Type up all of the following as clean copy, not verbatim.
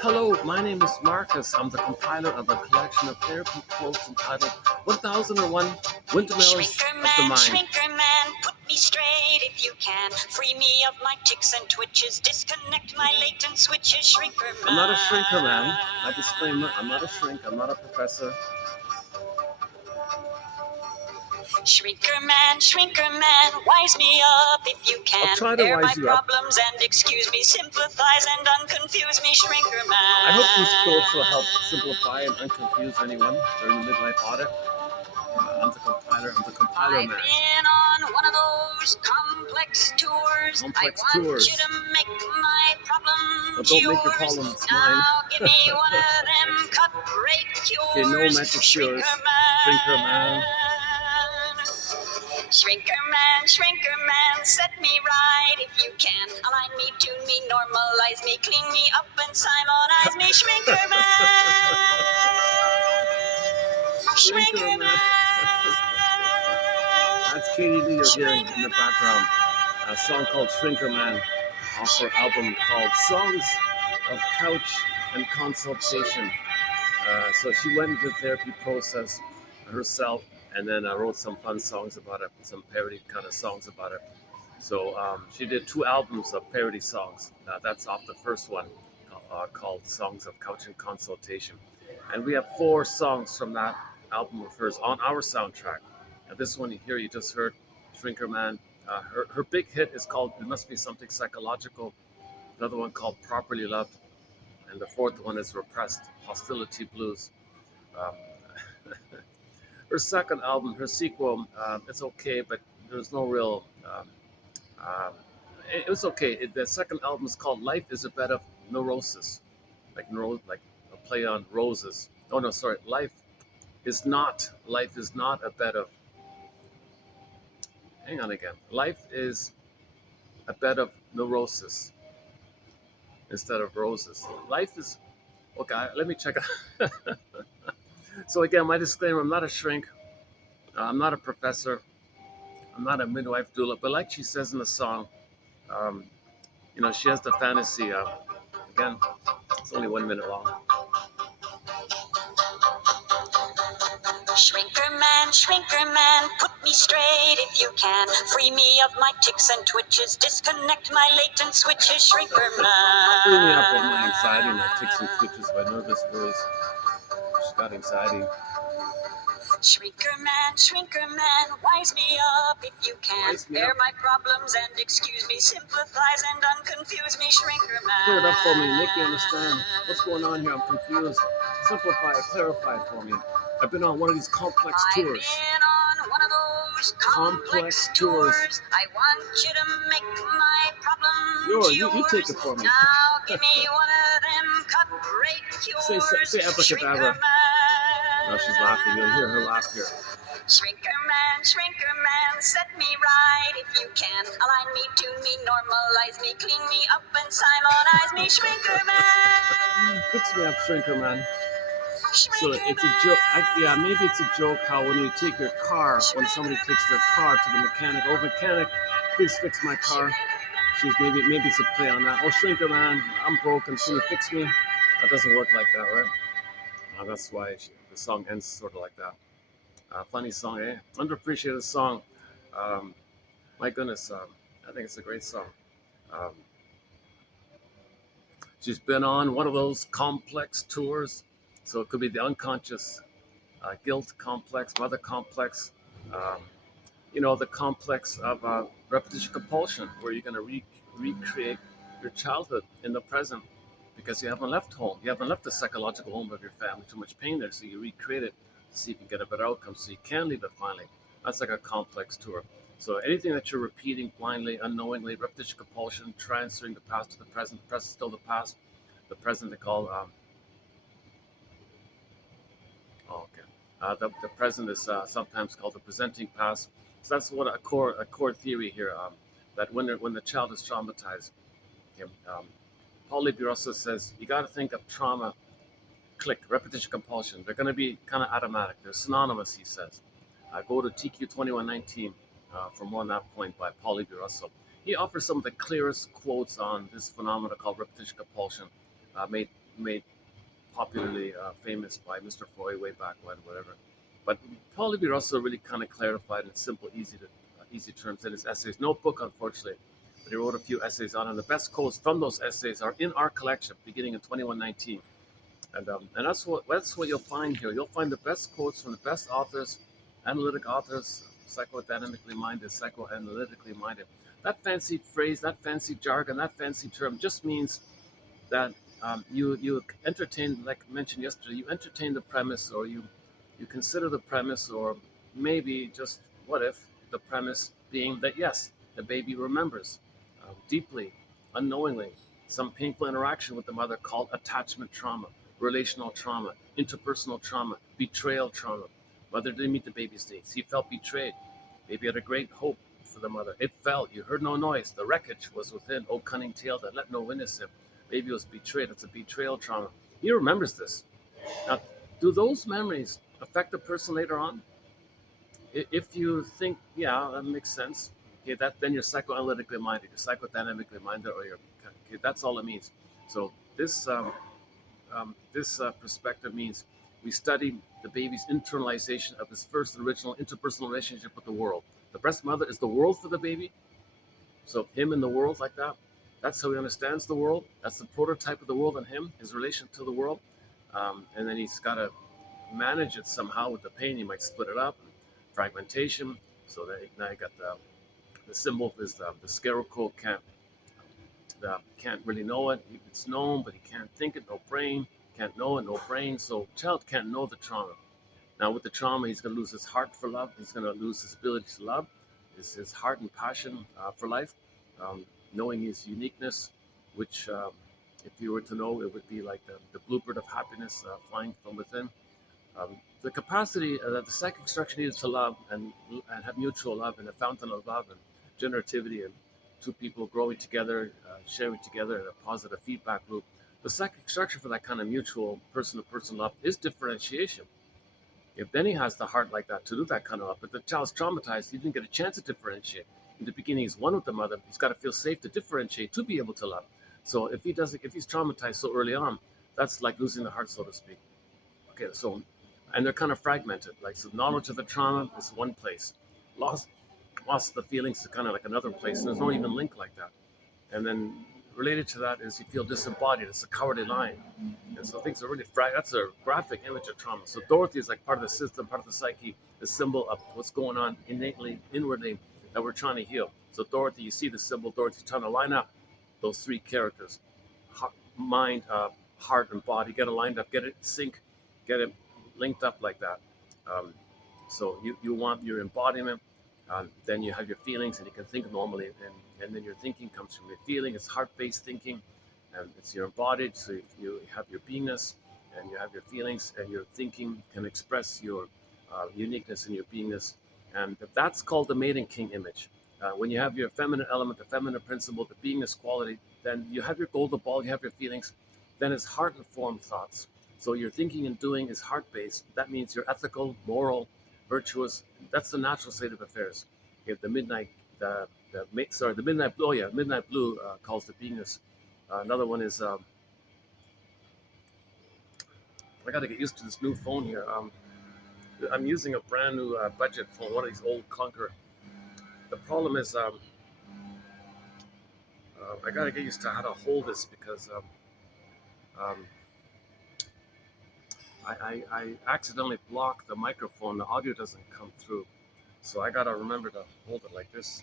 Hello, my name is Marcus. I'm the compiler of a collection of therapy quotes entitled 1001 Windmills of the Mind. Shrinker man, put me straight if you can. Free me of my ticks and twitches. Disconnect my latent switches, shrinker man. I'm not a shrinker, man. My disclaimer, I'm not a shrink, I'm not a professor. Shrinker man, wise me up if you can. I'll try to Bear my wise you up. problems and excuse me. Sympathize and unconfuse me, shrinker man. I hope these quotes will help simplify and unconfuse anyone during the midlife audit. I'm the compiler I've man. been on one of those complex tours. Complex I want tours. you to make my problems Well, don't yours. make your problems Now mine. give me one of them cut rate cures. Okay, no magic cures. Shrinker man. Shrinker man, set me right if you can. Align me, tune me, normalize me, clean me up and Simonize me, shrinker man. Shrinker man. That's Katie Lee you're hearing in the background. A song called Shrinker Man off her album called Songs of Couch and Consultation. So she went into the therapy process herself and then wrote some fun songs about it, some parody kind of songs about it. So she did 2 albums of parody songs. That's off the first one called Songs of Couch and Consultation. And we have 4 songs from that album of hers on our soundtrack. This one here you just heard, Shrinker Man. Her big hit is called It Must Be Something Psychological. Another one called Properly Loved. And the 4th one is Repressed Hostility Blues. Um, her second album, her sequel, it's okay, but there's no real. Um, it was okay. The second album is called Life is a Bed of Neurosis, like a play on roses. Oh no, sorry. Life is not a bed of. Hang on again. Life is a bed of neurosis instead of roses. Life is okay. Let me check it. So again, my disclaimer: I'm not a shrink. I'm not a professor. I'm not a midwife doula. But like she says in the song, um, she has the fantasy. Again, it's only 1 minute long. Shrinker man, put me straight if you can. Free me of my ticks and twitches. Disconnect my latent switches, shrinker man. Free me up of my anxiety, my ticks and twitches, my nervous worries. She's got anxiety. Shrinker man, wise me up if you can. Bear my problems and excuse me. Sympathize and unconfuse me, shrinker man. Clear it up for me, make me understand what's going on here. I'm confused. Simplify it, clarify it for me. I've been on one of these complex tours. I've been on one of those complex tours. I want you to make my problems yours. You take it for me. Now give me one of them cut rate cures. Say abracadabra. No, she's laughing. You'll hear her laugh here. Shrinker man, set me right if you can. Align me, tune me, normalize me, clean me up and Simonize me, shrinker man. Fix me up, shrinker man. So Shrinker it's a joke. Yeah, maybe it's a joke how when you take your car, when somebody takes their car to the mechanic, oh mechanic, please fix my car. She's maybe it's a play on that. Oh shrinker man, I'm broken. Can you fix me? That doesn't work like that, right? That's why the song ends sort of like that. Funny song, eh? Underappreciated song. My goodness, I think it's a great song. Um, she's been on one of those complex tours, so it could be the unconscious guilt complex, mother complex. Um, the complex of repetition compulsion, where you're going to recreate your childhood in the present because you haven't left home. You haven't left the psychological home of your family. Too much pain there, so you recreate it to see if you can get a better outcome, so you can leave it finally. That's like a complex tour. So anything that you're repeating blindly, unknowingly, repetition compulsion, transferring the past to the present is still the past. The present they call, the present is sometimes called the presenting past. So that's what a core theory here, that when the child is traumatized, okay, Paul Liberasso says you got to think of trauma, click, repetition compulsion. They're going to be kind of automatic. They're synonymous, he says. Go to TQ 2119 for more on that point by Paul Liberasso. He offers some of the clearest quotes on this phenomenon called repetition compulsion, made made popularly famous by Mr. Freud way back when, whatever. But Paul Levi Russell really kind of clarified in simple, easy terms in his essays. No book, unfortunately, but he wrote a few essays on it. And the best quotes from those essays are in our collection, beginning in 2119. And that's what you'll find here. You'll find the best quotes from the best authors, analytic authors, psychodynamically minded, psychoanalytically minded. That fancy phrase, that fancy jargon, that fancy term just means that you entertain, like I mentioned yesterday, you entertain the premise, or you consider the premise, or maybe just what if the premise being that yes, the baby remembers deeply, unknowingly, some painful interaction with the mother called attachment trauma, relational trauma, interpersonal trauma, betrayal trauma. Mother didn't meet the baby's needs. He felt betrayed. Baby had a great hope for the mother. It fell. You heard no noise. The wreckage was within. Oh, cunning tail that let no witness him. Baby was betrayed. It's a betrayal trauma. He remembers this. Now, do those memories affect the person later on? If you think, yeah, that makes sense. Okay, that then you're psychoanalytically minded, you're psychodynamically minded, or you're okay. That's all it means. So this perspective means we study the baby's internalization of his first original interpersonal relationship with the world. The breast mother is the world for the baby. So him in the world like that. That's how he understands the world. That's the prototype of the world in him, his relation to the world. And then he's got to manage it somehow with the pain. He might split it up, fragmentation. So that now you got the symbol is the scarecrow can't really know it. It's known, but he can't think it. No brain, can't know it. No brain. So child can't know the trauma. Now with the trauma, he's going to lose his heart for love. He's going to lose his ability to love, his heart and passion for life, um, knowing his uniqueness, which if you were to know, it would be like the bluebird of happiness flying from within. The capacity that the psychic structure needed to love and have mutual love and a fountain of love and generativity and two people growing together, sharing together in a positive feedback loop. The psychic structure for that kind of mutual person to person love is differentiation. If then he has the heart like that to do that kind of love, but the child's traumatized, he didn't get a chance to differentiate. In the beginning, he's one with the mother. He's got to feel safe to differentiate to be able to love. So if he's traumatized so early on, that's like losing the heart, so to speak. Okay, so and they're kind of fragmented. Like so, knowledge of the trauma is one place, loss loss of the feelings is kind of like another place. And there's no even link like that. And then related to that is you feel disembodied. It's a cowardly lion. And so things are really that's a graphic image of trauma. So Dorothy is like part of the system, part of the psyche, the symbol of what's going on innately, inwardly that we're trying to heal. So Dorothy, you see the symbol. Dorothy's trying to line up those three characters, mind, heart, and body. Get it lined up, get it sync, get it linked up like that. Um, so you want your embodiment, then you have your feelings, and you can think normally, and then your thinking comes from your feeling. It's heart-based thinking, and it's your embodied. So you have your beingness, and you have your feelings, and your thinking can express your uniqueness and your beingness, and that's called the maiden king image. When you have your feminine element, the feminine principle, the beingness quality, then you have your golden ball, you have your feelings, then it's heart-informed thoughts. So your thinking and doing is heart-based. That means you're ethical, moral, virtuous. That's the natural state of affairs. You have the midnight, the midnight blue. Oh yeah, midnight blue calls the beingness. Another one is I got to get used to this new phone here. I'm using a brand new budget phone, one of these old clunker. The problem is I got to get used to how to hold this because um, I accidentally block the microphone. The audio doesn't come through. So I got to remember to hold it like this.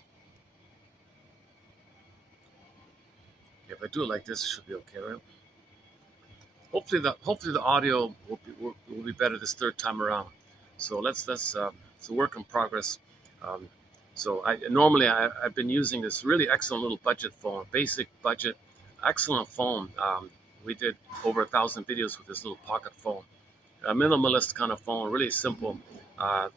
If I do it like this, it should be okay, right? Hopefully the audio will be better this third time around. So let's it's a work in progress. Um, so I've been using this really excellent little budget phone, basic budget, excellent phone. We did over 1,000 videos with this little pocket phone, a minimalist kind of phone, really simple.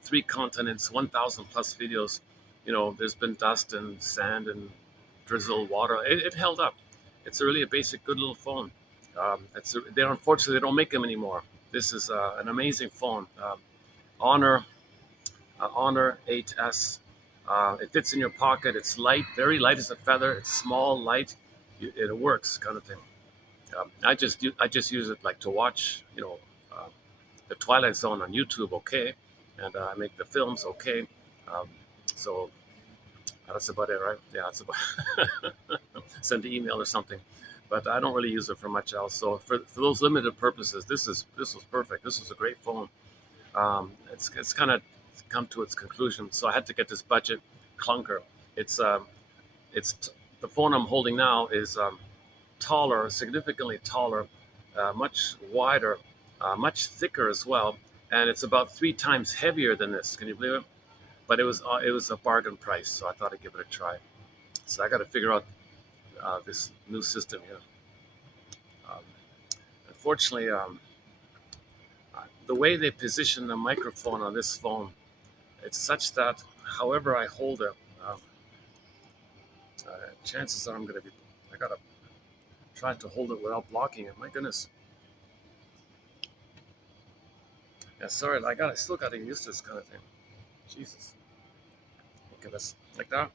3 continents, 1,000 plus videos. There's been dust and sand and drizzle, water. It held up. It's really a basic, good little phone. They unfortunately they don't make them anymore. This is an amazing phone. Honor Honor 8S. It fits in your pocket. It's light, very light as a feather. It's small, light. It works, kind of thing. I just use it like to watch, the Twilight Zone on YouTube, okay, and I make the films, okay. Um, so that's about it, right? Yeah, that's about send an email or something, but I don't really use it for much else. So for those limited purposes, this was perfect. This was a great phone. It's kind of come to its conclusion, so I had to get this budget clunker. It's it's the phone I'm holding now is taller, significantly taller, much wider, much thicker as well, and it's about 3 times heavier than this. Can you believe it? But it was a bargain price, so I thought I'd give it a try. So I got to figure out this new system here. Um, Unfortunately, the way they position the microphone on this phone, it's such that however I hold it, um, chances are I gotta try to hold it without blocking it. My goodness. Yeah, sorry, I still gotta use this kind of thing. Jesus. Look at this. Like that.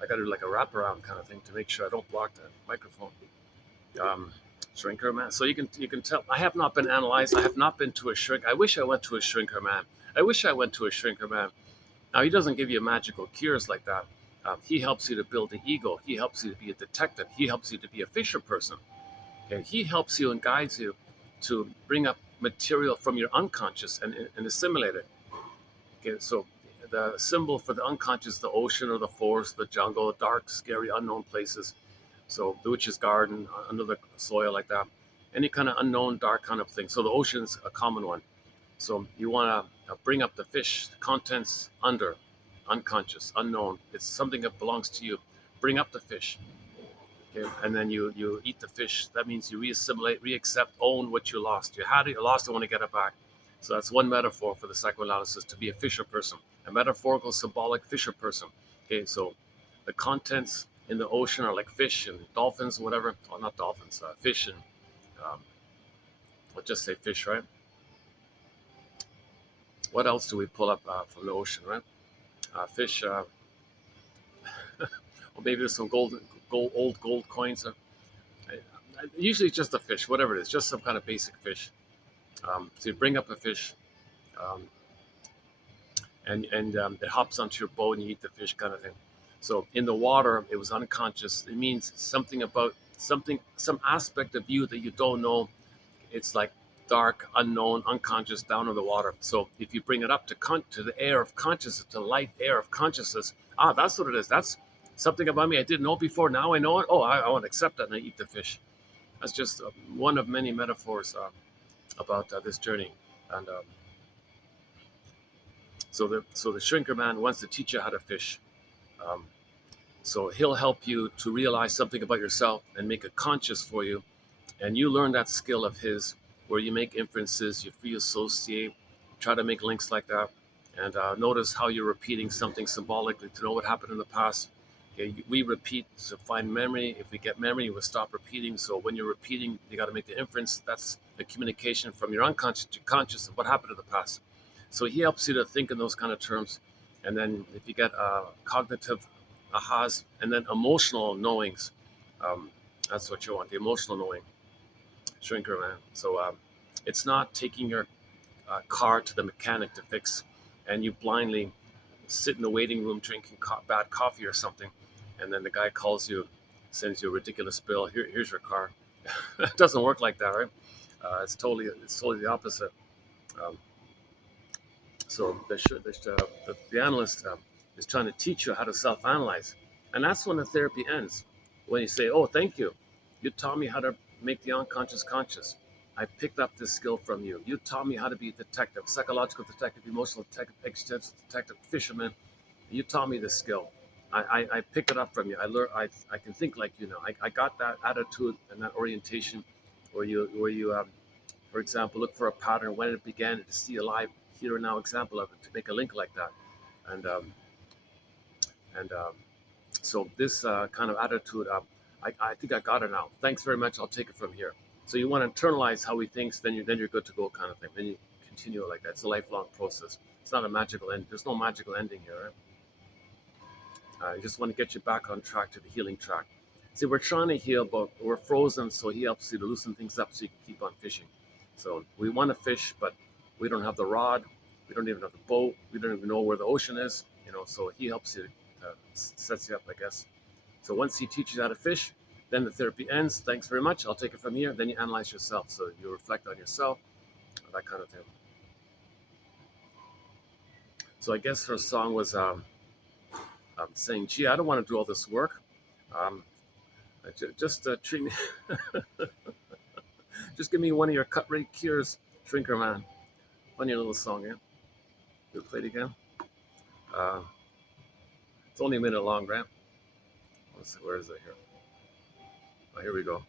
I gotta do like a wraparound kind of thing to make sure I don't block the microphone. Um, Shrinker man. So you can tell I have not been analyzed. I have not been to a shrink. I wish I went to a shrinker man. I wish I went to a shrinker man. Now he doesn't give you magical cures like that. He helps you to build the ego. He helps you to be a detective. He helps you to be a fisher person. Okay? He helps you and guides you to bring up material from your unconscious and assimilate it. Okay, so the symbol for the unconscious, the ocean or the forest, the jungle, dark, scary, unknown places. So the witch's garden, under the soil like that. Any kind of unknown, dark kind of thing. So the ocean's a common one. So you want to bring up the fish, contents under, unconscious, unknown. It's something that belongs to you. Bring up the fish. Okay, and then you eat the fish. That means you reassimilate, reaccept, own what you lost. You had it, you lost it, want to get it back. So that's one metaphor for the psychoanalysis, to be a fisher person, a metaphorical, symbolic fisher person. Okay, so the contents in the ocean are like fish and dolphins, whatever. Well, not dolphins, fish and um, let's just say fish, right? What else do we pull up from the ocean, right? Fish, or maybe there's some old gold coins. Usually it's just a fish, whatever it is, just some kind of basic fish. So you bring up a fish, um, and it hops onto your boat and you eat the fish, kind of thing. So in the water, it was unconscious. It means something about something, some aspect of you that you don't know. It's like dark, unknown, unconscious, down in the water. So if you bring it up to the air of consciousness, to light air of consciousness, that's what it is. That's something about me I didn't know before. Now I know it. Oh, I want to accept that and I eat the fish. That's just one of many metaphors about this journey. And so the shrinker man wants to teach you how to fish. Um, so he'll help you to realize something about yourself and make it conscious for you. And you learn that skill of his where you make inferences, you free associate, try to make links like that. And notice how you're repeating something symbolically to know what happened in the past. Okay, we repeat to find memory. If we get memory, we stop repeating. So when you're repeating, you got to make the inference. That's the communication from your unconscious to conscious of what happened in the past. So he helps you to think in those kind of terms. And then if you get cognitive ahas and then emotional knowings, um, that's what you want, the emotional knowing, shrinker man. So it's not taking your car to the mechanic to fix and you blindly sit in the waiting room drinking bad coffee or something. And then the guy calls you, sends you a ridiculous bill. Here's your car. It doesn't work like that, right? It's totally the opposite. Um, So the analyst is trying to teach you how to self-analyze, and that's when the therapy ends. When you say, "Oh, thank you, you taught me how to make the unconscious conscious. I picked up this skill from you. You taught me how to be a detective, psychological detective, emotional detective, existential detective, fisherman. You taught me this skill. I picked it up from you. I learned. I can think like you now. I got that attitude and that orientation, where you for example, look for a pattern when it began to see a live here and now example of it to make a link like that. And and so this kind of attitude, I think I got it now. Thanks very much. I'll take it from here. So you want to internalize how he thinks, then you're good to go, kind of thing. Then you continue it like that. It's a lifelong process. It's not a magical end. There's no magical ending here. Right? I just want to get you back on track to the healing track. See, we're trying to heal, but we're frozen, so he helps you to loosen things up so you can keep on fishing. So we want to fish, but we don't have the rod, we don't even have the boat, we don't even know where the ocean is, so he helps you, sets you up, I guess. So once he teaches you how to fish, then the therapy ends. Thanks very much. I'll take it from here. Then you analyze yourself. So you reflect on yourself, that kind of thing. So I guess her song was saying, gee, I don't want to do all this work. Um, just treat me, just give me one of your cut rate cures, Shrinker Man. Funny little song, yeah? We'll play it again. Uh, it's only a minute long, right? Let's see, where is it here? Oh, here we go.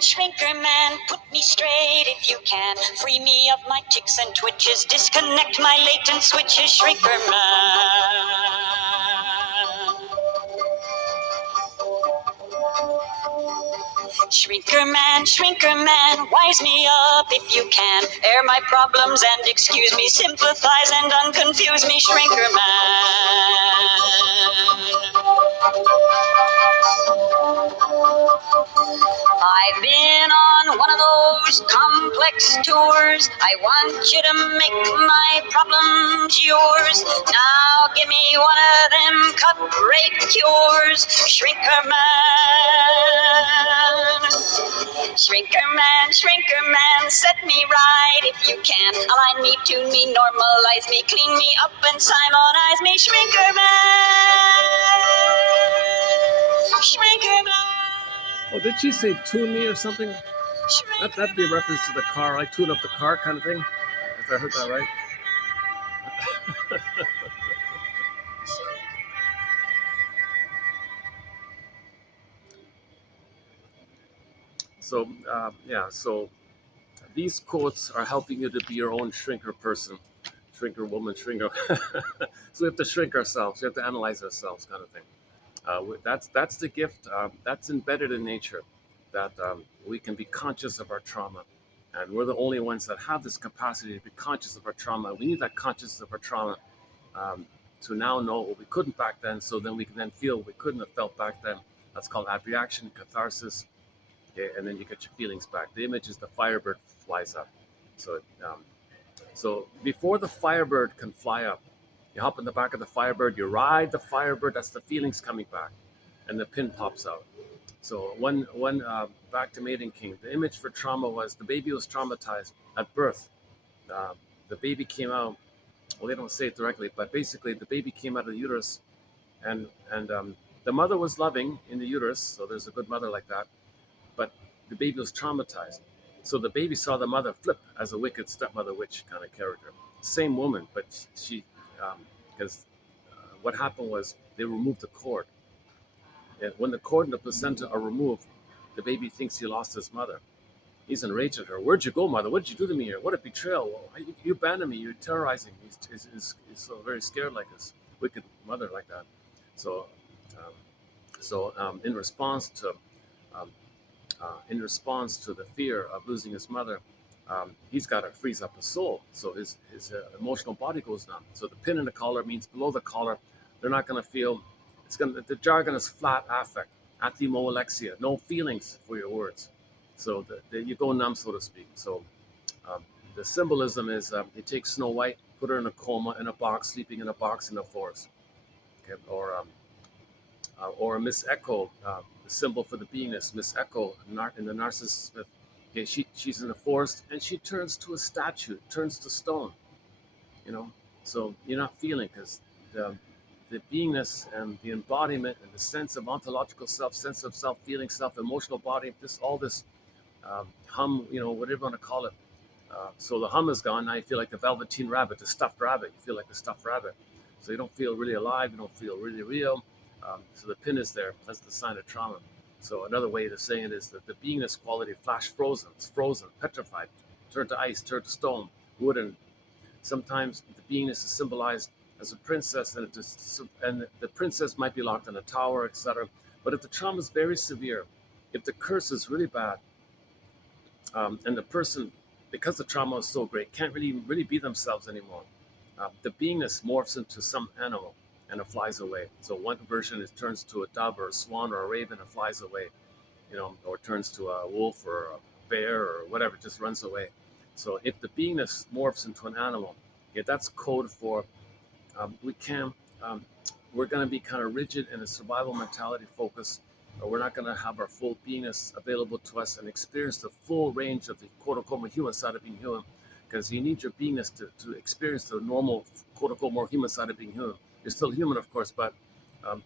Shrinker man, put me straight if you can. Free me of my tics and twitches, disconnect my latent switches, Shrinker man. Shrinker man, wise me up if you can. Air my problems and excuse me, sympathize and unconfuse me, Shrinker man. I've been on one of those complex tours. I want you to make my problems yours. Now give me one of them cut rate cures, Shrinker man. Shrinker man, set me right if you can. Align me, tune me, normalize me, clean me up and Simonize me, Shrinker man. Shrinker man. Oh, did she say tune me or something? That'd be a reference to the car. I tune up the car kind of thing, if I heard that right. So, yeah, so these quotes are helping you to be your own shrinker person, shrinker woman, shrinker. So we have to shrink ourselves, we have to analyze ourselves, kind of thing. That's the gift, that's embedded in nature, that we can be conscious of our trauma. And we're the only ones that have this capacity to be conscious of our trauma. We need that consciousness of our trauma um, to now know what we couldn't back then, so then we can then feel what we couldn't have felt back then. That's called abreaction, catharsis, okay? And then you get your feelings back. The image is the firebird flies up. So, so before the firebird can fly up, you hop in the back of the firebird, you ride the firebird, that's the feelings coming back, and the pin pops out. So one back to Maiden King, the image for trauma was the baby was traumatized at birth. Uh, the baby came out, well, they don't say it directly, but basically the baby came out of the uterus, and the mother was loving in the uterus, so there's a good mother like that, but the baby was traumatized. So the baby saw the mother flip as a wicked stepmother witch kind of character. Same woman, but she, because what happened was they removed the cord. And when the cord and the placenta are removed, the baby thinks he lost his mother. He's enraged at her. Where'd you go, mother? What did you do to me here? What a betrayal. Well, you abandoned me. You're terrorizing me. He's so very scared like this wicked mother like that. So, um, in response to um, the fear of losing his mother, he's got to freeze up his soul. So his emotional body goes numb. So the pin in the collar means below the collar, they're not going to feel. The jargon is flat affect, athemolexia, no feelings for your words. So you go numb, so to speak. So um, the symbolism is you take Snow White, put her in a coma in a box, sleeping in a box in the forest, okay? Or Miss Echo, the symbol for the beingness, Miss Echo in the narcissist myth. Okay, she's in the forest and she turns to a statue, turns to stone. You know, so you're not feeling, because the beingness and the embodiment and the sense of ontological self, sense of self, feeling self, emotional body, all this hum, whatever you want to call it. So the hum is gone. Now you feel like the velveteen rabbit, the stuffed rabbit. You feel like the stuffed rabbit. So you don't feel really alive. You don't feel really real. So the pin is there. That's the sign of trauma. So another way of saying it is that the beingness quality flash frozen. It's frozen, petrified, turned to ice, turned to stone, wooden. Sometimes the beingness is symbolized as a princess, and the princess might be locked in a tower, etc. But if the trauma is very severe, if the curse is really bad, and the person because the trauma is so great, can't really be themselves anymore. The beingness morphs into some animal and it flies away. So one version it turns to a dove or a swan or a raven and flies away, or turns to a wolf or a bear or whatever, just runs away. So if the beingness morphs into an animal, yeah, that's code for we can we're going to be kind of rigid in a survival mentality focus, or we're not going to have our full beingness available to us and experience the full range of the quote unquote more human side of being human, because you need your beingness to experience the normal quote unquote more human side of being human. You're still human, of course, but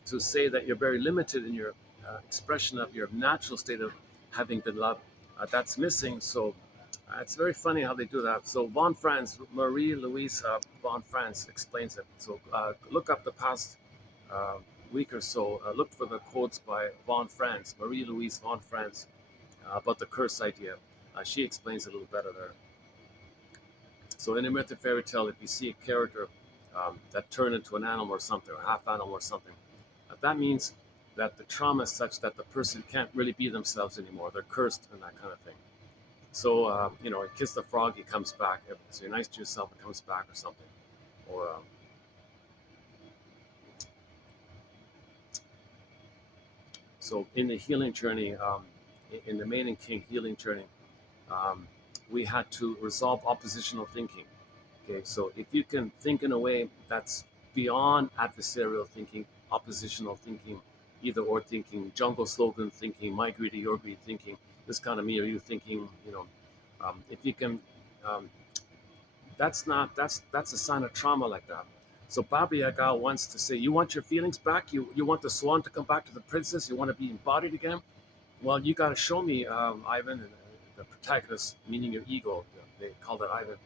to say that you're very limited in your expression of your natural state of having been loved, that's missing. So it's very funny how they do that. So Von Franz, Marie Louise Von Franz explains it. So look up the past uh, week or so. Look for the quotes by Von Franz, Marie Louise Von Franz, about the curse idea. She explains it a little better there. So in a myth or fairy tale, if you see a character that turned into an animal or something, or half animal or something, that means that the trauma is such that the person can't really be themselves anymore. They're cursed and that kind of thing. So, kiss the frog, he comes back. So you're nice to yourself, it comes back or something. Or, so in the healing journey, in the Maiden King healing journey, um, we had to resolve oppositional thinking. Okay, so if you can think in a way that's beyond adversarial thinking, oppositional thinking, either or thinking, jungle slogan thinking, my greedy, your greed thinking, this kind of me or you thinking, if you can um, that's a sign of trauma like that. So Baba Yaga wants to say, you want your feelings back? You want the swan to come back to the princess? You want to be embodied again? Well, you got to show me, Ivan, and the protagonist, meaning your ego. They call that Ivan.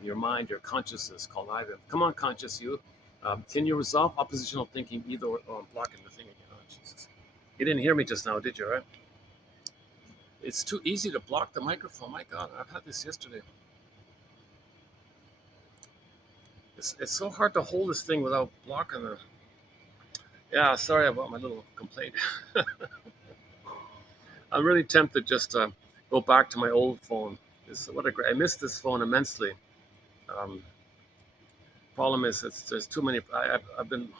Your mind, your consciousness, called Ivan. Come on, conscious you. Can you resolve oppositional thinking either or? Oh, I'm blocking the thing again. Oh, Jesus. You didn't hear me just now, did you, right? It's too easy to block the microphone. My God, I've had this yesterday. It's so hard to hold this thing without blocking the. Yeah, sorry about my little complaint. I'm really tempted just to go back to my old phone. I miss this phone immensely. Um, Problem is, there's too many. I've been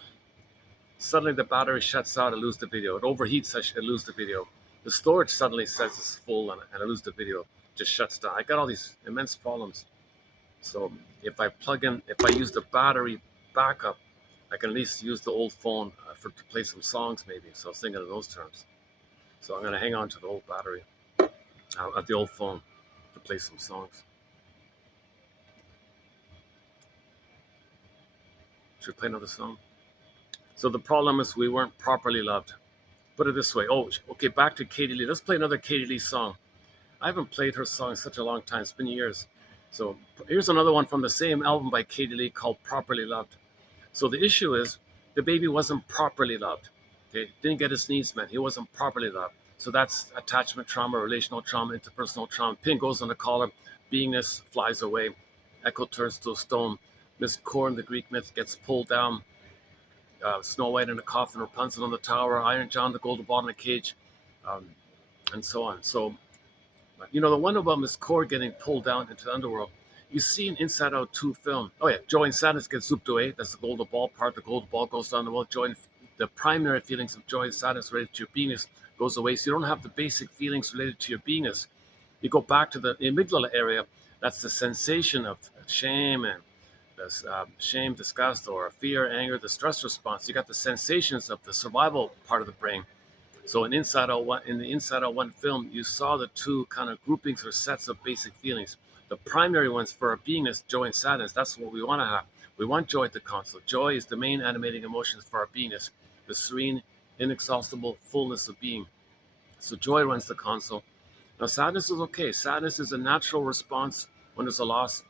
suddenly the battery shuts out. I lose the video. It overheats. I lose the video. The storage suddenly says it's full, and I lose the video. It just shuts down. I got all these immense problems. So if I use the battery backup, I can at least use the old phone to play some songs maybe. So I was thinking in those terms. So I'm gonna hang on to the old battery at the old phone to play some songs. Should we play another song? So the problem is we weren't properly loved. Put it this way. Oh, okay. Back to Katie Lee. Let's play another Katie Lee song. I haven't played her song in such a long time. It's been years. So here's another one from the same album by Katie Lee called "Properly Loved." So the issue is the baby wasn't properly loved. Okay, didn't get his needs met. He wasn't properly loved. So that's attachment trauma, relational trauma, interpersonal trauma. Pin goes on the collar, beingness flies away, echo turns to a stone. Miss Corn, the Greek myth, gets pulled down. Snow White in a coffin, Rapunzel on the tower, Iron John, the golden ball in a cage, um, and so on. So, the one about Miss Cord getting pulled down into the underworld. You see an Inside Out 2 film. Oh, yeah, Joy and sadness get zooped away. That's the golden ball part. The golden ball goes down the wall. The primary feelings of joy and sadness related to your beingness goes away. So you don't have the basic feelings related to your beingness. You go back to the amygdala area. That's the sensation of shame and shame, disgust, or fear, anger, the stress response. You got the sensations of the survival part of the brain. So in the Inside Out One film, you saw the two kind of groupings or sets of basic feelings. The primary ones for our beingness, joy and sadness. That's what we want to have. We want joy at the console. Joy is the main animating emotions for our beingness, the serene, inexhaustible fullness of being. So joy runs the console. Now sadness is okay. Sadness is a natural response when there's a loss,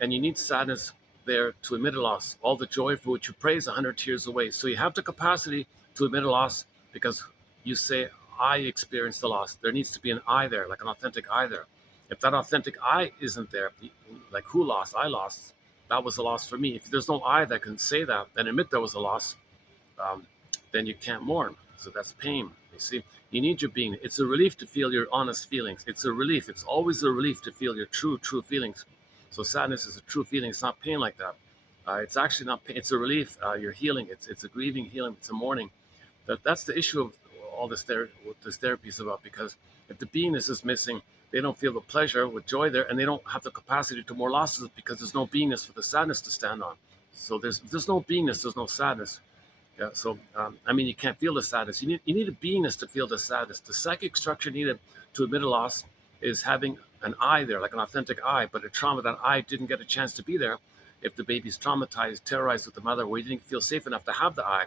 and you need sadness there to admit a loss. All the joy for which you praise 100 tears away. So you have the capacity to admit a loss because you say, I experienced the loss. There needs to be an I there, like an authentic I there. If that authentic I isn't there, like who lost? I lost. That was a loss for me. If there's no I that can say that and admit there was a loss, then you can't mourn. So that's pain. You see, you need your being. It's a relief to feel your honest feelings. It's a relief. It's always a relief to feel your true feelings. So sadness is a true feeling. It's not pain like that. It's actually not pain. It's a relief. You're healing. It's a grieving healing. It's a mourning. That's the issue of all this what this therapy is about. Because if the beingness is missing, they don't feel the pleasure with joy there, and they don't have the capacity to more losses because there's no beingness for the sadness to stand on. So there's no beingness. There's no sadness. Yeah, so I mean, you can't feel the sadness. You need a beingness to feel the sadness. The psychic structure needed to admit a loss is having an I there, like an authentic I, but a trauma that I didn't get a chance to be there. If the baby's traumatized, terrorized with the mother, where you didn't feel safe enough to have the I,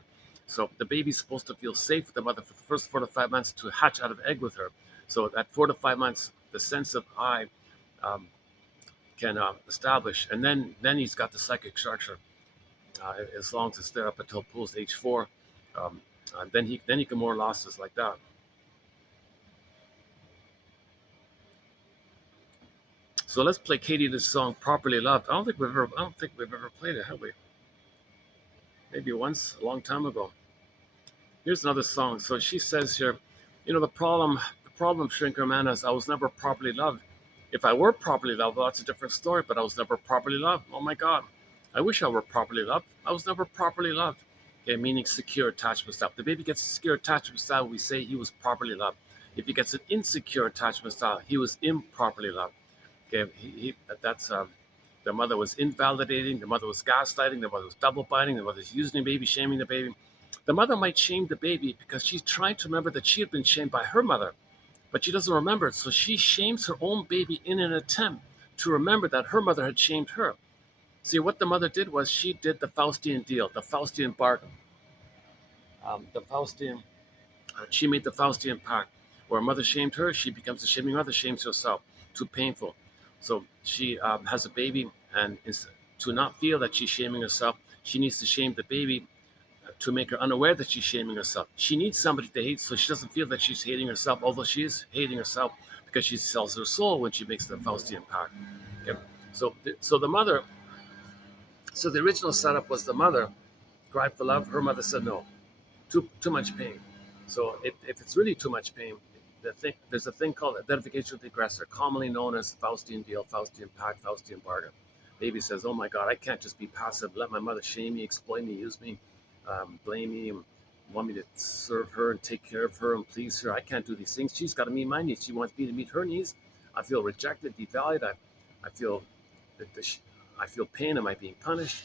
so the baby's supposed to feel safe with the mother for the first 4 to 5 months to hatch out of egg with her. So at 4 to 5 months, the sense of I um, can establish, and then he's got the psychic structure as long as it's there up until post age 4. Um, then he can more losses like that. So let's play Katie this song "Properly Loved." I don't think we've ever played it, have we? Maybe once a long time ago. Here's another song. So she says here, the problem, Shrinker Man, is I was never properly loved. If I were properly loved, well, that's a different story. But I was never properly loved. Oh my God, I wish I were properly loved. I was never properly loved. Okay, meaning secure attachment style. If the baby gets a secure attachment style, we say he was properly loved. If he gets an insecure attachment style, he was improperly loved. Okay, that's the mother was invalidating, the mother was gaslighting, the mother was double biting, the mother was using the baby, shaming the baby. The mother might shame the baby because she's trying to remember that she had been shamed by her mother, but she doesn't remember it. So she shames her own baby in an attempt to remember that her mother had shamed her. See, what the mother did was she did the Faustian deal, the Faustian bargain. The Faustian, she made the Faustian pact. Where her mother shamed her, she becomes a shaming mother, shames herself. Too painful. So she has a baby, and to not feel that she's shaming herself, she needs to shame the baby to make her unaware that she's shaming herself. She needs somebody to hate so she doesn't feel that she's hating herself, although she is hating herself because she sells her soul when she makes the Faustian pact. Okay? So the mother, so the original setup was the mother cried for love. Her mother said no, too much pain. So if it's really too much pain, there's a thing called identification with the aggressor, commonly known as Faustian deal, Faustian pact, Faustian bargain. Baby says, "Oh my God, I can't just be passive. Let my mother shame me, exploit me, use me, blame me, and want me to serve her and take care of her and please her. I can't do these things. She's got to meet my needs. She wants me to meet her needs. I feel rejected, devalued. I feel that I feel pain. Am I being punished?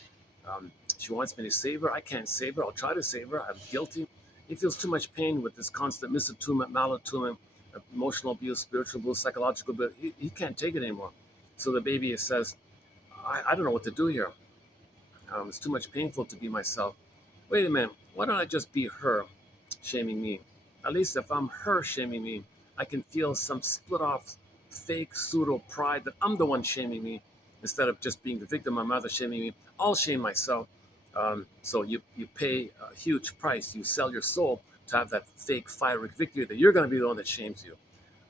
She wants me to save her. I can't save her. I'll try to save her. I'm guilty." He feels too much pain with this constant misattunement, malattunement, emotional abuse, spiritual abuse, psychological abuse. He can't take it anymore. So the baby says, I don't know what to do here. It's too much painful to be myself. Wait a minute. Why don't I just be her shaming me? At least if I'm her shaming me, I can feel some split off fake pseudo pride that I'm the one shaming me instead of just being the victim, my mother shaming me. I'll shame myself. So you pay a huge price. You sell your soul to have that fake fiery victory that you're going to be the one that shames you.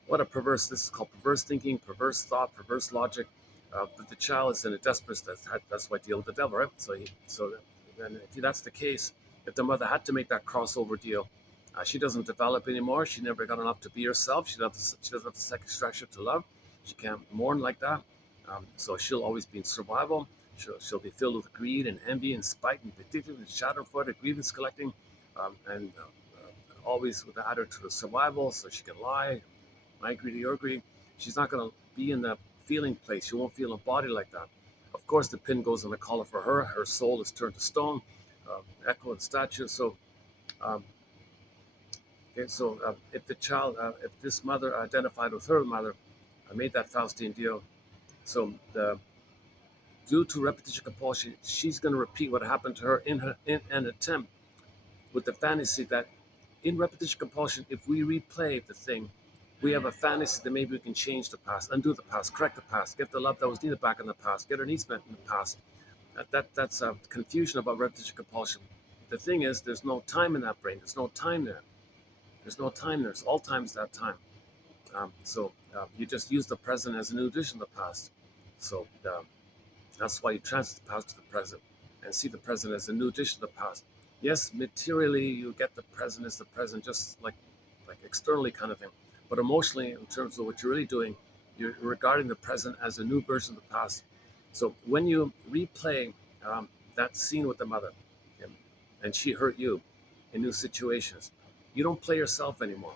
What a perverse, this is called perverse thinking, perverse thought, perverse logic. But the child is in a desperate state. That's why I deal with the devil, right? So then if that's the case, if the mother had to make that crossover deal, she doesn't develop anymore. She never got enough to be herself. She doesn't have the psychic structure to love. She can't mourn like that. So she'll always be in survival. She'll be filled with greed and envy and spite and vindictive and schadenfreude, grievance collecting, and always with the attitude of survival. So she can lie, my greed or your greed. She's not going to be in the feeling place. She won't feel a body like that. Of course, the pin goes on the collar for her. Her soul is turned to stone, echo and statue. So, um, okay, so if the child, if this mother identified with her mother, made that Faustian deal, so due to repetition compulsion, she's going to repeat what happened to her in an attempt with the fantasy that in repetition compulsion, if we replay the thing, we have a fantasy that maybe we can change the past, undo the past, correct the past, get the love that was needed back in the past, get her needs met in the past. That's a confusion about repetition compulsion. The thing is, there's no time in that brain. There's no time there. There's no time there. All time is that time. So you just use the present as a new addition to the past. So that's why you transit the past to the present and see the present as a new addition to the past. Yes, materially you get the present is the present, just like externally kind of thing. But emotionally, in terms of what you're really doing, you're regarding the present as a new version of the past. So when you replay that scene with the mother, and she hurt you in new situations, you don't play yourself anymore.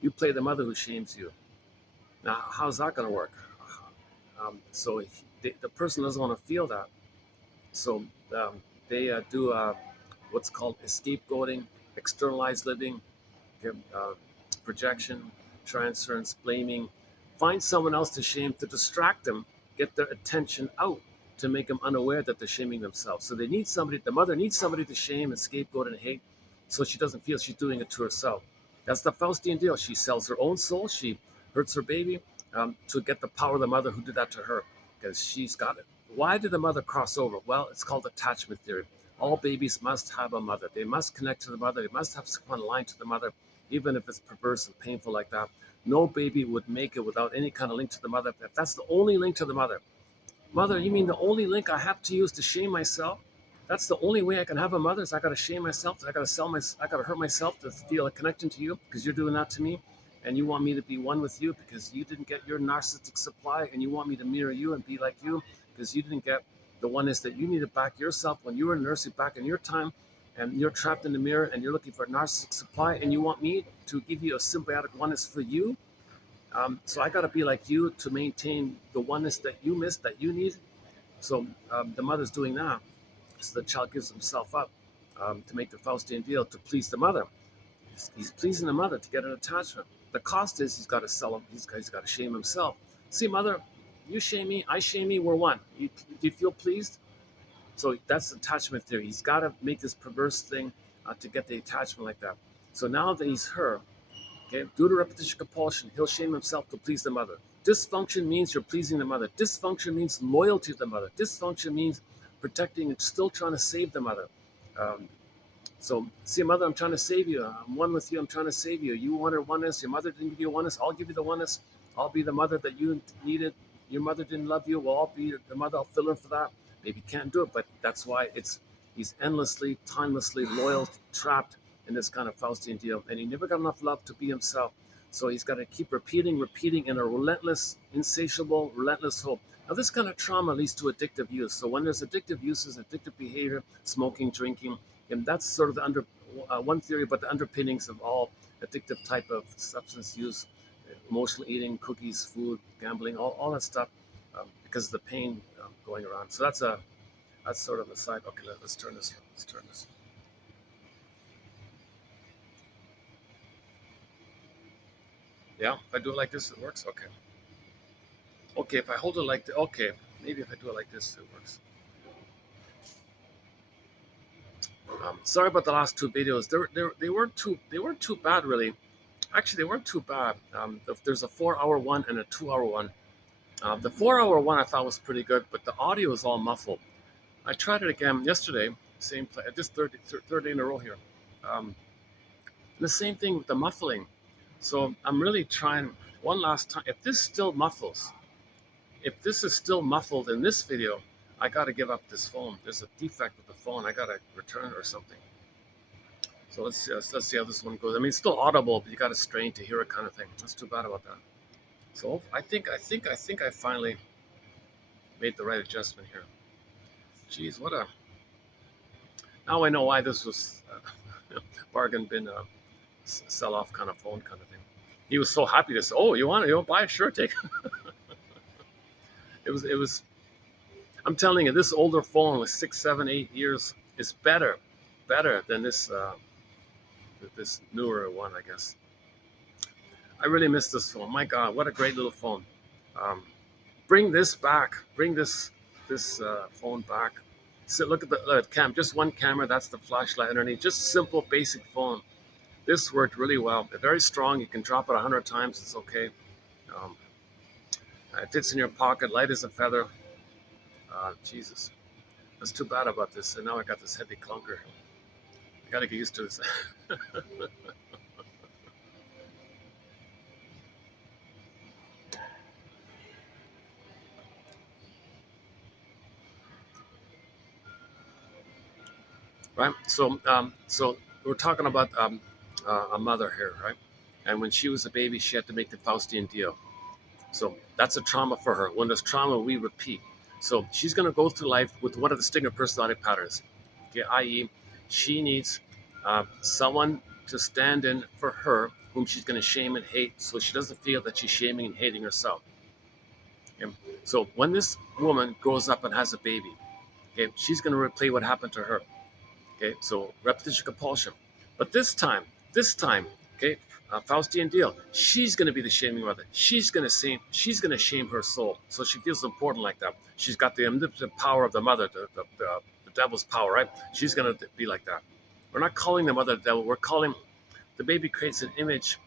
You play the mother who shames you. Now, how's that going to work? So the person doesn't want to feel that. So they do what's called scapegoating, externalized living, uh, projection, transference, blaming. Find someone else to shame to distract them, get their attention out to make them unaware that they're shaming themselves. So they need somebody, the mother needs somebody to shame and scapegoat and hate so she doesn't feel she's doing it to herself. That's the Faustian deal. She sells her own soul, she hurts her baby to get the power of the mother who did that to her because she's got it. Why did the mother cross over? Well, it's called attachment theory. All babies must have a mother. They must connect to the mother. They must have someone aligned to the mother, even if it's perverse and painful like that. No baby would make it without any kind of link to the mother. If that's the only link to the mother, mother, you mean the only link I have to use to shame myself? That's the only way I can have a mother is I got to shame myself. I got to I got to hurt myself to feel a connection to you because you're doing that to me, and you want me to be one with you because you didn't get your narcissistic supply, and you want me to mirror you and be like you because you didn't get the oneness that you needed back yourself when you were nursing back in your time, and you're trapped in the mirror and you're looking for a narcissistic supply, and you want me to give you a symbiotic oneness for you. So I got to be like you to maintain the oneness that you missed, that you need. So the mother's doing that. So the child gives himself up to make the Faustian deal to please the mother. He's pleasing the mother to get an attachment. The cost is he's got to sell him. He's got to shame himself. See, mother, you shame me, I shame me. We're one. Do you feel pleased? So that's attachment theory. He's got to make this perverse thing to get the attachment like that. So now that he's her, okay, due to repetition compulsion, he'll shame himself to please the mother. Dysfunction means you're pleasing the mother. Dysfunction means loyalty to the mother. Dysfunction means protecting and still trying to save the mother. Um, so, see, mother, I'm trying to save you. I'm one with you. I'm trying to save you. You wanted oneness. Your mother didn't give you oneness. I'll give you the oneness. I'll be the mother that you needed. Your mother didn't love you. Well, I'll be the mother. I'll fill in for that. Maybe can't do it, but that's why he's endlessly, timelessly loyal, trapped in this kind of Faustian deal, and he never got enough love to be himself. So he's got to keep repeating in a relentless, insatiable, relentless hope. Now, this kind of trauma leads to addictive use. So when there's addictive uses, addictive behavior, smoking, drinking, and that's sort of the one theory, but the underpinnings of all addictive type of substance use, emotional eating, cookies, food, gambling, all that stuff, because of the pain going around. So that's sort of a side. Okay, let's turn this. Let's turn this. Yeah, if I do it like this, it works. Okay. Okay, if I hold it like this, okay, maybe if I do it like this, it works. Sorry about the last two videos. They weren't too bad really. Actually, they weren't too bad. There's a 4 hour one and a 2 hour one. The 4 hour one I thought was pretty good, but the audio is all muffled. I tried it again yesterday, same play, just third day in a row here. Um, the same thing with the muffling. So I'm really trying one last time. If this still muffles, if this is still muffled in this video, I got to give up this phone. There's a defect with the phone. I got to return it or something. So let's see how this one goes. I mean, it's still audible, but you got to strain to hear it, kind of thing. That's too bad about that. So I finally made the right adjustment here. Geez, what a now I know why this was bargain bin sell off kind of phone kind of thing. He was so happy to say, "Oh, you want it? You want to buy it? Sure, take it." It was. I'm telling you, this older phone with 6, 7, 8 years is better than this newer one, I guess. I really miss this phone. My God, what a great little phone. Um, bring this back. Bring this phone back. So look at the cam. Just one camera. That's the flashlight underneath. Just simple, basic phone. This worked really well. Very strong. You can drop it 100 times. It's okay. Um, it fits in your pocket. Light as a feather. Jesus, that's too bad about this. And now I got this heavy clunker. I got to get used to this. right? So we're talking about a mother here, right? And when she was a baby, she had to make the Faustian deal. So that's a trauma for her. When there's trauma, we repeat. So she's going to go through life with one of the stinger personality patterns, okay, i.e., she needs someone to stand in for her, whom she's going to shame and hate, so she doesn't feel that she's shaming and hating herself. Okay? So when this woman grows up and has a baby, okay, she's going to replay what happened to her. Okay, so repetition compulsion. But this time, okay, Faustian deal. She's going to be the shaming mother. She's going to shame her soul. So she feels important like that. She's got the omnipotent power of the mother, the devil's power, right? She's going to be like that. We're not calling the mother the devil. We're calling the baby creates an image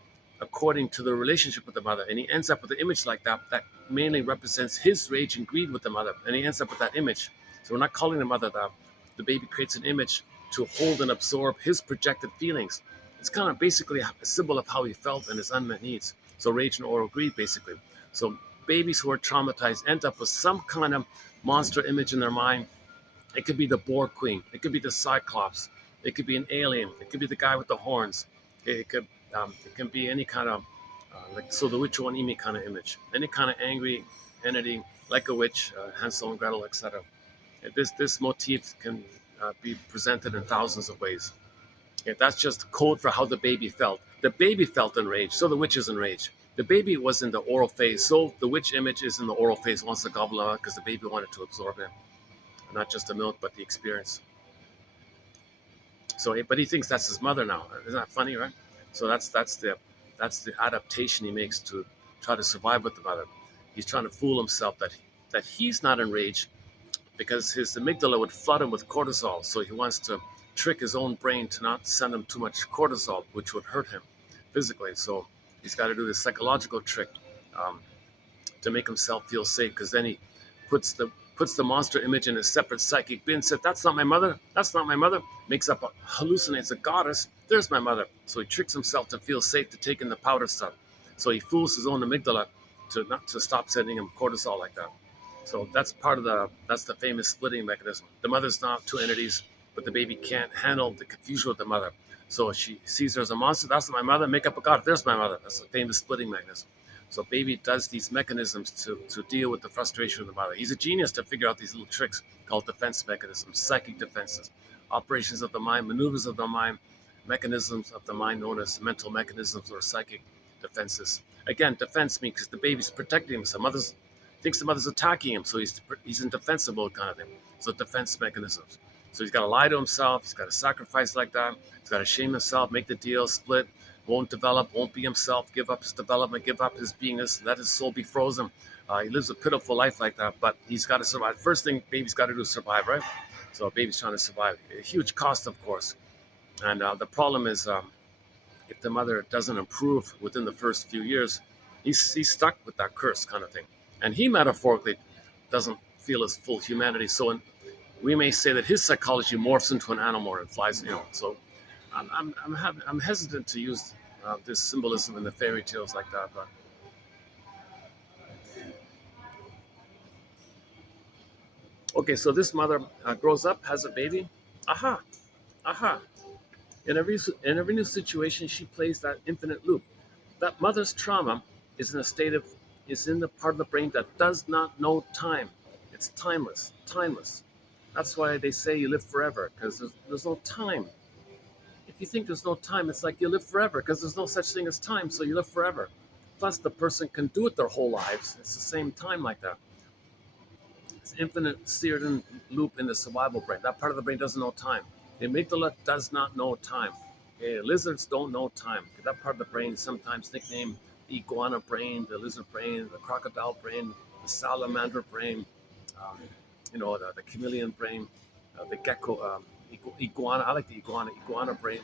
according to the relationship with the mother, and he ends up with an image like that that mainly represents his rage and greed with the mother, and he ends up with that image. So we're not calling the mother that. The baby creates an image to hold and absorb his projected feelings. It's kind of basically a symbol of how he felt and his unmet needs. So rage and oral greed, basically. So babies who are traumatized end up with some kind of monster image in their mind. It could be the Boar Queen. It could be the Cyclops. It could be an alien. It could be the guy with the horns. It can be any kind of like so the witch one Emi kind of image. Any kind of angry entity like a witch, Hansel and Gretel, etc. This motif can be presented in thousands of ways. Okay, that's just code for how the baby felt. The baby felt enraged, so the witch is enraged. The baby was in the oral phase, so the witch image is in the oral phase, wants to gobble out because the baby wanted to absorb it, not just the milk, but the experience. So, but he thinks that's his mother now. Isn't that funny, right? So that's the adaptation he makes to try to survive with the mother. He's trying to fool himself that he's not enraged because his amygdala would flood him with cortisol. So he wants to trick his own brain to not send him too much cortisol, which would hurt him physically. So he's got to do this psychological trick um, to make himself feel safe, because then he puts the monster image in a separate psychic bin. Said, "That's not my mother. That's not my mother." Makes up, hallucinates a goddess. There's my mother. So he tricks himself to feel safe to take in the powder stuff. So he fools his own amygdala to stop sending him cortisol like that. So that's the famous splitting mechanism. The mother's not two entities, but the baby can't handle the confusion with the mother. So she sees her as a monster. That's not my mother. Make up a god. There's my mother. That's the famous splitting mechanism. So baby does these mechanisms to deal with the frustration of the mother. He's a genius to figure out these little tricks called defense mechanisms, psychic defenses, operations of the mind, maneuvers of the mind, mechanisms of the mind known as mental mechanisms or psychic defenses. Again, defense means because the baby's protecting himself. Mother's thinks the mother's attacking him, so he's in defensive mode kind of thing. So defense mechanisms. So he's got to lie to himself. He's got to sacrifice like that. He's got to shame himself, make the deal, split, won't develop, won't be himself, give up his development, give up his beingness, let his soul be frozen. He lives a pitiful life like that, but he's got to survive. First thing baby's got to do is survive, right? So a baby's trying to survive. A huge cost, of course. And the problem is if the mother doesn't improve within the first few years, he's stuck with that curse kind of thing. And he metaphorically doesn't feel his full humanity. So we may say that his psychology morphs into an animal and flies, So I'm hesitant to use this symbolism in the fairy tales like that. But okay, so this mother grows up, has a baby. Aha, aha. In every new situation, she plays that infinite loop. That mother's trauma is in a state of is in the part of the brain that does not know time. It's timeless, timeless. That's why they say you live forever, because there's no time. If you think there's no time, it's like you live forever, because there's no such thing as time, so you live forever. Plus, the person can do it their whole lives. It's the same time like that. It's infinite seared in loop in the survival brain. That part of the brain doesn't know time. The amygdala does not know time. Okay, lizards don't know time. That part of the brain is sometimes nicknamed the iguana brain, the lizard brain, the crocodile brain, the salamander brain, um, the chameleon brain, the gecko, iguana. I like the iguana brain.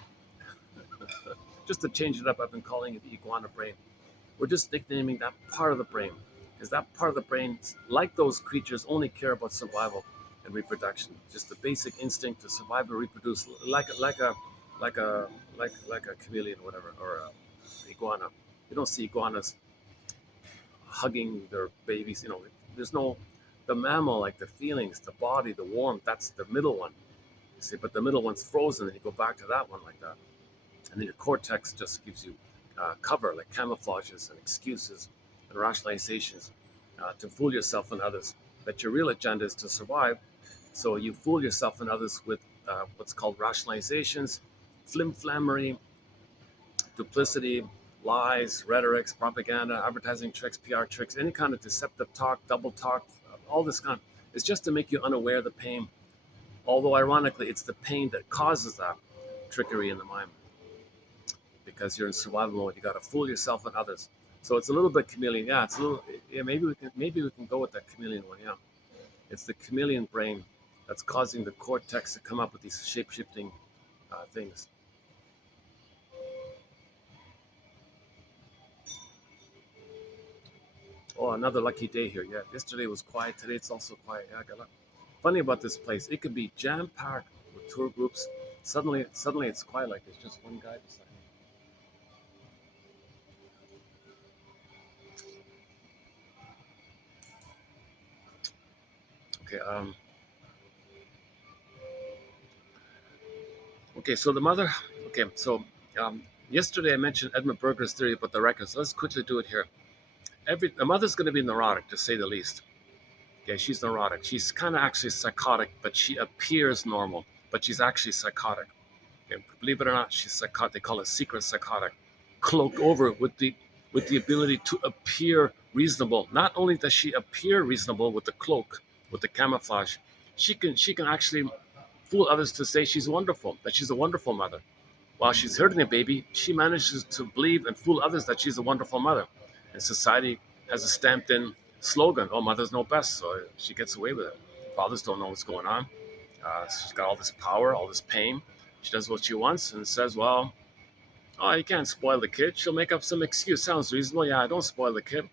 Just to change it up, I've been calling it the iguana brain. We're just nicknaming that part of the brain because that part of the brain, like those creatures, only care about survival and reproduction. Just the basic instinct to survive and reproduce, like a like a chameleon, or whatever, or a iguana. You don't see iguanas hugging their babies. There's no the mammal, like the feelings, the body, the warmth. That's the middle one. See, but the middle one's frozen, and you go back to that one like that. And then your cortex just gives you cover, like camouflages and excuses and rationalizations to fool yourself and others. But your real agenda is to survive. So you fool yourself and others with what's called rationalizations, flimflammery, duplicity, lies, rhetorics, propaganda, advertising tricks, PR tricks, any kind of deceptive talk, double talk, all this kind of, it's just to make you unaware of the pain. Although ironically, it's the pain that causes that trickery in the mind because you're in survival mode. You got to fool yourself and others. So it's a little bit chameleon. Yeah, it's a little. Yeah, maybe we can go with that chameleon one. Yeah, it's the chameleon brain that's causing the cortex to come up with these shape-shifting things. Oh, another lucky day here. Yeah, yesterday was quiet. Today it's also quiet. Yeah, I got luck. Funny about this place, it could be jam-packed with tour groups. Suddenly it's quiet. Like there's just one guy beside me. Okay. Okay. So the mother. Okay. So yesterday I mentioned Edmund Berger's theory about the records. Let's quickly do it here. The mother's going to be neurotic, to say the least. Okay, she's neurotic. She's kind of actually psychotic, but she appears normal, but she's actually psychotic. Okay, believe it or not, she's psychotic. They call it secret psychotic, cloaked over with the ability to appear reasonable. Not only does she appear reasonable with the cloak, with the camouflage, she can actually fool others to say she's wonderful, that she's a wonderful mother. While she's hurting a baby, she manages to believe and fool others that she's a wonderful mother. And society has a stamped in slogan, oh, mothers know best. So she gets away with it. Fathers don't know what's going on. She's got all this power, all this pain. She does what she wants and says, well, oh, you can't spoil the kid. She'll make up some excuse. Sounds reasonable. Yeah, don't spoil the kid.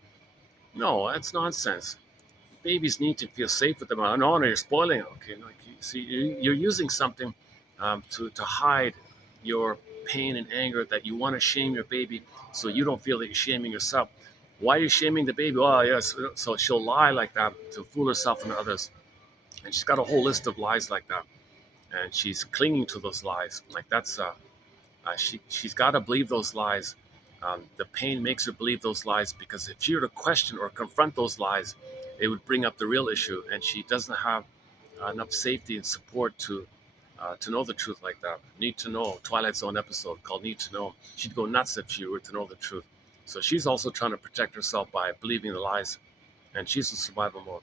No, that's nonsense. Babies need to feel safe with them. No, no, you're spoiling it. Okay, like, see, you're using something to hide your pain and anger that you want to shame your baby so you don't feel that you're shaming yourself. Why are you shaming the baby? Oh, yes. So she'll lie like that to fool herself and others. And she's got a whole list of lies like that. And she's clinging to those lies. Like she's got to believe those lies. The pain makes her believe those lies because if she were to question or confront those lies, it would bring up the real issue. And she doesn't have enough safety and support to know the truth like that. Need to know. Twilight Zone episode called Need to Know. She'd go nuts if she were to know the truth. So she's also trying to protect herself by believing the lies, and she's in survival mode.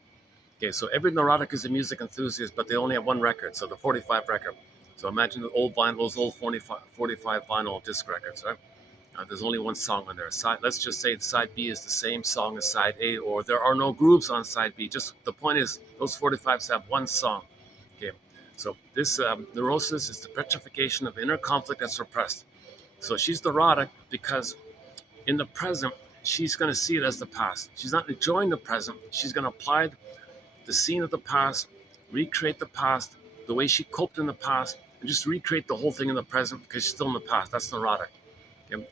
Okay, so every neurotic is a music enthusiast, but they only have one record, so the 45 record. So imagine the old vinyl, those old 45 vinyl disc records, right? There's only one song on there. Let's just say side B is the same song as side A, or there are no grooves on side B. Just the point is, those 45s have one song. Okay, so this neurosis is the petrification of inner conflict that's repressed. So she's neurotic because in the present, she's going to see it as the past. She's not enjoying the present. She's going to apply the scene of the past, recreate the past, the way she coped in the past, and just recreate the whole thing in the present because she's still in the past. That's neurotic.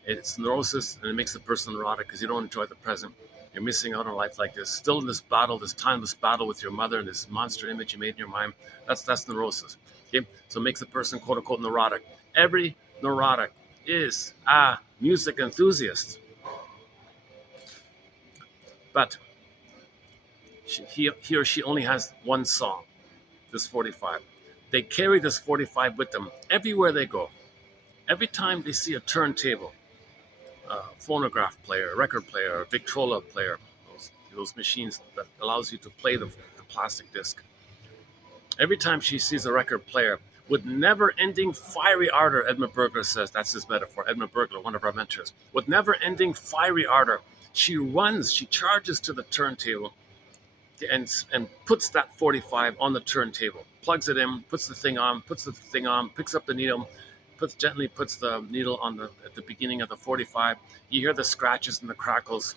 It's neurosis, and it makes the person neurotic because you don't enjoy the present. You're missing out on life like this. Still in this battle, this timeless battle with your mother and this monster image you made in your mind. That's neurosis. Okay, so it makes the person quote unquote neurotic. Every neurotic is a music enthusiast, but he or she only has one song. This 45. They carry this 45 with them everywhere they go. Every time they see a turntable, a phonograph player, a record player, a Victrola player, those machines that allows you to play the plastic disc. Every time she sees a record player with never-ending fiery ardor, Edmund Berger says, that's his metaphor, Edmund Berger, one of our mentors, with never-ending fiery ardor, she runs, she charges to the turntable and puts that 45 on the turntable, plugs it in, puts the thing on, picks up the needle, gently puts the needle on at the beginning of the 45. You hear the scratches and the crackles,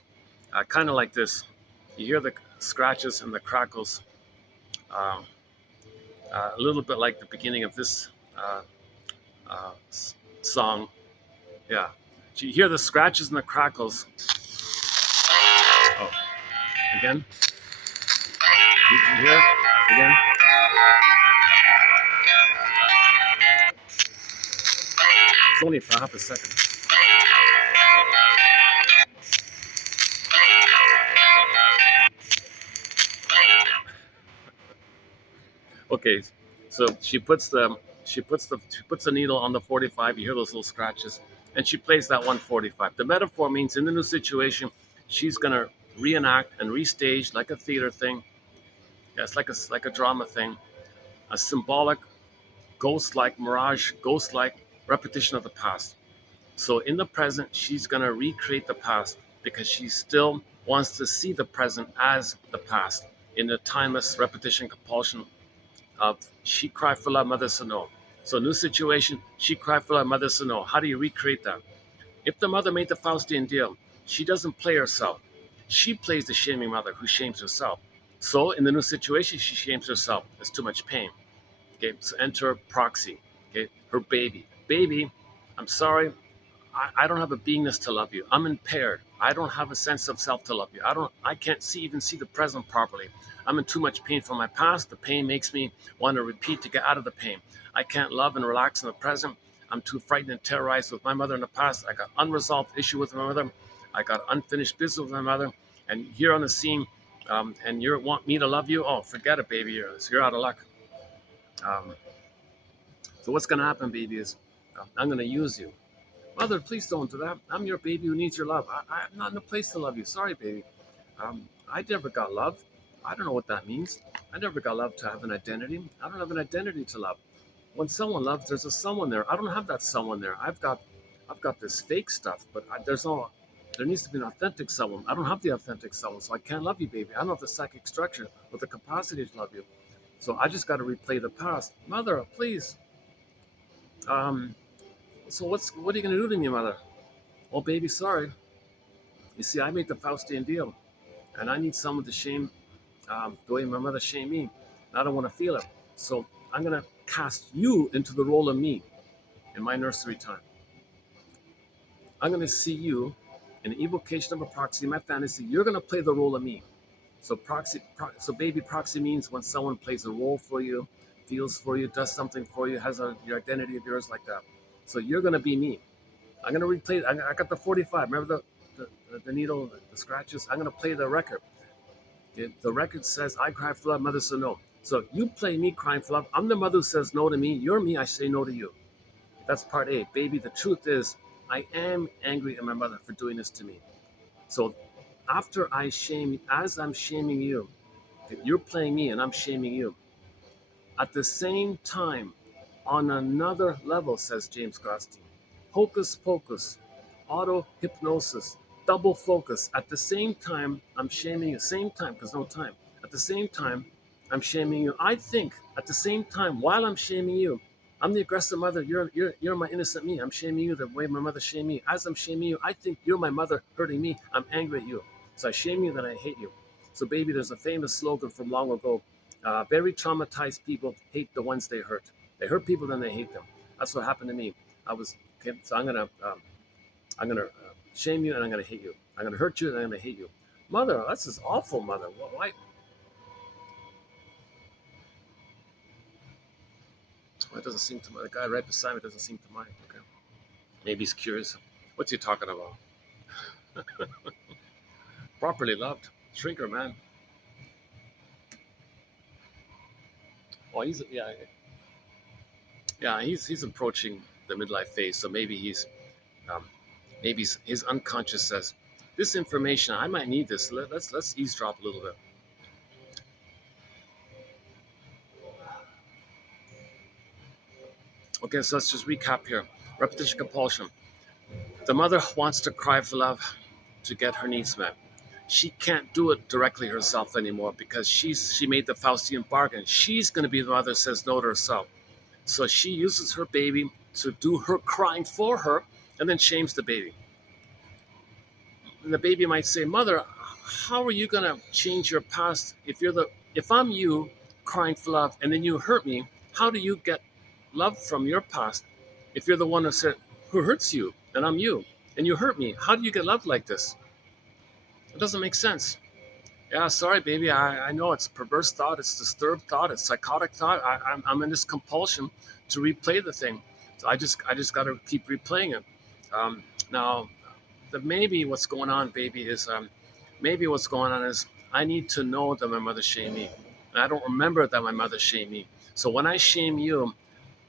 kind of like this. You hear the scratches and the crackles, uh, a little bit like the beginning of this uh, song. Yeah, you hear the scratches and the crackles. Oh, again. Did you hear it? Again. It's only for half a second. Okay, so she puts the needle on the 45. You hear those little scratches, and she plays that 145. The metaphor means in the new situation, she's gonna reenact and restage like a theater thing. Yeah, it's like a drama thing, a symbolic, ghost-like mirage, ghost-like repetition of the past. So in the present, she's gonna recreate the past because she still wants to see the present as the past in the timeless repetition compulsion of she cried for love, mother said no. So new situation, she cried for love, mother said no. How do you recreate that? If the mother made the Faustian deal, she doesn't play herself. She plays the shaming mother who shames herself. So in the new situation, she shames herself. There's too much pain. Okay, so enter proxy. Okay, her baby. Baby, I'm sorry, I don't have a beingness to love you. I'm impaired. I don't have a sense of self to love you. I can't even see the present properly. I'm in too much pain from my past. The pain makes me want to repeat to get out of the pain. I can't love and relax in the present. I'm too frightened and terrorized with my mother in the past. I got unresolved issue with my mother. I got unfinished business with my mother. And here on the scene, and you want me to love you? Oh, forget it, baby. You're out of luck. Um, so what's going to happen, baby, is I'm going to use you. Mother, please don't do that. I'm your baby who needs your love. I'm not in a place to love you. Sorry, baby. I never got love. I don't know what that means. I never got love to have an identity. I don't have an identity to love. When someone loves, there's a someone there. I don't have that someone there. I've got this fake stuff, but there's no. There needs to be an authentic someone. I don't have the authentic someone, so I can't love you, baby. I don't have the psychic structure or the capacity to love you. So I just got to replay the past. Mother, please. Um, so what are you gonna do to me, mother? Oh, baby, sorry. You see, I made the Faustian deal, and I need someone to shame the way my mother shamed me. And I don't want to feel it. So I'm going to cast you into the role of me in my nursery time. I'm going to see you in the evocation of a proxy, my fantasy. You're going to play the role of me. So so baby proxy means when someone plays a role for you, feels for you, does something for you, has your identity of yours like that. So you're going to be me. I'm going to replay. I got the 45. Remember the needle, the scratches? I'm going to play the record. The record says, I cry for love, mother said no. So you play me crying for love. I'm the mother who says no to me. You're me, I say no to you. That's part A. Baby, the truth is, I am angry at my mother for doing this to me. So after as I'm shaming you, you're playing me and I'm shaming you. At the same time, on another level, says James Gostein, hocus pocus, auto hypnosis, double focus. At the same time, I'm shaming you. Same time, because no time. At the same time, I'm shaming you. I think at the same time, while I'm shaming you, I'm the aggressive mother. You're my innocent me. I'm shaming you the way my mother shamed me. As I'm shaming you, I think you're my mother hurting me. I'm angry at you. So I shame you, then I hate you. So, baby, there's a famous slogan from long ago. Very traumatized people hate the ones they hurt. They hurt people, then they hate them. That's what happened to me. I was okay, so I'm gonna shame you, and I'm gonna hate you. I'm gonna hurt you, and I'm gonna hate you. Mother, that's just awful, mother. Why? Well, it doesn't seem to mind. The guy right beside me doesn't seem to mind. Okay, maybe he's curious. What's he talking about? Properly loved, shrinker man. Oh, he's approaching the midlife phase, so um, maybe his unconscious says, "This information, I might need this. Let's eavesdrop a little bit." Okay, so let's just recap here. Repetition compulsion. The mother wants to cry for love to get her needs met. She can't do it directly herself anymore because she made the Faustian bargain. She's going to be the mother who says no to herself. So she uses her baby to do her crying for her and then shames the baby. And the baby might say, "Mother, how are you going to change your past if I'm you crying for love and then you hurt me? How do you get love from your past if you're the one who hurts you and I'm you and you hurt me? How do you get love like this? It doesn't make sense." Yeah, sorry, baby. I know it's perverse thought, it's disturbed thought, it's psychotic thought. I'm in this compulsion to replay the thing. So I just got to keep replaying it. Now, maybe what's going on, baby, is maybe what's going on is I need to know that my mother shamed me, and I don't remember that my mother shamed me. So when I shame you,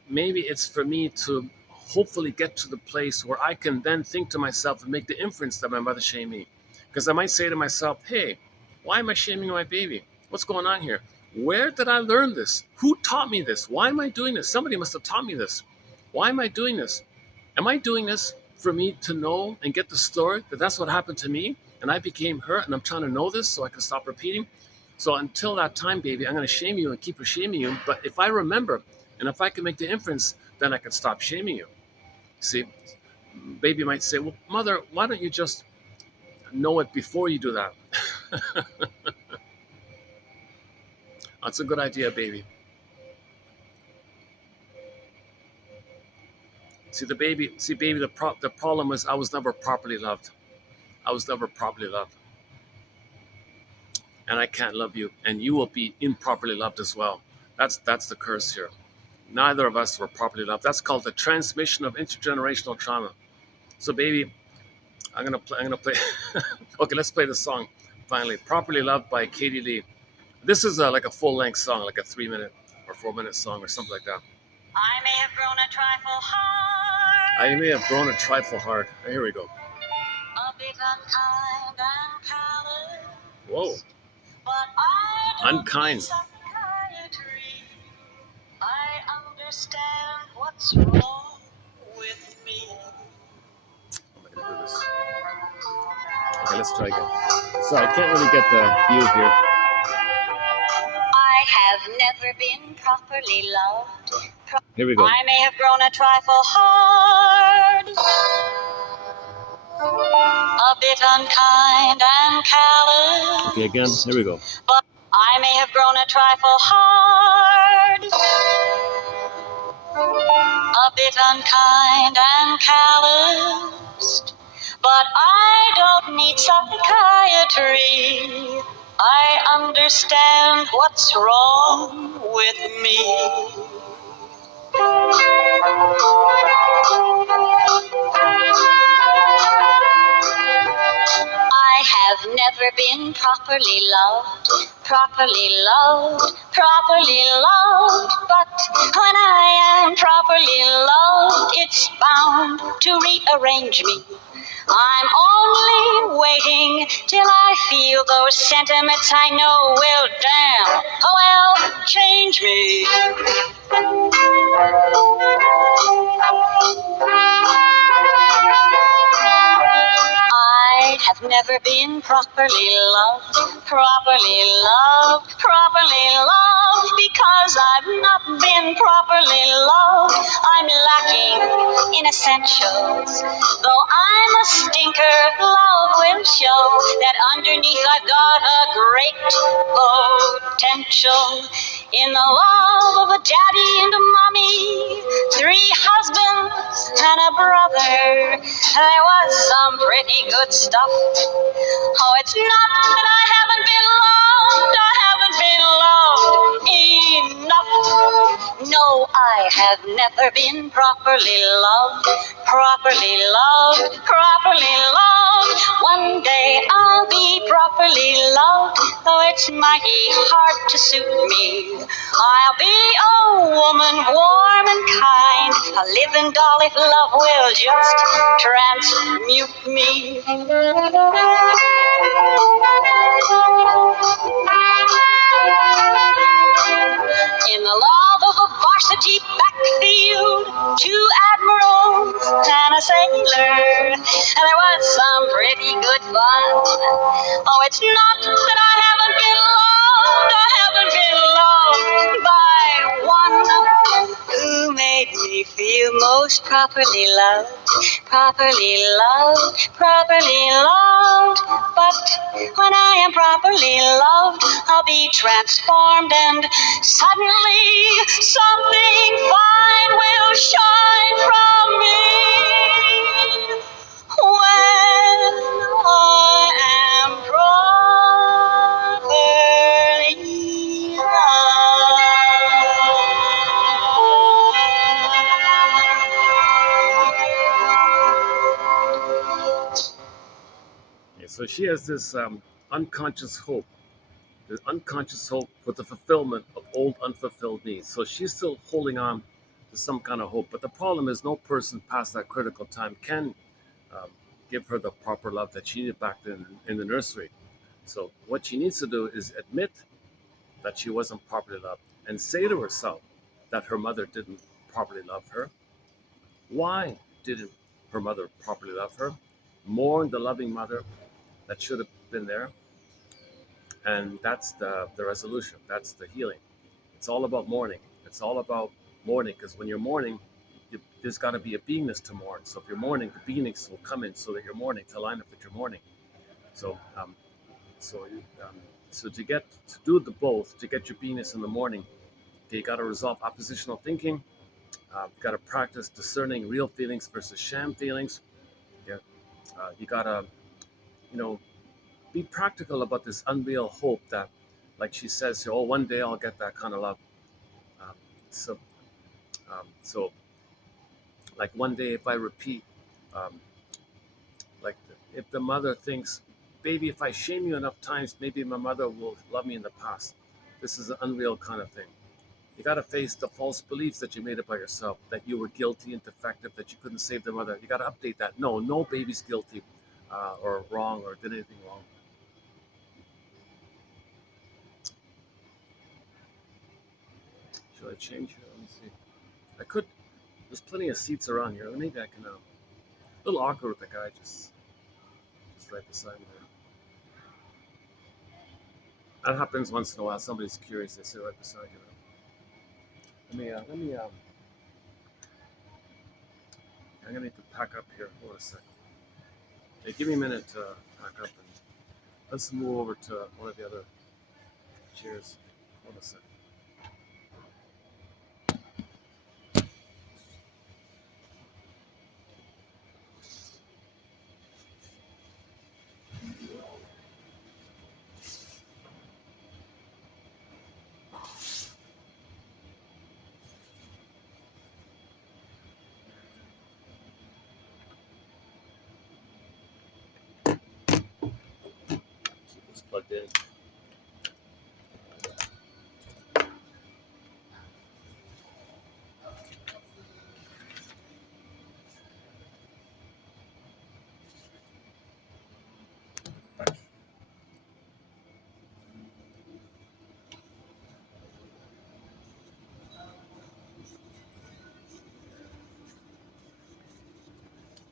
maybe it's for me to hopefully get to the place where I can then think to myself and make the inference that my mother shamed me. Because I might say to myself, hey, why am I shaming my baby? What's going on here? Where did I learn this? Who taught me this? Why am I doing this? Somebody must have taught me this. Why am I doing this? Am I doing this for me to know and get the story that that's what happened to me and I became her and I'm trying to know this so I can stop repeating? So until that time, baby, I'm going to shame you and keep shaming you. But if I remember and if I can make the inference, then I can stop shaming you. See, baby might say, well, mother, why don't you just know it before you do that? That's a good idea, baby. See, baby, the problem is I was never properly loved. I was never properly loved. And I can't love you, and you will be improperly loved as well. That's the curse here. Neither of us were properly loved. That's called the transmission of intergenerational trauma. So, baby, I'm gonna play. I'm gonna play. Okay, let's play the song. Finally, "Properly Loved" by Katie Lee. This is like a full-length song, like a 3 minute or 4 minute song or something like that. I may have grown a trifle hard. I may have grown a trifle hard. Here we go. A bit unkind and callous. Whoa. But I don't Unkind. psychiatry. I understand what's wrong with me. How am I gonna do this? Okay, let's try again. Sorry, I can't really get the view here. I have never been properly loved. Here we go. I may have grown a trifle hard, a bit unkind and callous. Okay, again. Here we go. But I may have grown a trifle hard, a bit unkind and calloused. But I don't need psychiatry. I understand what's wrong with me. I have never been properly loved, properly loved, properly loved. But when I am properly loved, it's bound to rearrange me. I'm only waiting till I feel those sentiments I know will damn, oh well, change me. I have never been properly loved, properly loved, properly loved, because I've not been properly loved. I'm lacking in essentials. Though I'm a stinker, love will show that underneath I've got a great potential. In the love of a daddy and a mommy, 3 husbands and a brother, there was some pretty good stuff. Oh, it's not that I haven't been loved, I haven't been loved enough. No, I have never been properly loved, properly loved, properly loved. One day I'll be properly loved, though it's mighty hard to suit me. I'll be a woman warm and kind, a living doll if love will just transmute me. In the love of a varsity backfield, 2 admirals and a sailor, and there was some pretty good fun. Oh, it's not that I haven't been loved by one who made me feel most properly loved, properly loved, properly loved. But when I am properly loved, I'll be transformed and suddenly something fine will shine from me. When I am properly loved. So she has this unconscious hope, the unconscious hope for the fulfillment of old unfulfilled needs. So she's still holding on to some kind of hope. But the problem is, no person past that critical time can um, give her the proper love that she needed back then in the nursery. So what she needs to do is admit that she wasn't properly loved and say to herself that her mother didn't properly love her. Why didn't her mother properly love her? Mourn the loving mother that should have been there. And that's the resolution. That's the healing. It's all about mourning. It's all about mourning because when you're mourning, there's got to be a beingness to mourn. So if you're mourning, the beingness will come in so that you're mourning to line up with your mourning. So, so, so to get to do the both, to get your beingness in the morning, you got to resolve oppositional thinking. You got to practice discerning real feelings versus sham feelings. Yeah, you got to, you know, be practical about this unreal hope that, like she says, oh, one day I'll get that kind of love. Um, so, so like one day if I repeat, um, like if the mother thinks, baby, if I shame you enough times, maybe my mother will love me in the past. This is an unreal kind of thing. You got to face the false beliefs that you made about yourself, that you were guilty and defective, that you couldn't save the mother. You got to update that. No, no baby's guilty or wrong or did anything wrong. Should I change here? Let me see. I could. There's plenty of seats around here. Maybe I can. A little awkward with the guy just right beside me there. That happens once in a while. Somebody's curious. They sit right beside you. Let me. I'm gonna need to pack up here. Hold on a second. Hey, give me a minute to pack up and let's move over to one of the other chairs. Hold on a second. Keep this plugged in.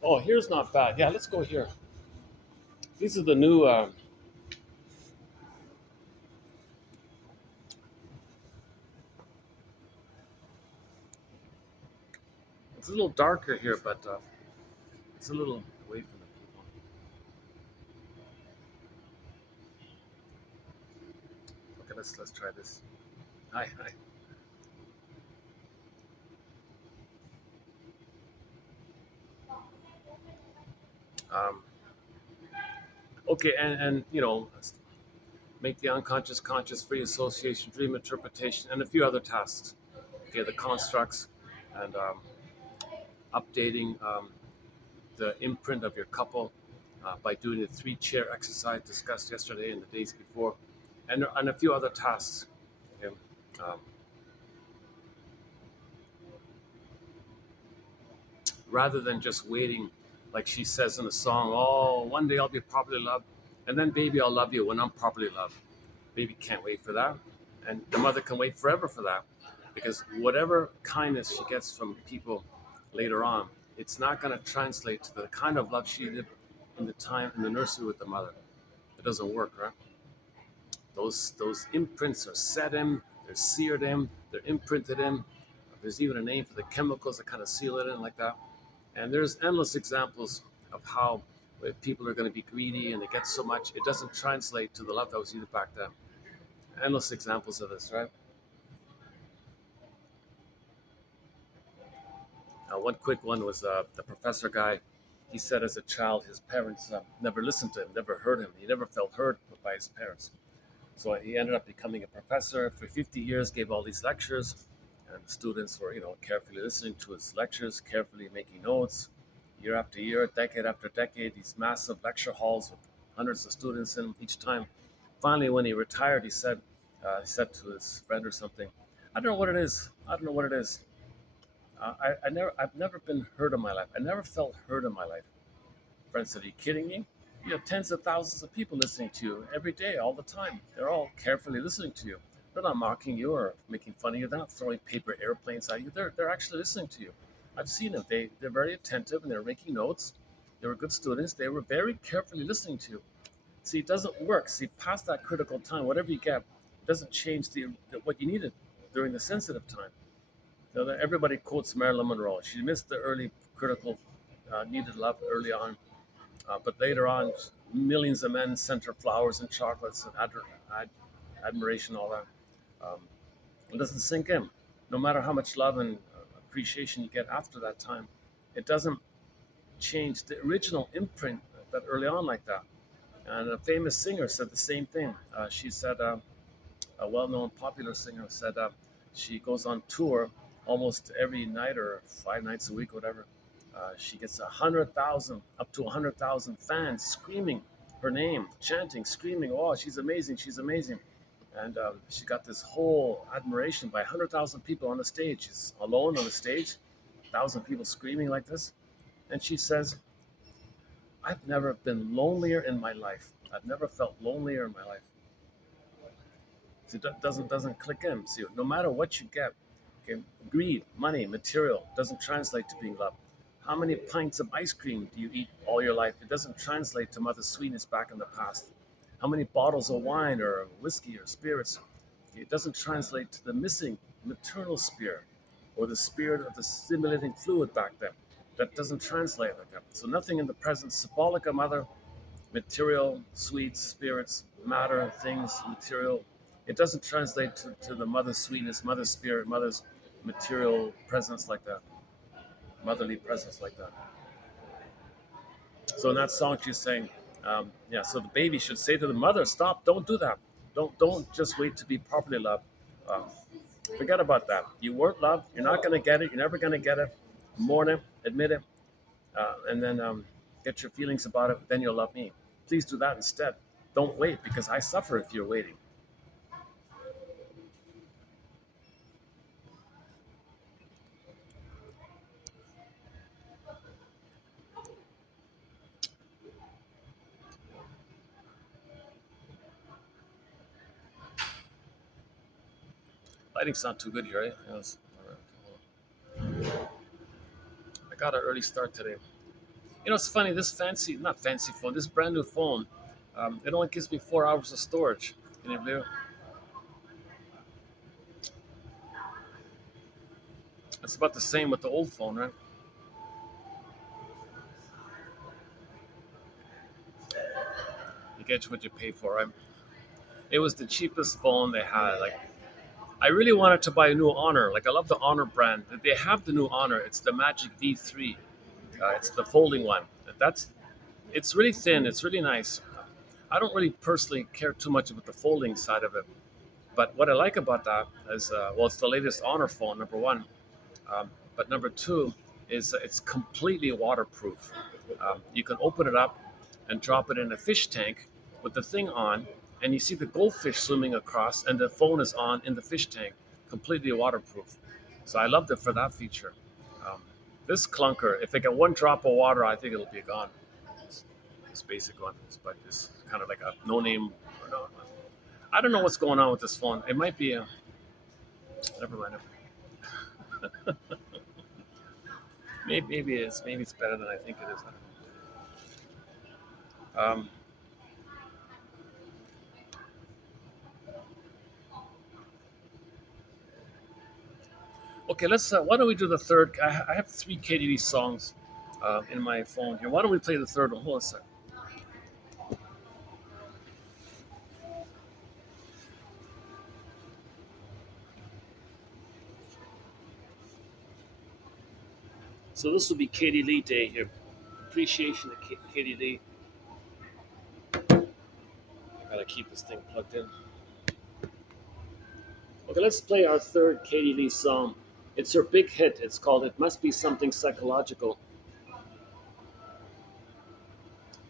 Oh, here's not bad. Yeah, let's go here. These are the new. It's a little darker here, but it's a little away from the people. Okay, let's try this. Hi, hi. Um, okay, and make the unconscious conscious, free association, dream interpretation, and a few other tasks. Okay, the constructs and updating the imprint of your couple by doing the three-chair exercise discussed yesterday and the days before, and a few other tasks. Okay? Um, rather than just waiting, like she says in the song, oh, one day I'll be properly loved, and then baby, I'll love you when I'm properly loved. Baby can't wait for that, and the mother can wait forever for that, because whatever kindness she gets from people later on, it's not going to translate to the kind of love she did in the time in the nursery with the mother. It doesn't work, right? Those imprints are set in, they're seared in, they're imprinted in. There's even a name for the chemicals that kind of seal it in like that. And there's endless examples of how people are going to be greedy and they get so much, it doesn't translate to the love that was needed back then. Endless examples of this, right? One quick one was the professor guy. He said as a child, his parents never listened to him, never heard him. He never felt heard by his parents. So he ended up becoming a professor for 50 years, gave all these lectures, and the students were, carefully listening to his lectures, carefully making notes, year after year, decade after decade, these massive lecture halls with hundreds of students in each time. Finally, when he retired, he said to his friend or something, "I don't know what it is. I don't know what it is. I've never been hurt in my life. I never felt hurt in my life." Friend said, "Are you kidding me? You have tens of thousands of people listening to you every day, all the time. They're all carefully listening to you. They're not mocking you or making fun of you. They're not throwing paper airplanes at you. They're actually listening to you. I've seen them. They're very attentive and they're making notes. They were good students. They were very carefully listening to you. See, it doesn't work. See, past that critical time, whatever you get, it doesn't change what you needed during the sensitive time. So that everybody quotes Marilyn Monroe. She missed the early critical, needed love early on, but later on, millions of men sent her flowers and chocolates and admiration, all that. Um, it doesn't sink in. No matter how much love and appreciation you get after that time, it doesn't change the original imprint that early on like that. And a famous singer said the same thing. She said, a well-known popular singer said, she goes on tour almost every night or 5 nights a week, whatever. She gets 100,000, up to 100,000 fans screaming her name, chanting, screaming, "Oh, she's amazing! She's amazing!" And she got this whole admiration by 100,000 people on the stage. She's alone on the stage, 1,000 people screaming like this, and she says, "I've never been lonelier in my life. I've never felt lonelier in my life." See, that doesn't click in. See, no matter what you get, okay, greed, money, material doesn't translate to being loved. How many pints of ice cream do you eat all your life? It doesn't translate to mother sweetness back in the past. How many bottles of wine or whiskey or spirits? Okay, it doesn't translate to the missing maternal spirit or the spirit of the stimulating fluid back then. That doesn't translate like that. So nothing in the present symbolic of mother, material, sweets, spirits, matter, things, material. It doesn't translate to the mother's sweetness, mother's spirit, mother's material presence like that, motherly presence like that. So in that song, she's saying, yeah. So the baby should say to the mother, "Stop! Don't do that. Don't just wait to be properly loved. Um, Forget about that. You weren't loved. You're not going to get it. You're never going to get it. Mourn it, admit it, and then get your feelings about it. Then you'll love me. Please do that instead. Don't wait because I suffer if you're waiting." Lighting's not too good here, eh? Yes. All right. I got an early start today. You know, it's funny. This fancy, not fancy phone, this brand new phone, it only gives me 4 hours of storage. Can you believe it? It's about the same with the old phone, right? You get what you pay for, right? It was the cheapest phone they had. Like, I really wanted to buy a new Honor. Like, I love the Honor brand. They have the new Honor. It's the Magic V3. It's the folding one. That's it's really thin. It's really nice. I don't really personally care too much about the folding side of it. But what I like about that is, well, it's the latest Honor phone, number one. But number two is it's completely waterproof. You can open it up and drop it in a fish tank with the thing on, and you see the goldfish swimming across, and the phone is on in the fish tank, completely waterproof. So I loved it for that feature. Um, this clunker, if I get one drop of water, I think it'll be gone. This, this basic one, but it's kind of like a no name. Or no, I don't know what's going on with this phone. It might be a. Never mind. Maybe it's better than I think it is. Um, okay, let's. Why don't we do the third? I have three KDD songs in my phone here. Why don't we play the third one? Hold on a sec. So this will be Katie Lee Day here. Appreciation of Katie Lee. I gotta keep this thing plugged in. Okay, let's play our third Katie Lee song. It's her big hit. It's called "It Must Be Something Psychological."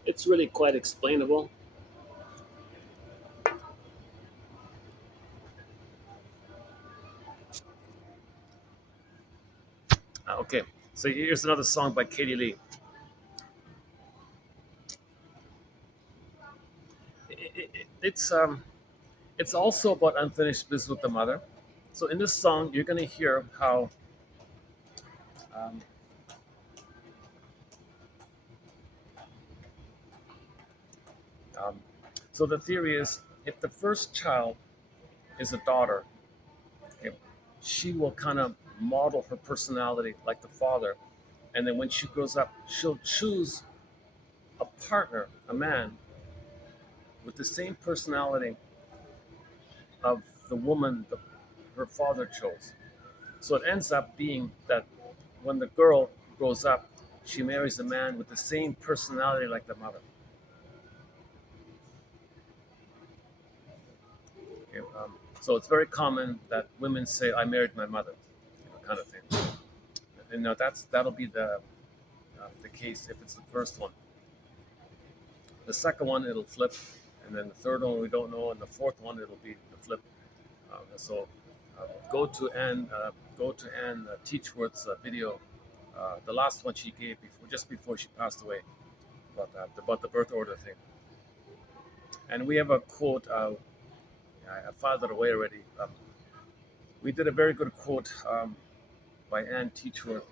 It's really quite explainable. Okay, so here's another song by Katie Lee. It's also about unfinished business with the mother. So in this song, you're going to hear how. Um, um, so the theory is, if the first child is a daughter, okay, she will kind of model her personality like the father, and then when she grows up, she'll choose a partner, a man with the same personality of the woman that her father chose. So it ends up being that when the girl grows up, she marries a man with the same personality like the mother. Okay, so it's very common that women say, "I married my mother," kind of thing. And now that'll be the case if it's the first one. The second one it'll flip, and then the third one we don't know, and the fourth one it'll be the flip. So go to Ann Teachworth's video, the last one she gave just before she passed away, about the birth order thing. And we have a quote. I filed it away already. We did a very good quote by Ann Teachworth.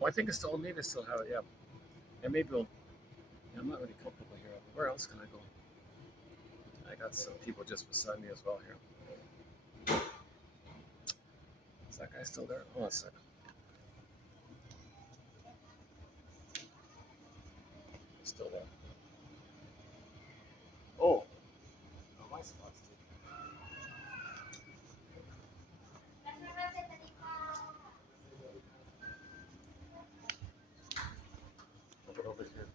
Oh, I think it's still maybe I still have it. Yeah, and maybe we'll. Yeah, I'm not really comfortable here. Where else can I go? I got some people just beside me as well here. Is that guy still there? Hold on a second. Still there. Oh, my spot's taken. Over here.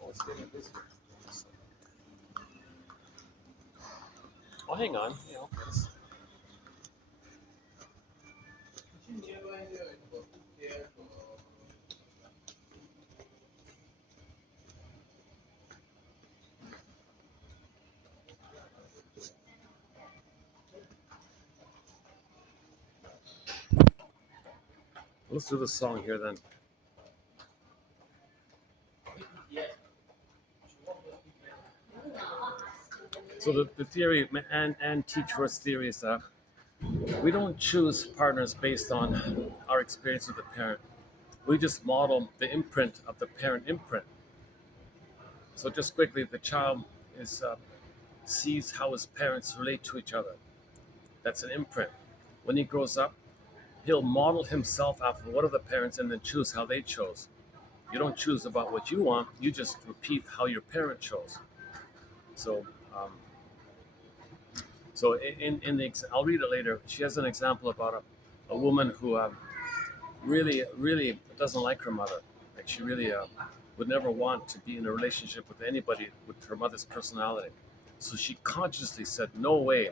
Oh, it's getting busy. Oh, hang on. Yeah, okay. Let's do the song here then. So the theory and Teachworth's theory is that we don't choose partners based on our experience with the parent. We just model the imprint of the parent imprint. So just quickly, the child is sees how his parents relate to each other. That's an imprint. When he grows up, he'll model himself after one of the parents and then choose how they chose. You don't choose about what you want. You just repeat how your parent chose. So, um, so in the I'll read it later. She has an example about a woman who really doesn't like her mother. Like she really would never want to be in a relationship with anybody with her mother's personality. So she consciously said, "No way,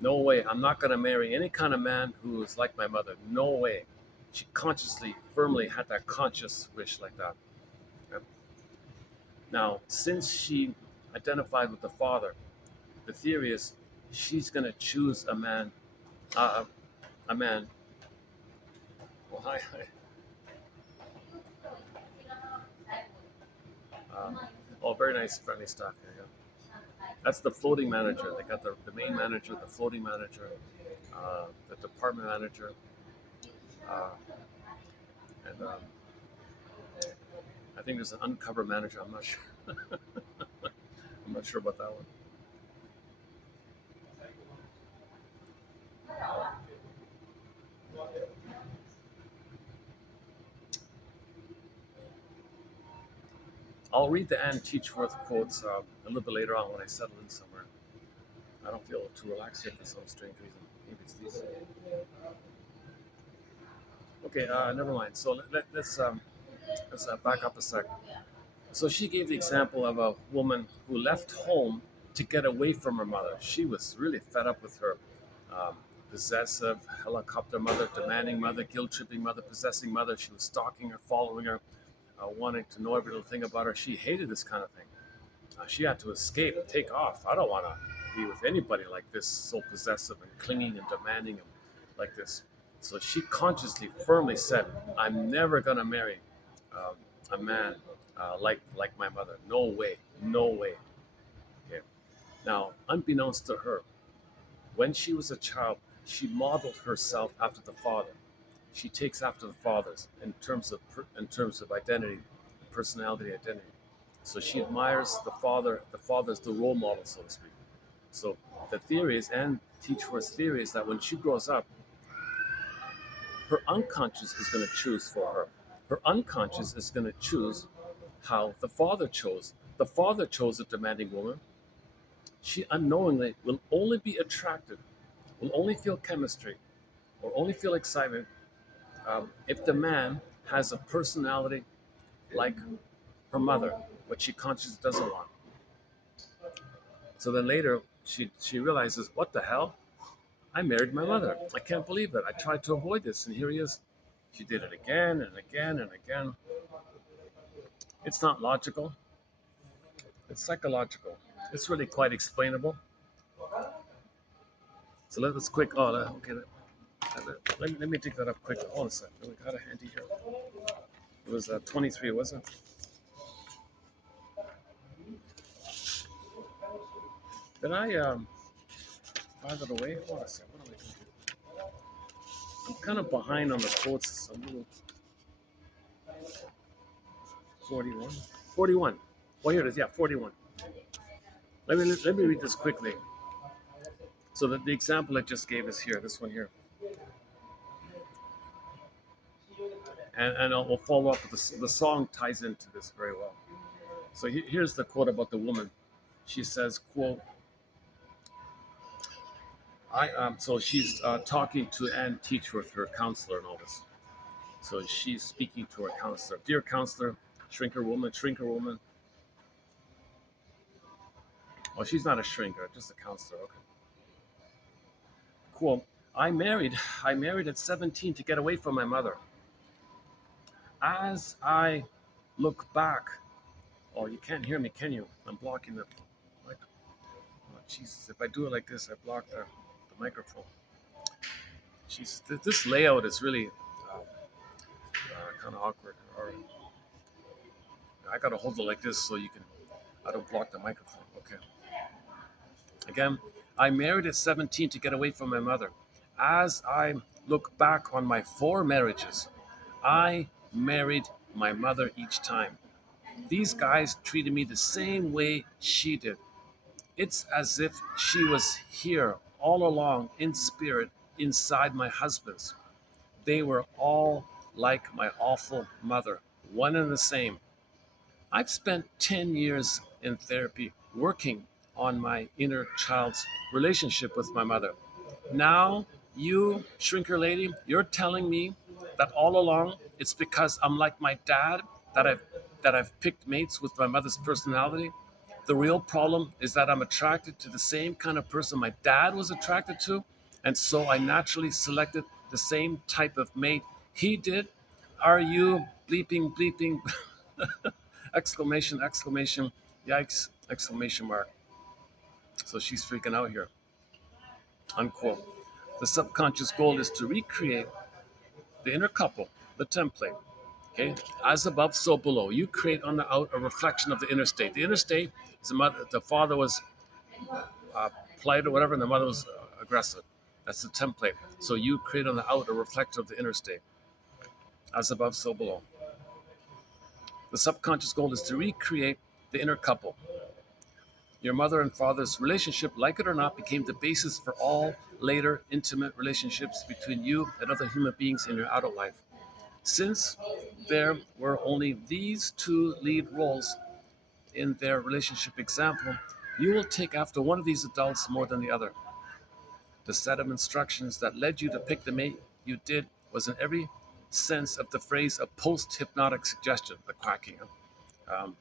no way. I'm not going to marry any kind of man who is like my mother. No way." She consciously, firmly had that conscious wish like that. Okay? Now, since she identified with the father, the theory is she's going to choose uh, a man. Well, hi. Oh, very nice, friendly stuff here. Yeah. That's the floating manager. They got the main manager, the floating manager, the department manager, uh, and I think there's an uncover manager. I'm not sure. I'm not sure about that one. I'll read the Anne Teachworth quotes a little bit later on when I settle in somewhere. I don't feel too relaxed here for some strange reason. Maybe it's these. Okay, never mind. So let's back up a sec. So she gave the example of a woman who left home to get away from her mother. She was really fed up with her um, possessive, helicopter mother, demanding mother, guilt tripping mother, possessing mother. She was stalking her, following her, wanting to know every little thing about her. She hated this kind of thing. She had to escape, take off. I don't want to. be with anybody like this, so possessive and clinging and demanding and like this. So she consciously, firmly said, "I'm never gonna marry um, a man like my mother. No way, no way." Okay. Now, unbeknownst to her, when she was a child, she modeled herself after the father. She takes after the fathers in terms of identity, personality, identity. So she admires the father. The father is the role model, so to speak. So the theory is, and Teach For's theory is that when she grows up, her unconscious is going to choose for her. Her unconscious is going to choose how the father chose. The father chose a demanding woman. She unknowingly will only be attracted, will only feel chemistry, or only feel excitement if the man has a personality like her mother, which she consciously doesn't want. So then later, she realizes, what the hell? I married my mother. I can't believe it. I tried to avoid this, and here he is. She did it again and again and again. It's not logical. It's psychological. It's really quite explainable. So let's quick. Oh, okay. Let me take that up quick. Hold on a second. We got a handy here. It was 23, wasn't it? Did I file it away? Hold on a second. What am I doing? I'm kind of behind on the quotes. I'm a little 41. 41. Well, here it is. Yeah, 41. Let me read this quickly. So the example I just gave is here. This one here. And we'll follow up with the song ties into this very well. So here's the quote about the woman. She says, "quote So she's talking to Ann Teachworth, her counselor, and all this. So she's speaking to her counselor. Dear counselor, shrinker woman. Well, she's not a shrinker, just a counselor. Okay. Quote, I married at 17 to get away from my mother. As I look back, oh, you can't hear me, can you? I'm blocking the mic. Oh, Jesus, if I do it like this, I block the microphone. Jesus, this layout is really kind of awkward. All right. I gotta hold it like this so I don't block the microphone. Okay. Again, I married at 17 to get away from my mother. As I look back on my 4 marriages, I married my mother each time. These guys treated me the same way she did. It's as if she was here all along in spirit inside my husband's. They were all like my awful mother, one and the same. I've spent 10 years in therapy working on my inner child's relationship with my mother. Now, you, shrinker lady, you're telling me that all along it's because I'm like my dad that I've picked mates with my mother's personality. The real problem is that I'm attracted to the same kind of person my dad was attracted to, and so I naturally selected the same type of mate he did. Are you bleeping exclamation, yikes, exclamation mark. So she's freaking out here. Unquote. The subconscious goal is to recreate the inner couple, the template. Okay, as above, so below. You create on the out a reflection of the inner state. The inner state is the father was uh, polite or whatever, and the mother was aggressive. That's the template. So you create on the out a reflection of the inner state. As above, so below. The subconscious goal is to recreate the inner couple. Your mother and father's relationship, like it or not, became the basis for all later intimate relationships between you and other human beings in your adult life. Since there were only these 2 lead roles in their relationship example, you will take after one of these adults more than the other. The set of instructions that led you to pick the mate you did was in every sense of the phrase a post-hypnotic suggestion, the quacking. Um,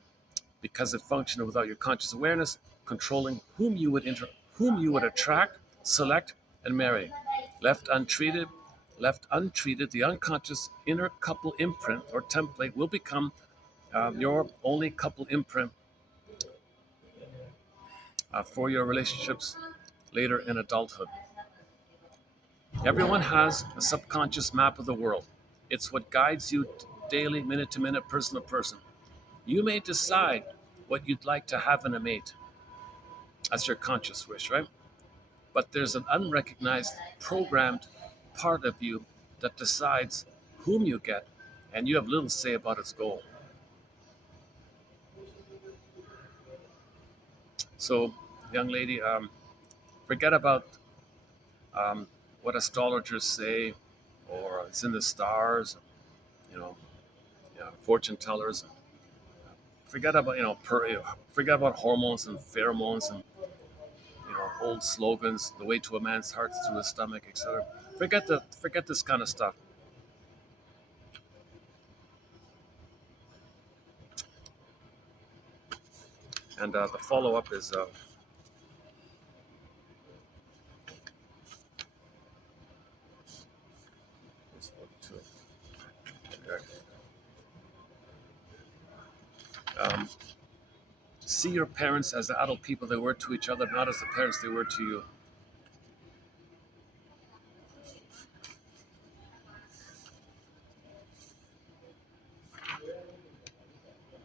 because it functioned without your conscious awareness, controlling whom you would attract, select, and marry. Left untreated, the unconscious inner couple imprint or template will become your only couple imprint for your relationships later in adulthood. Everyone has a subconscious map of the world. It's what guides you daily, minute to minute, person to person. You may decide what you'd like to have in a mate. That's your conscious wish, right? But there's an unrecognized, programmed part of you that decides whom you get, and you have little say about its goal. So, young lady, forget about what astrologers say or it's in the stars, you know, fortune tellers. Forget about forget about hormones and pheromones and old slogans. The way to a man's heart is through his stomach, etc. Forget this kind of stuff. And the follow up is um, see your parents as the adult people they were to each other, not as the parents they were to you.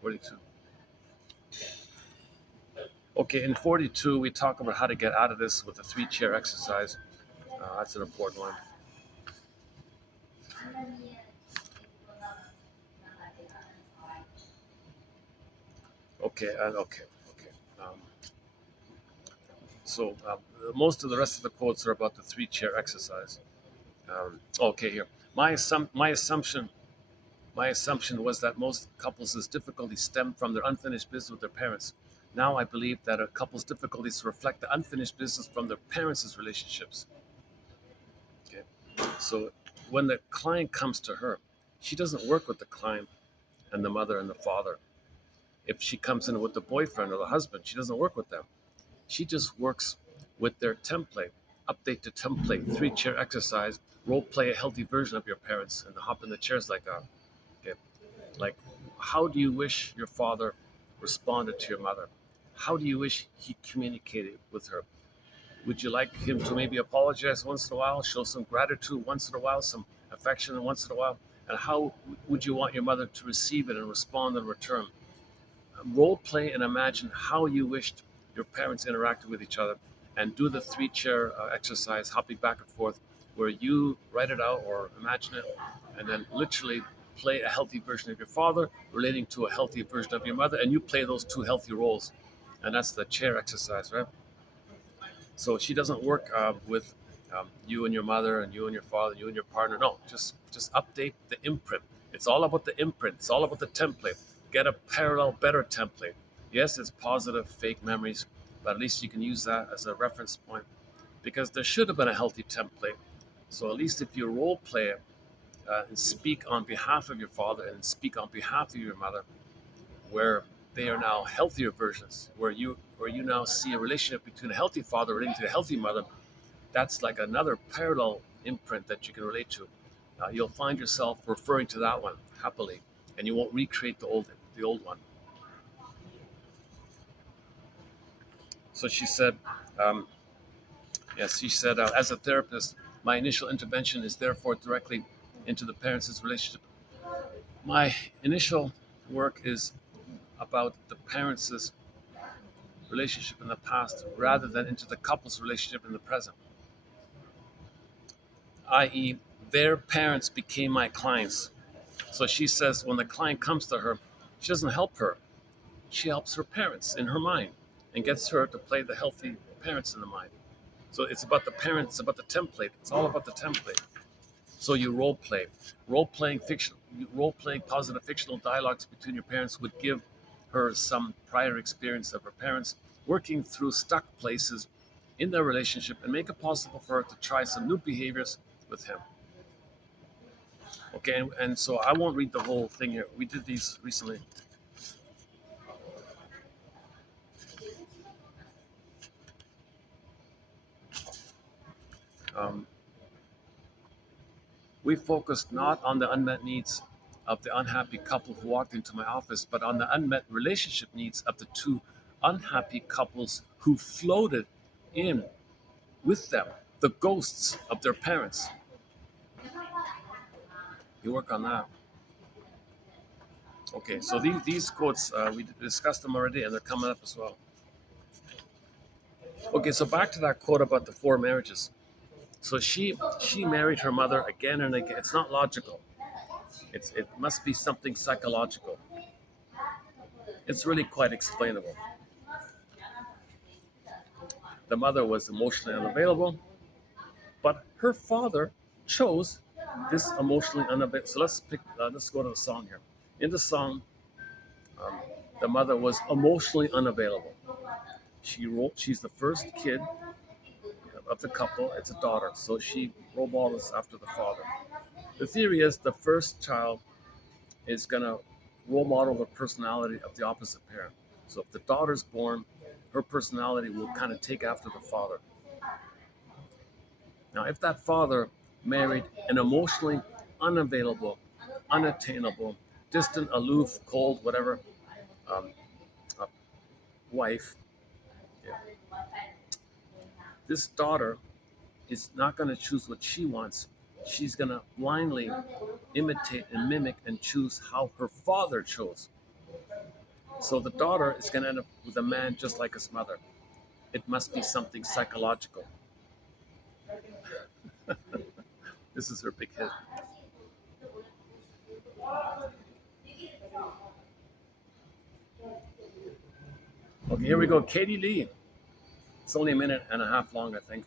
42. Okay, in 42, we talk about how to get out of this with the three chair exercise. That's an important one. Okay. Um, so most of the rest of the quotes are about the three chair exercise. Okay, here. My assumption was that most couples' difficulties stem from their unfinished business with their parents. Now I believe that a couple's difficulties reflect the unfinished business from their parents' relationships. Okay. So when the client comes to her, she doesn't work with the client and the mother and the father. If she comes in with the boyfriend or the husband, she doesn't work with them. She just works with their template. Update the template, three chair exercise, role play a healthy version of your parents and hop in the chairs like that. Okay. Like, how do you wish your father responded to your mother? How do you wish he communicated with her? Would you like him to maybe apologize once in a while, show some gratitude once in a while, some affection once in a while? And how would you want your mother to receive it and respond in return? Role play and imagine how you wished your parents interacted with each other and do the three chair exercise, hopping back and forth, where you write it out or imagine it and then literally play a healthy version of your father relating to a healthy version of your mother, and you play those two healthy roles. And that's the chair exercise, right? So she doesn't work with you and your mother and you and your father, you and your partner. No, just update the imprint. It's all about the imprint. It's all about the template. Get a parallel, better template. Yes, it's positive, fake memories, but at least you can use that as a reference point because there should have been a healthy template. So at least if you role play it and speak on behalf of your father and speak on behalf of your mother, where they are now healthier versions, where you now see a relationship between a healthy father relating to a healthy mother. That's like another parallel imprint that you can relate to. You'll find yourself referring to that one happily, and you won't recreate the old one. So she said, um, yes, she said, as a therapist, my initial intervention is therefore directly into the parents' relationship. My initial work is about the parents' relationship in the past rather than into the couple's relationship in the present, i.e., their parents became my clients. So she says when the client comes to her, she doesn't help her, she helps her parents in her mind and gets her to play the healthy parents in the mind. So it's about the parents, it's about the template, it's all about the template. So you role play. Role playing positive fictional dialogues between your parents would give her some prior experience of her parents working through stuck places in their relationship and make it possible for her to try some new behaviors with him. Okay, and so I won't read the whole thing here. We did these recently. Um, we focused not on the unmet needs of the unhappy couple who walked into my office, but on the unmet relationship needs of the two unhappy couples who floated in with them, the ghosts of their parents. You work on that. Okay, so these quotes, we discussed them already and they're coming up as well. Okay, so back to that quote about the four marriages. So she married her mother again and again. It's not logical. It must be something psychological. It's really quite explainable. The mother was emotionally unavailable, but her father chose this emotionally unavailable. So let's go to the song here. In the song, um, the mother was emotionally unavailable. She's the first kid of the couple. It's a daughter, so she role models after the father. The theory is the first child is gonna role model the personality of the opposite parent. So if the daughter's born, her personality will kind of take after the father. Now, if that father married an emotionally unavailable, unattainable, distant, aloof, cold, whatever, um, uh, wife, yeah, this daughter is not going to choose what she wants. She's going to blindly imitate and mimic and choose how her father chose. So the daughter is going to end up with a man just like his mother. It must be something psychological. This is her big hit. Okay, here we go. Katie Lee. It's only a minute and a half long, I think.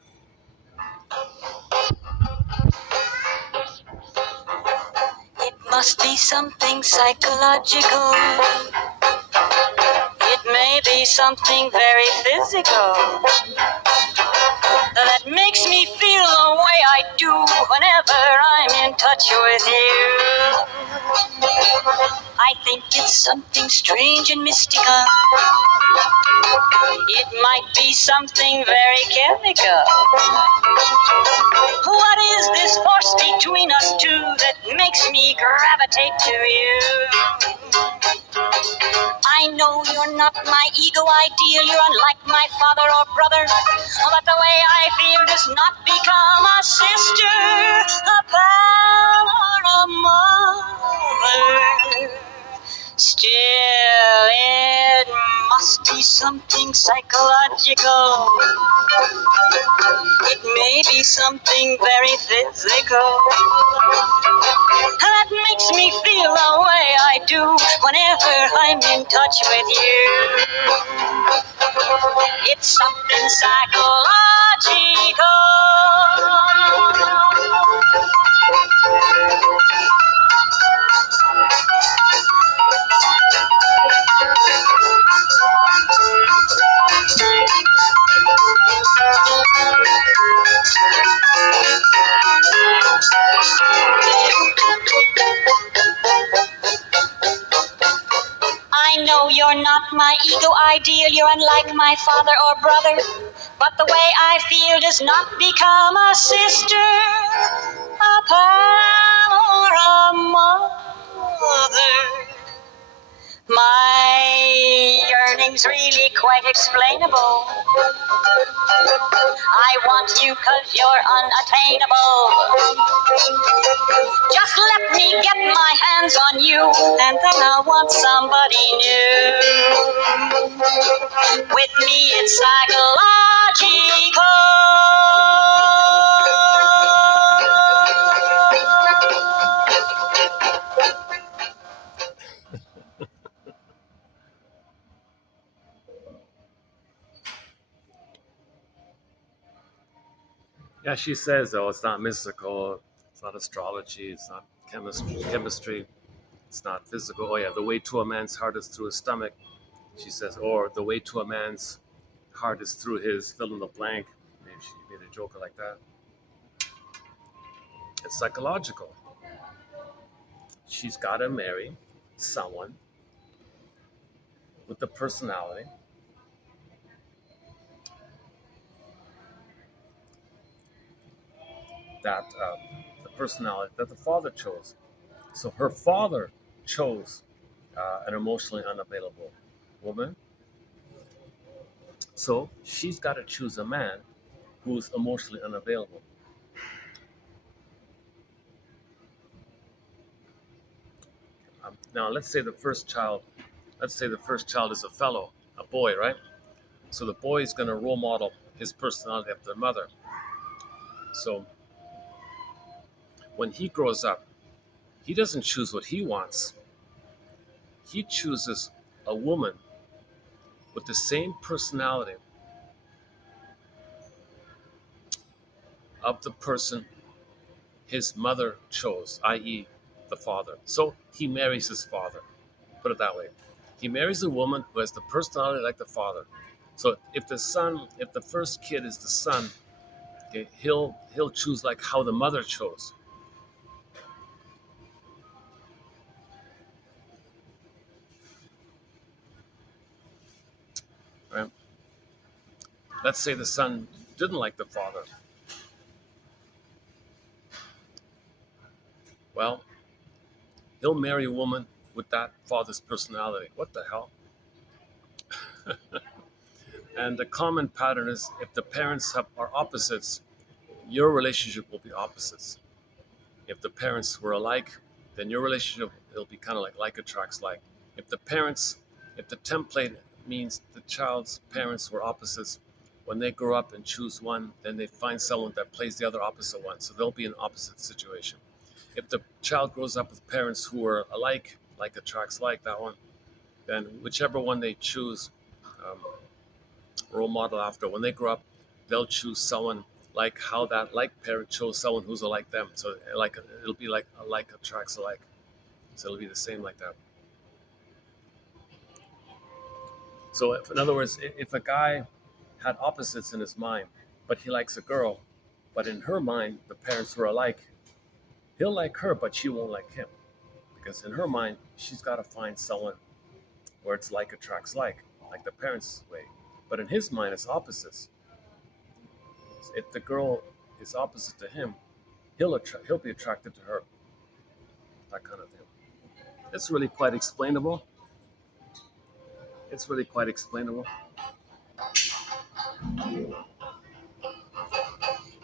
It must be something psychological. It may be something very physical that makes me feel the way I do whenever I'm in touch with you. I think it's something strange and mystical. It might be something very chemical. What is this force between us two that makes me gravitate to you? I know you're not my ego ideal, you're unlike my father or brother, but the way I feel does not become a sister, a pal, or a mother. Still, it must be something psychological. It may be something very physical that makes me feel the way I do whenever I'm in touch with you. It's something psychological. I know you're not my ego ideal, you're unlike my father or brother, but the way I feel does not become a sister, a pal, or a mother. My yearning's really quite explainable. I want you 'cause you're unattainable. Just let me get my hands on you, and then I'll want somebody new. With me, it's psychological. Yeah, she says though it's not mystical, it's not astrology, it's not chemistry, it's not physical. Oh yeah, the way to a man's heart is through his stomach. She says, or the way to a man's heart is through his fill in the blank. Maybe she made a joke like that. It's psychological. She's got to marry someone with the personality that the personality that the father chose. So her father chose an emotionally unavailable woman, So she's got to choose a man who's emotionally unavailable. Now, let's say the first child is a fellow, a boy, right? So the boy is going to role model his personality after the mother. So when he grows up, he doesn't choose what he wants. He chooses a woman with the same personality of the person his mother chose, i.e., the father. So he marries his father. Put it that way. He marries a woman who has the personality like the father. So if the first kid is the son, okay, he'll choose like how the mother chose. Right? Let's say the son didn't like the father. Well, he'll marry a woman with that father's personality. What the hell? And the common pattern is if the are opposites, your relationship will be opposites. If the parents were alike, then your relationship will be kind of like attracts like. If the parents, if the template means the child's parents were opposites, when they grow up and choose one, then they find someone that plays the other opposite one. So they'll be in an opposite situation. If the child grows up with parents who are alike, like attracts like that one, then whichever one they choose, um, role model after, when they grow up, they'll choose someone like how that like parent chose someone who's like them. So like it'll be like a like attracts alike. So it'll be the same like that. So if, in other words, if a guy had opposites in his mind, but he likes a girl, but in her mind the parents were alike, he'll like her, but she won't like him because in her mind she's got to find someone where it's like attracts like the parents' way. But in his mind, it's opposites. If the girl is opposite to him, he'll be attracted to her. That kind of thing. It's really quite explainable. It's really quite explainable.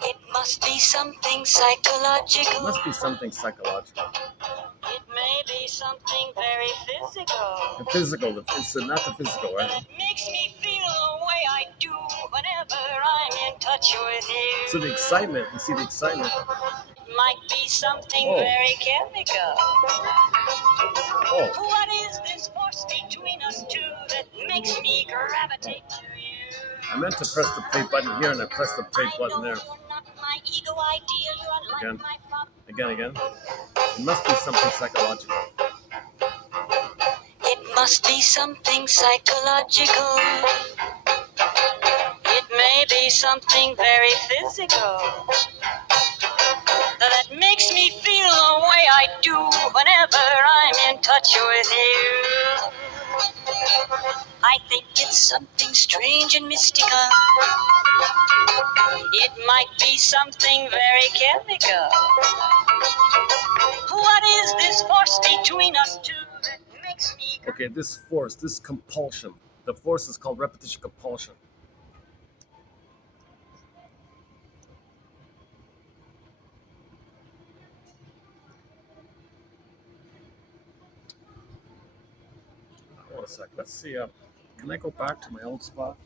It must be something psychological. It must be something psychological. It may be something very physical. The physical, it's not the physical, right? That makes me feel the way I do whenever I'm in touch with you. So the excitement, you see the excitement. It might be something very chemical. Oh. What is this force between us two that makes me gravitate to you? I meant to press the play button here and I pressed the play button there. Again. It must be something psychological. It must be something psychological. It may be something very physical that makes me feel the way I do whenever I'm in touch with you. I think it's something strange and mystical. It might be something very chemical. What is this force between us two that makes me... Okay, this force, this compulsion. The force is called repetition compulsion. Hold on a sec. Let's see. Can I go back to my old spot?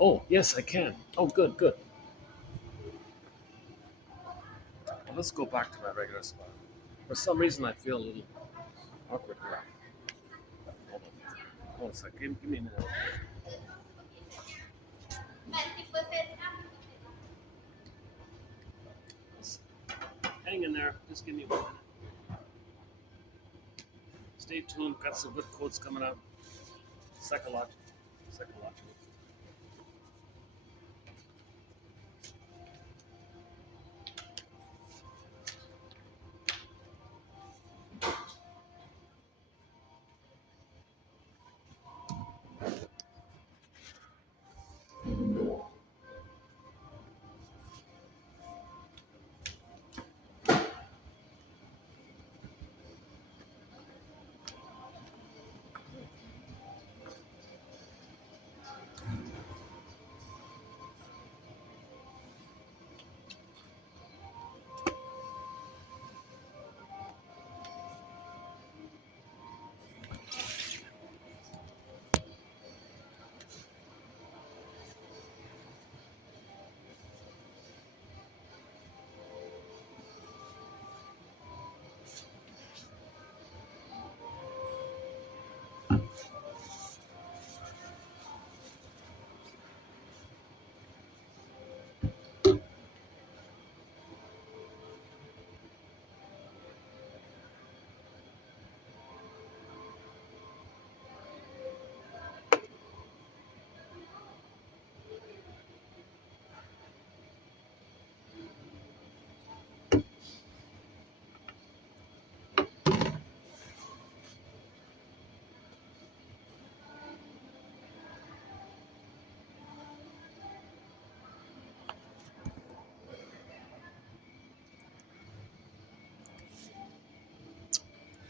Oh, yes, I can. Oh, good. Well, let's go back to my regular spot. For some reason, I feel a little awkward here. Hold on. Hold on a sec. Give me a minute. Hang in there. Just give me 1 minute. Stay tuned. Got some good quotes coming up. Psychological.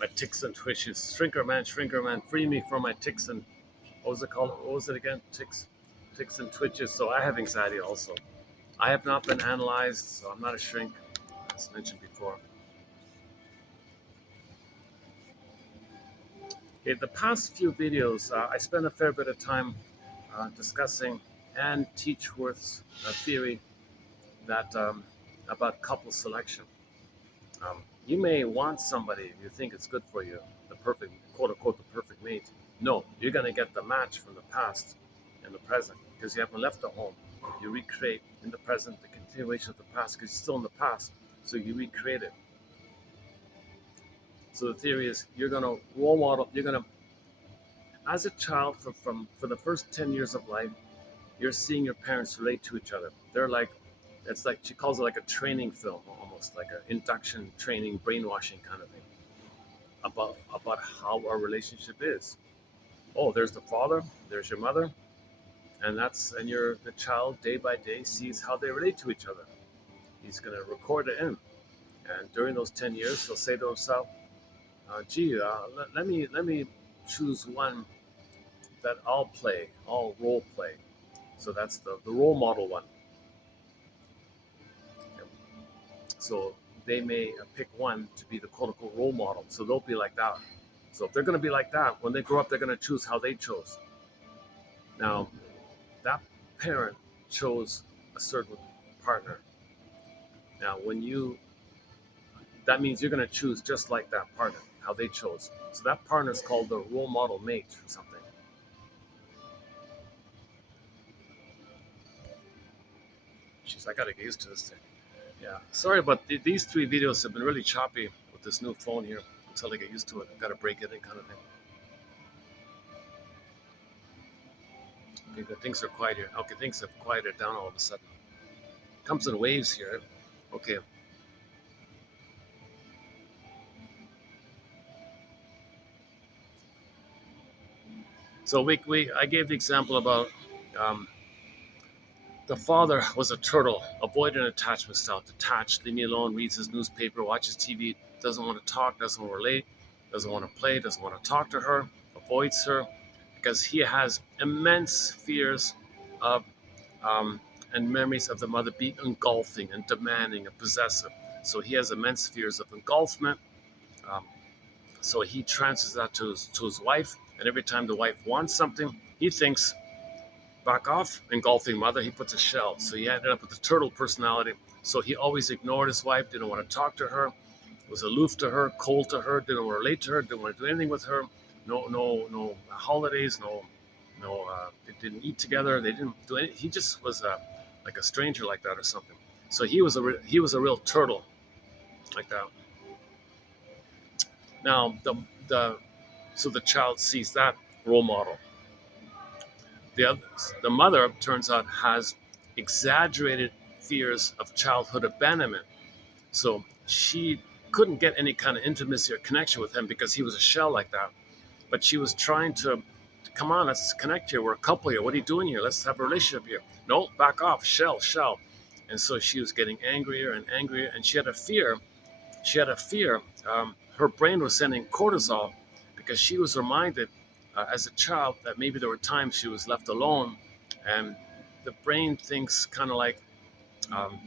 my ticks and twitches. Shrinker man, free me from my ticks and what was it called? What was it again? Ticks and twitches. So I have anxiety also. I have not been analyzed, so I'm not a shrink, as mentioned before. In the past few videos, I spent a fair bit of time discussing and Teachworth's theory that about couple selection. You may want somebody you think it's good for you, the perfect, quote unquote, the perfect mate. No, you're going to get the match from the past and the present because you haven't left the home. You recreate in the present the continuation of the past because it's still in the past, so you recreate it. So the theory is you're going to role model, you're going to, as a child, for the first 10 years of life, you're seeing your parents relate to each other. They're like, it's like, she calls it like a training film, almost like an induction training, brainwashing kind of thing about how our relationship is. Oh, there's the father, there's your mother, and the child day by day sees how they relate to each other. He's going to record it in, and during those 10 years, he'll say to himself, let me choose one that I'll role play. So that's the role model one. So they may pick one to be the quote unquote role model. So they'll be like that. So if they're going to be like that, when they grow up, they're going to choose how they chose. Now, that parent chose a certain partner. Now, that means you're going to choose just like that partner, how they chose. So that partner is called the role model mate or something. Jeez, I got to get used to this thing. Yeah, sorry about these 3 videos have been really choppy with this new phone here until I get used to it. I've got to break it in kind of thing. Okay, good. Things are quiet here. Okay, things have quieted down all of a sudden. Comes in waves here. Okay. So I gave the example about um, the father was a turtle, avoidant attachment style, detached, leave me alone, reads his newspaper, watches TV, doesn't want to talk, doesn't want to relate, doesn't want to play, doesn't want to talk to her, avoids her, because he has immense fears of and memories of the mother being engulfing and demanding and possessive. So he has immense fears of engulfment. Um, so he transfers that to his wife, and every time the wife wants something, he thinks, back off, engulfing mother, he puts a shell. So he ended up with the turtle personality. So he always ignored his wife, didn't want to talk to her, was aloof to her, cold to her, didn't want to relate to her, didn't want to do anything with her. No holidays, they didn't eat together. They didn't do anything. He just was like a stranger like that or something. So he was a real turtle like that. Now the so the child sees that role model. The mother, turns out, has exaggerated fears of childhood abandonment. So she couldn't get any kind of intimacy or connection with him because he was a shell like that. But she was trying to, come on, let's connect here. We're a couple here. What are you doing here? Let's have a relationship here. No, back off, shell. And so she was getting angrier and angrier, and she had a fear. Her brain was sending cortisol because she was reminded as a child that maybe there were times she was left alone, and the brain thinks kind of like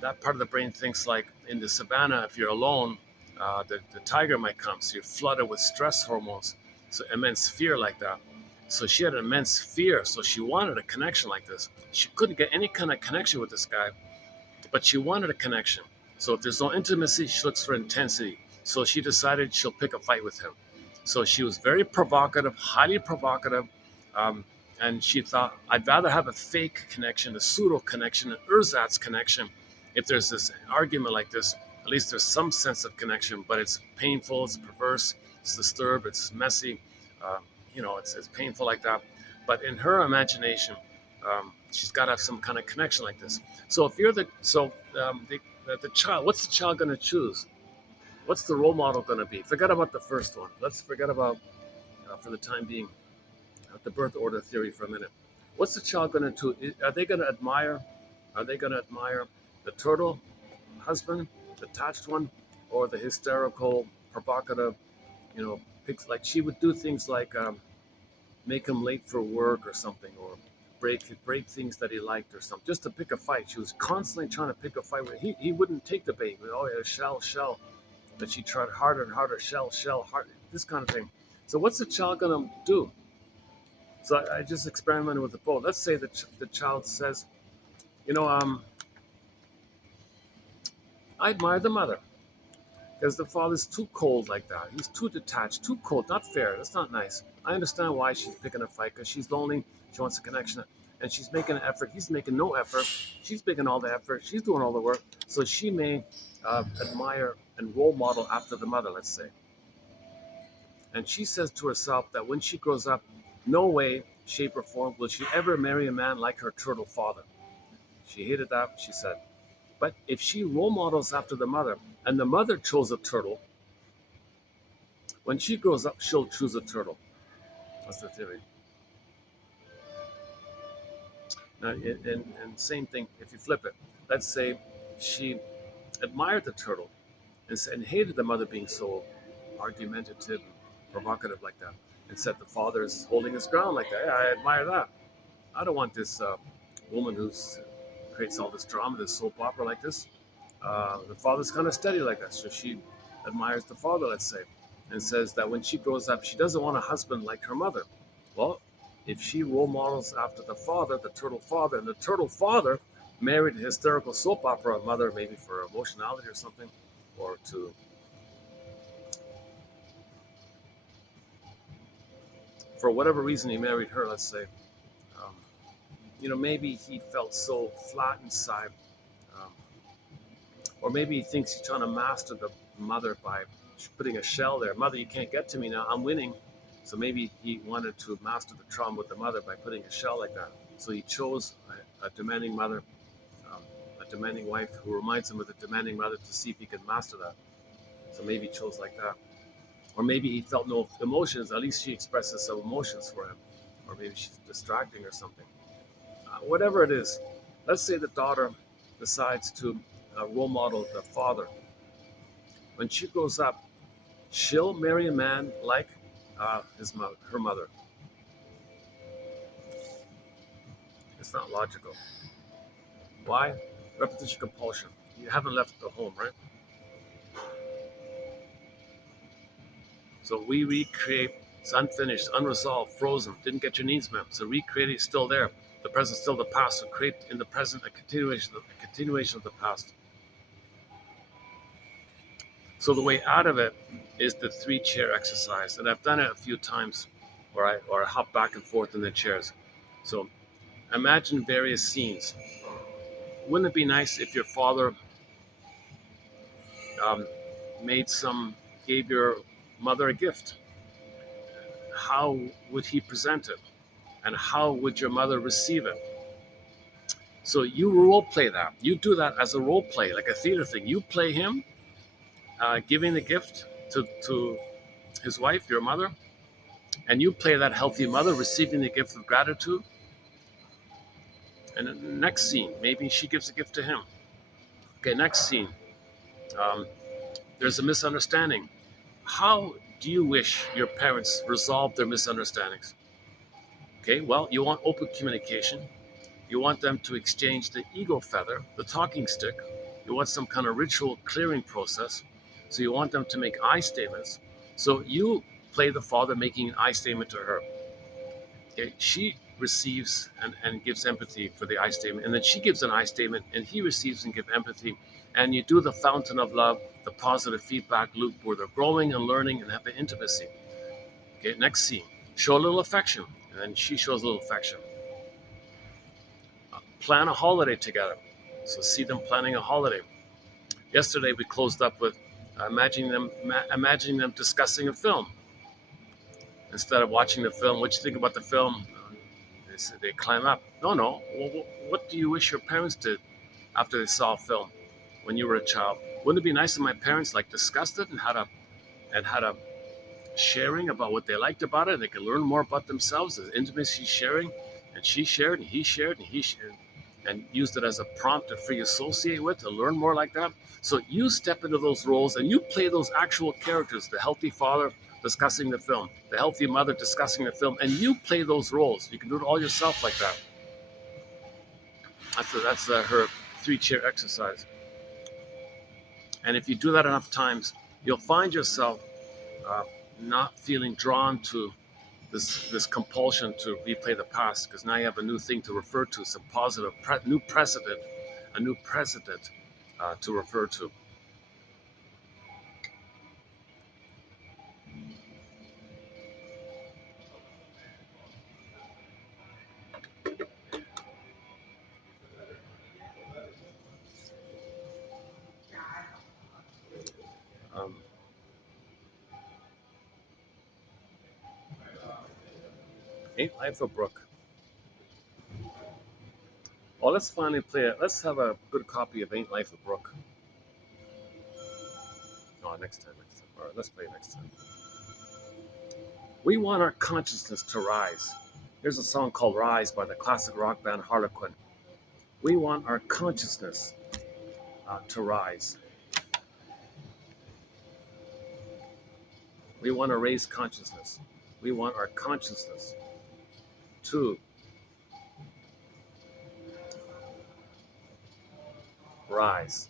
that part of the brain thinks like in the savannah, if you're alone, the tiger might come. So you're flooded with stress hormones, so immense fear like that. So she had immense fear. So she wanted a connection like this. She couldn't get any kind of connection with this guy, but she wanted a connection. So if there's no intimacy, she looks for intensity. So she decided she'll pick a fight with him. So she was very provocative, highly provocative. Um, and she thought, I'd rather have a fake connection, a pseudo connection, an ersatz connection. If there's this argument like this, at least there's some sense of connection, but it's painful, it's perverse, it's disturbed, it's messy, uh, it's painful like that. But in her imagination, she's got to have some kind of connection like this. So if you're the child, what's the child going to choose? What's the role model going to be? Forget about the first one. Let's forget about, for the time being, the birth order theory for a minute. What's the child going to do? Are they going to admire? Are they going to admire the turtle husband, the attached one, or the hysterical, provocative, you know, like she would do things like make him late for work or something, or break things that he liked or something, just to pick a fight. She was constantly trying to pick a fight with he wouldn't take the bait. Oh yeah, shell. But she tried harder and harder, shell, hard, this kind of thing. So what's the child gonna do? So I just experimented with the both. Let's say that the child says, you know, I admire the mother because the father's too cold like that. He's too detached, too cold, not fair. That's not nice. I understand why she's picking a fight because she's lonely. She wants a connection, and she's making an effort. He's making no effort. She's making all the effort. She's doing all the work. So she may admire and role model after the mother, let's say. And she says to herself that when she grows up, no way, shape, or form will she ever marry a man like her turtle father. She hated that, she said. But if she role models after the mother, and the mother chose a turtle, when she grows up, she'll choose a turtle. That's the theory. Now, and same thing, if you flip it, let's say she admired the turtle and hated the mother being so argumentative and provocative like that, and said the father is holding his ground like that. Yeah, I admire that. I don't want this woman who creates all this drama, this soap opera like this. The father's kind of steady like that. So she admires the father, let's say, and says that when she grows up, she doesn't want a husband like her mother. Well, if she role models after the father, the turtle father, and the turtle father married a hysterical soap opera mother, maybe for emotionality or something, or to, for whatever reason, he married her, let's say. Um, maybe he felt so flat inside, um, or maybe he thinks he's trying to master the mother by putting a shell there. Mother, you can't get to me now. I'm winning. So maybe he wanted to master the trauma with the mother by putting a shell like that. So he chose a demanding mother, um, a demanding wife who reminds him of the demanding mother to see if he could master that. So maybe he chose like that. Or maybe he felt no emotions. At least she expresses some emotions for him. Or maybe she's distracting or something. Whatever it is, let's say the daughter decides to role model the father. When she grows up, she'll marry a man like her mother. It's not logical. Why? Repetition compulsion. You haven't left the home, right? So we recreate. It's unfinished, unresolved, frozen. Didn't get your needs met. So recreate it. Still there. The present, still the past. So create in the present a continuation of the past. So the way out of it is the 3-chair exercise, and I've done it a few times, or I hop back and forth in the chairs. So imagine various scenes. Wouldn't it be nice if your father um, made gave your mother a gift? How would he present it? And how would your mother receive it? So you role play that. You do that as a role play, like a theater thing. You play him giving the gift to his wife, your mother, and you play that healthy mother receiving the gift of gratitude. And the next scene, maybe she gives a gift to him. Okay, next scene, um, there's a misunderstanding. How do you wish your parents resolved their misunderstandings? Okay, well, you want open communication. You want them to exchange the ego feather, the talking stick. You want some kind of ritual clearing process. So you want them to make I statements. So you play the father making an I statement to her. Okay, she receives and gives empathy for the I statement, and then she gives an I statement, and he receives and gives empathy. And you do the fountain of love, the positive feedback loop where they're growing and learning and have an intimacy. Okay, next scene. Show a little affection, and then she shows a little affection. Plan a holiday together. So see them planning a holiday. Yesterday we closed up with imagining them discussing a film instead of watching the film. What do you think about the film? They climb up. No. Well, what do you wish your parents did after they saw a film when you were a child? Wouldn't it be nice if my parents discussed it and had a sharing about what they liked about it? And they could learn more about themselves. There's intimacy sharing, and she shared, and he shared, and he shared, and used it as a prompt to free associate with, to learn more like that. So you step into those roles and you play those actual characters, the healthy father, discussing the film, the healthy mother discussing the film, and you play those roles. You can do it all yourself like that. That's her 3-chair exercise. And if you do that enough times, you'll find yourself uh, not feeling drawn to this compulsion to replay the past, because now you have a new thing to refer to, some positive new precedent, a new precedent to refer to. Um, Ain't Life a Brook? Oh, let's finally play it. Let's have a good copy of Ain't Life a Brook. Oh, next time. All right, let's play it next time. We want our consciousness to rise. Here's a song called Rise by the classic rock band Harlequin. We want our consciousness to rise. We want to raise consciousness. We want our consciousness to rise.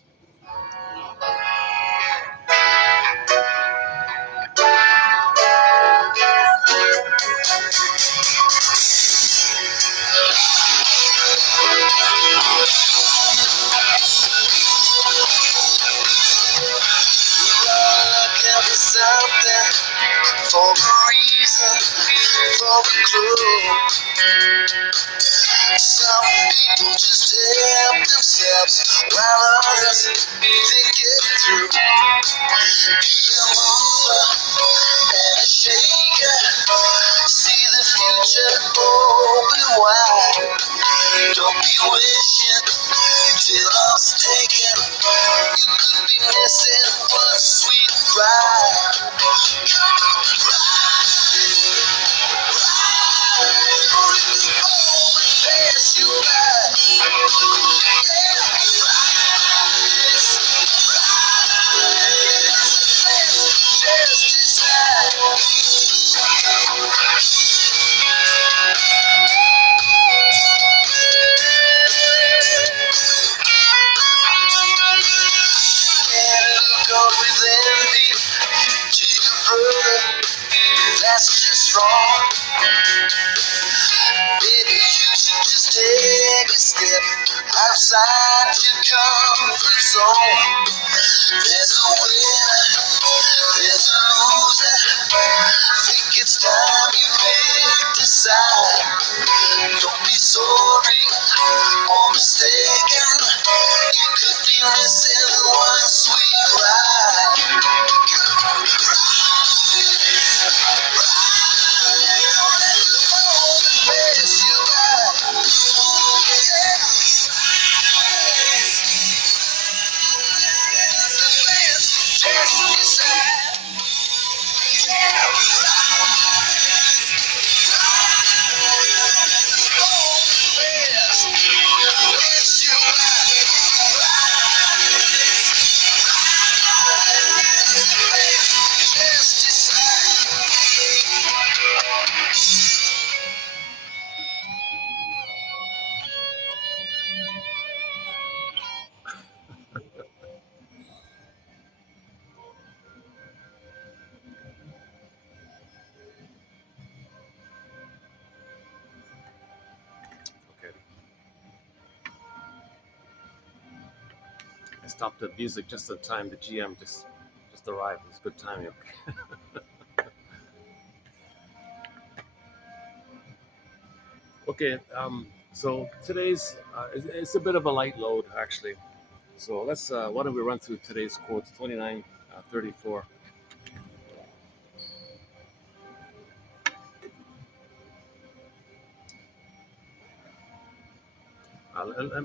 Looking for something, for a reason, for a clue. Some people just help themselves while others think it through. Be a mover and a shaker. See the future open wide. Don't be wishing till all's taken. You could be missing one sweet ride. Come on, ride, ride. Don't let the moment pass you by. Yeah, rise, rise. Just decide. Can't look on with envy to your brother. That's just wrong. Maybe you should just take a step outside your comfort zone. There's a winner, there's a loser. Think it's time you pick a side. Don't be sorry or mistaken. You could be missing one sweet ride. Come on, ride, ride. Don't let the moment pass you by. Yeah, just decide. Yeah, okay. I stopped the music just in time. The GM just arrived. It was good timing. Okay. So today's it's a bit of a light load actually. So let's why don't we run through today's quotes 29, 34.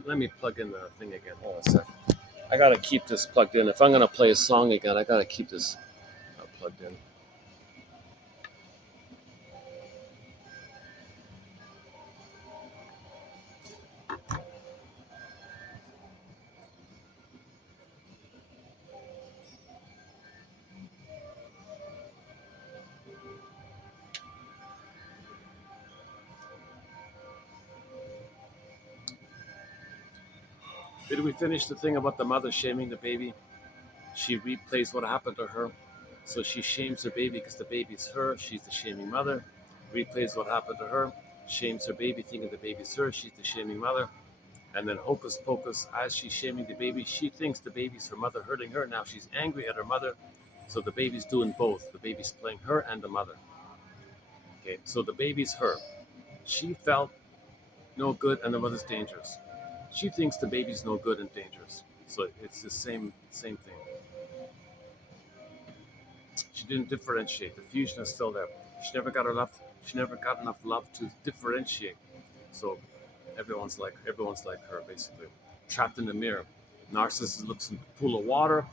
Let me plug in the thing again. Hold on a sec. I gotta keep this plugged in. If I'm gonna play a song again, I gotta keep this plugged in. Did we finish the thing about the mother shaming the baby? She replays what happened to her. So she shames her baby because the baby's her. She's the shaming mother. Replays what happened to her. Shames her baby thinking the baby's her. She's the shaming mother. And then hocus pocus, as she's shaming the baby, she thinks the baby's her mother hurting her. Now she's angry at her mother. So the baby's doing both. The baby's playing her and the mother. Okay, so the baby's her. She felt no good and the mother's dangerous. She thinks the baby's no good and dangerous. So it's the same thing. She didn't differentiate. The fusion is still there. She never got enough love to differentiate. So everyone's like her basically. Trapped in the mirror. Narcissus looks in the pool of water.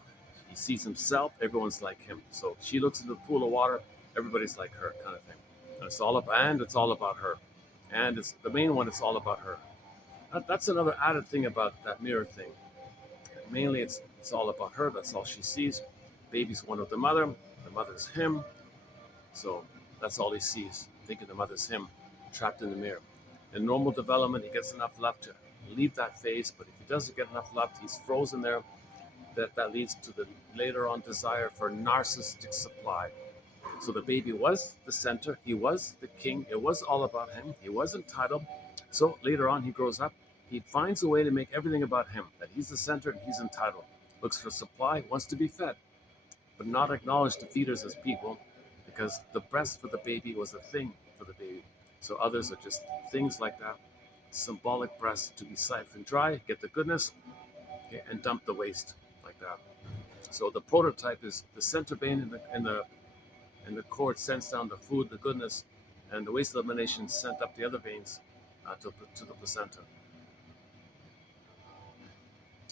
He sees himself. Everyone's like him. So she looks into the pool of water. Everybody's like her, kind of thing. And it's all about her. And it's the main one. It's all about her. That's another added thing about that mirror thing. Mainly, it's all about her. That's all she sees. Baby's one with the mother. The mother's him. So that's all he sees. Thinking the mother's him, trapped in the mirror. In normal development, he gets enough love to leave that phase. But if he doesn't get enough love, he's frozen there. That leads to the later on desire for narcissistic supply. So the baby was the center. He was the king. It was all about him. He was entitled. So later on, he grows up. He finds a way to make everything about him, that he's the center and he's entitled. Looks for supply, wants to be fed, but not acknowledge the feeders as people because the breast for the baby was a thing for the baby. So others are just things like that. Symbolic breasts to be siphoned dry, get the goodness, okay, and dump the waste like that. So the prototype is the center vein and the cord sends down the food, the goodness, and the waste elimination sent up the other veins to the placenta.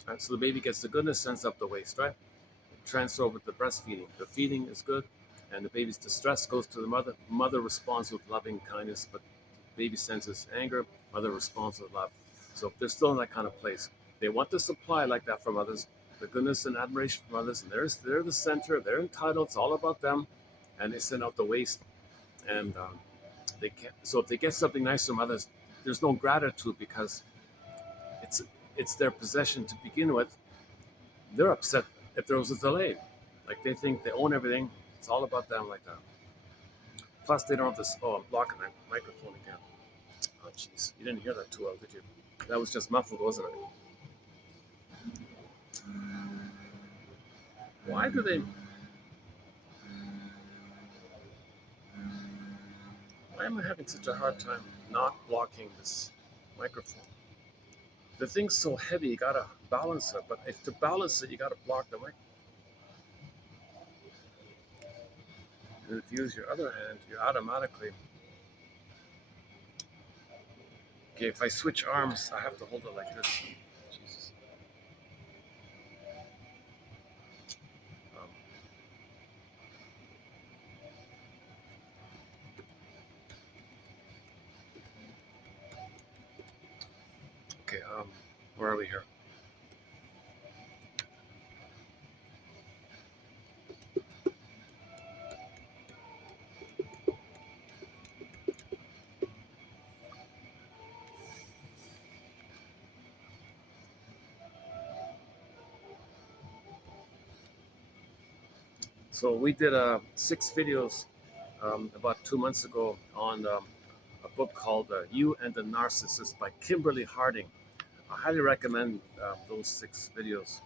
Right? So the baby gets the goodness, sends up the waste, right? Transfer over to breastfeeding. The feeding is good, and the baby's distress goes to the mother. Mother responds with loving kindness, but baby senses anger. Mother responds with love. So if they're still in that kind of place, they want the supply like that from others, the goodness and admiration from others, and they're the center. They're entitled. It's all about them, and they send out the waste. And they can't. So if they get something nice from others, there's no gratitude because it's it's their possession to begin with. They're upset if there was a delay. Like they think they own everything. It's all about them like that. Plus, they don't have this. Oh, I'm blocking that microphone again. Oh, jeez. You didn't hear that too well, did you? That was just muffled, wasn't it? Why do they? Why am I having such a hard time not blocking this microphone? The thing's so heavy, you gotta balance it. But if to balance it, you gotta block the mic. And if you use your other hand, you automatically. Okay, if I switch arms, I have to hold it like this. Jesus. Um, okay, where are we here? So we did 6 videos about 2 months ago on a book called "You and the Narcissist" by Kimberly Harding. I highly recommend those 6 videos.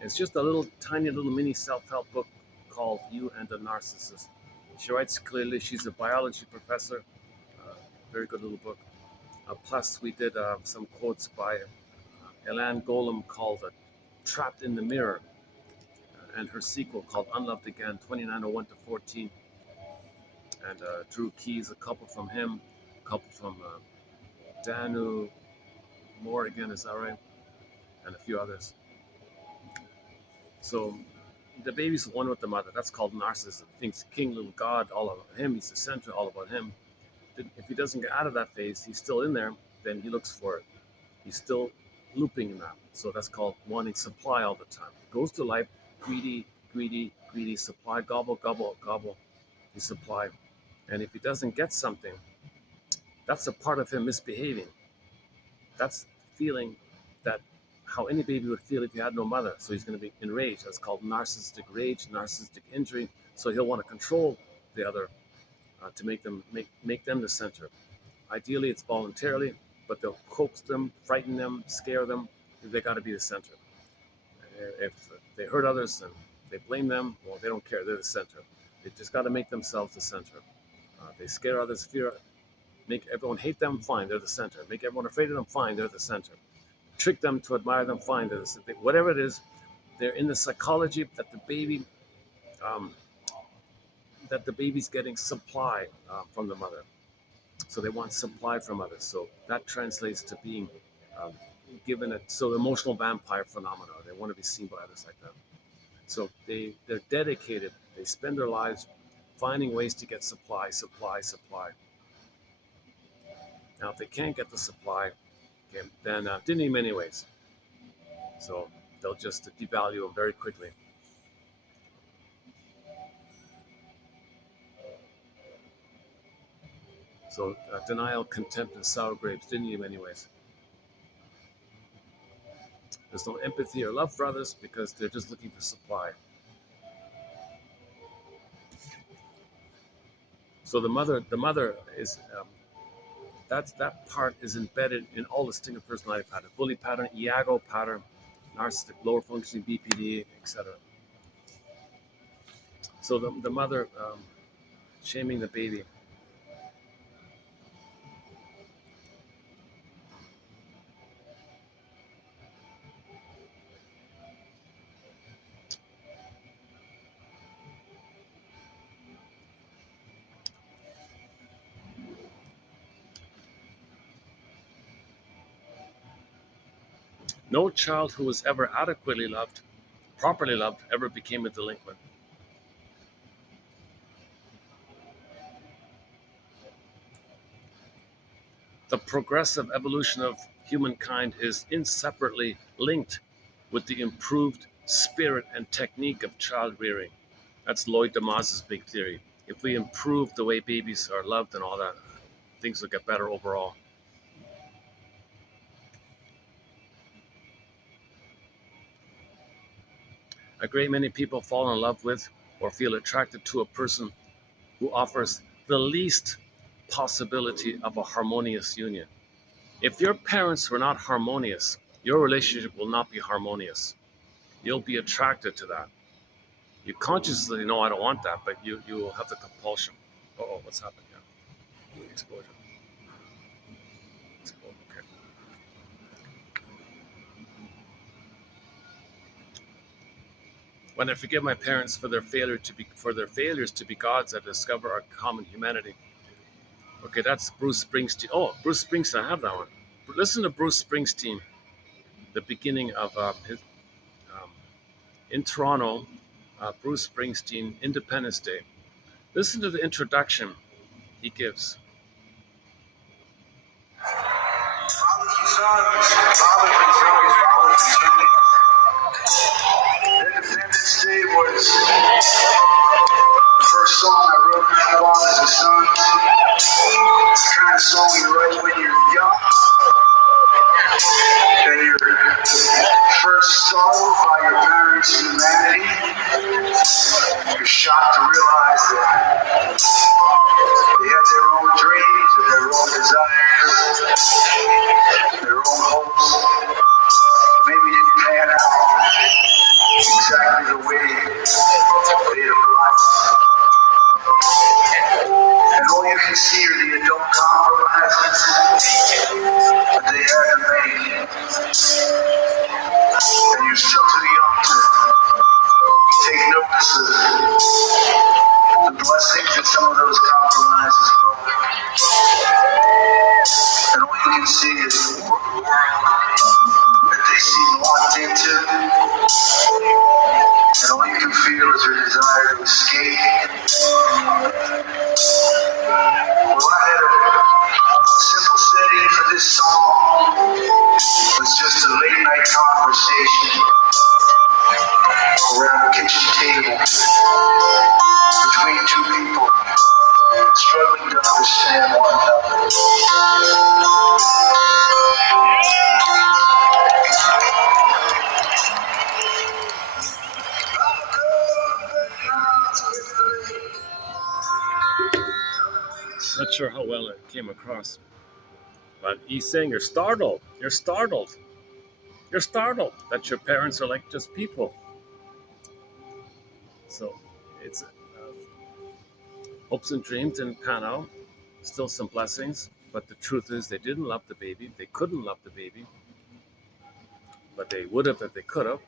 It's just a little tiny little mini self-help book called "You and the Narcissist." She writes clearly. She's a biology professor. Uh, Very good little book. Plus, we did some quotes by Elan Golem called "Trapped in the Mirror," and her sequel called "Unloved Again," 2901 to 14. And Drew Keys, a couple from him, a couple from Danu Moore again, is that right? And a few others. So the baby's one with the mother. That's called narcissism. Thinks king, little god, all about him. He's the center, all about him. If he doesn't get out of that phase, he's still in there. Then he looks for it. He's still looping in that. So that's called wanting supply all the time. He goes to life greedy, greedy, greedy, supply, gobble, gobble, gobble. He supply. And if he doesn't get something, that's a part of him misbehaving. That's feeling that how any baby would feel if he had no mother. So he's going to be enraged. That's called narcissistic rage, narcissistic injury. So he'll want to control the other to make them the center. Ideally, it's voluntarily, but they'll coax them, frighten them, scare them. They got to be the center. If they hurt others and they blame them, well, they don't care. They're the center. They just got to make themselves the center. They scare others, make everyone hate them, fine, they're the center. Make everyone afraid of them, fine, they're the center. Trick them to admire them, fine, they're the center. Whatever it is, they're in the psychology um, that the baby's getting supply from the mother. So they want supply from others. So that translates to being um, given it. So emotional vampire phenomena. They want to be seen by others like that. So they're dedicated. They spend their lives finding ways to get supply. Now, if they can't get the supply, okay, then didn't need many ways. So they'll just devalue them very quickly. So denial, contempt, and sour grapes didn't need many ways. There's no empathy or love for others because they're just looking for supply. So the mother is that part is embedded in all distinctive personality patterns: bully pattern, Iago pattern, narcissistic, lower functioning, BPD, etc. So the mother shaming the baby. No child who was ever adequately loved, properly loved, ever became a delinquent. The progressive evolution of humankind is inseparably linked with the improved spirit and technique of child rearing. That's Lloyd Damas's big theory. If we improve the way babies are loved and all that, things will get better overall. A great many people fall in love with or feel attracted to a person who offers the least possibility of a harmonious union. If your parents were not harmonious, your relationship will not be harmonious. You'll be attracted to that. You consciously know I don't want that, but you will have the compulsion. Oh, what's happening here? Exposure. Okay. When I forgive my parents for their failures to be gods, I discover our common humanity. Okay, that's Bruce Springsteen. Oh, Bruce Springsteen, I have that one. Listen to Bruce Springsteen, the beginning of his um, in Toronto. Bruce Springsteen, Independence Day. Listen to the introduction he gives. Fathers and sons, fathers and sons, fathers and sons. Independence Day was the first song I wrote about fathers and sons. It's the kind of song you write when you're young and you're first startled by your parents' humanity. You're shocked to realize that they have their own dreams and their own desires, their own hopes. Maybe didn't pan out exactly the way they'd have liked. And all you can see are the adult compromises that they had to make. And you're still too young to take notice of the blessings that some of those compromises brought. And all you can see is the world that they seem locked into. And all you can feel is their desire to escape. Well, I had a simple setting for this song. It was just a late night conversation around a kitchen table between two people struggling to understand one another. Not sure how well it came across, but he's saying you're startled. You're startled. You're startled that your parents are like just people. So it's hopes and dreams didn't pan out. Still some blessings, but the truth is they didn't love the baby. They couldn't love the baby, but they would have if they could have.